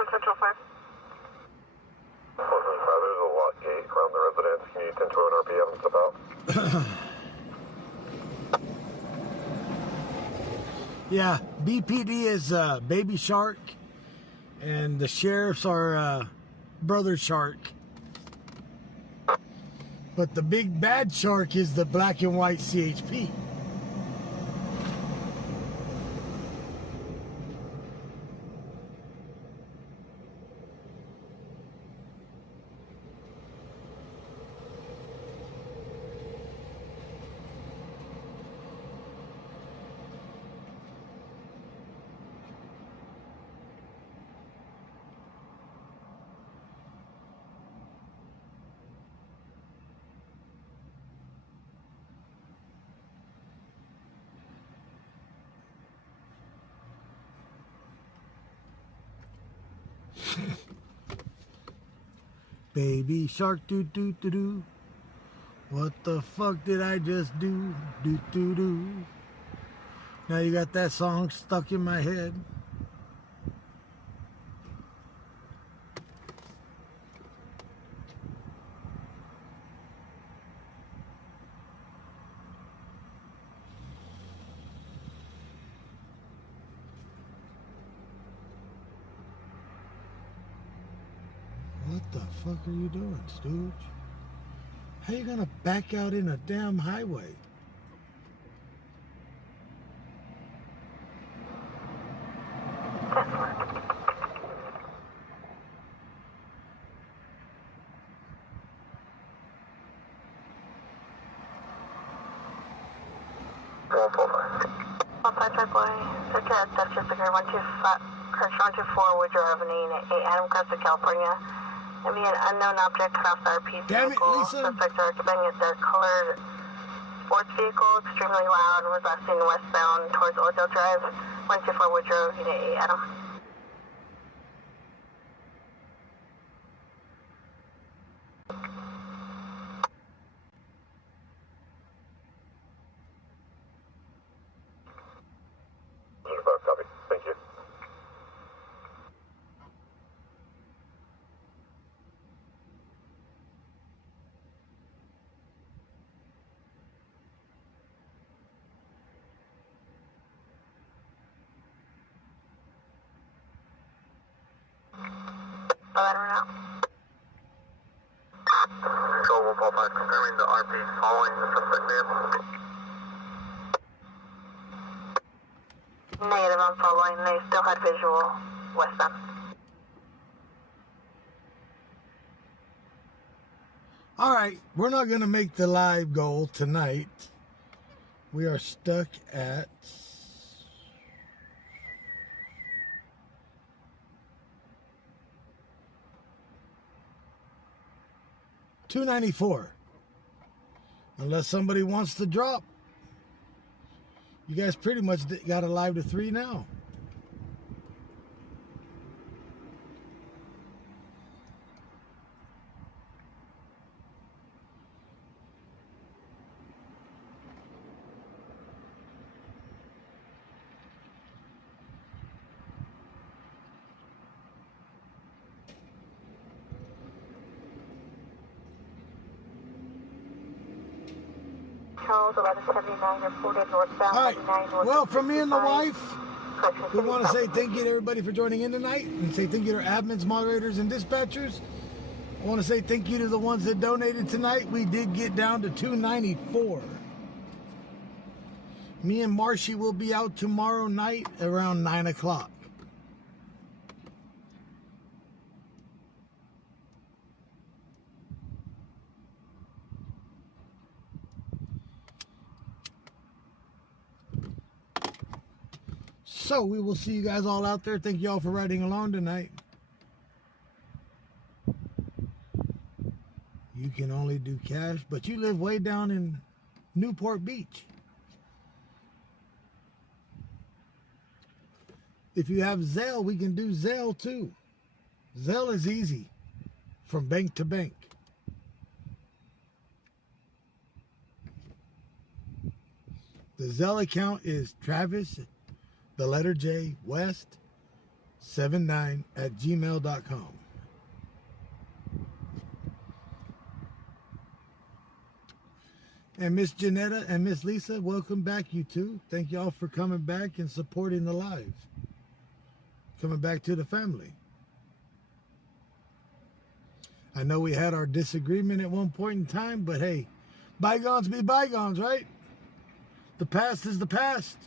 Central 5. There's a lock gate around the 10 to 1 RPM, it's about. Yeah, BPD is Baby Shark, and the sheriffs are Brother Shark. But the big bad shark is the black and white CHP. Baby shark, doo doo doo doo. What the fuck did I just do? Doo doo doo. Now you got that song stuck in my head. What the fuck are you doing, Stooge? How you gonna back out in a damn highway? Search at Dutchess Figure 125, correction 124, Woodrow Avenue, 8 Adam Costa, California. And be an unknown object cut off the RP Damn it, vehicle. Lisa. Suspects are occupying their colored sports vehicle, extremely loud, was last seen westbound towards Oakdale Drive, 124 Woodrow, Unit 8 Adam. Copy. Thank you. Let her know. Control 145, confirming the RP following the suspect vehicle. Negative, I'm following. They still had visual westbound. All right, we're not going to make the live goal tonight. We are stuck at 294. Unless somebody wants to drop. You guys pretty much got a live to 3 now. Charles 1179 reported northbound. All right. 99 Well, from me and the wife, we want to say 75. thank you to everybody for joining in tonight, and say thank you to our admins, moderators, and dispatchers. I want to say thank you to the ones that donated tonight. We did get down to 294. Me and Marshy will be out tomorrow night around 9 o'clock. So we will see you guys all out there. Thank you all for riding along tonight. You can only do cash, but you live way down in Newport Beach. If you have Zelle, we can do Zelle too. Zelle is easy from bank to bank. The Zelle account is Travis, the letter J, West 79@gmail.com. And Miss Janetta and Miss Lisa, welcome back, you two. Thank y'all for coming back and supporting the live. Coming back to the family. I know we had our disagreement at one point in time, but hey, bygones be bygones, right? The past is the past.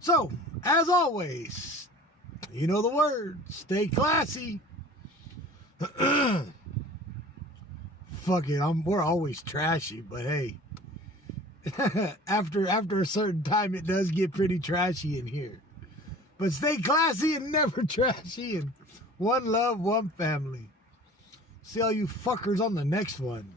So, as always, you know the word, stay classy. Fuck it, we're always trashy, but hey, after a certain time, it does get pretty trashy in here. But stay classy and never trashy, and one love, one family. See all you fuckers on the next one.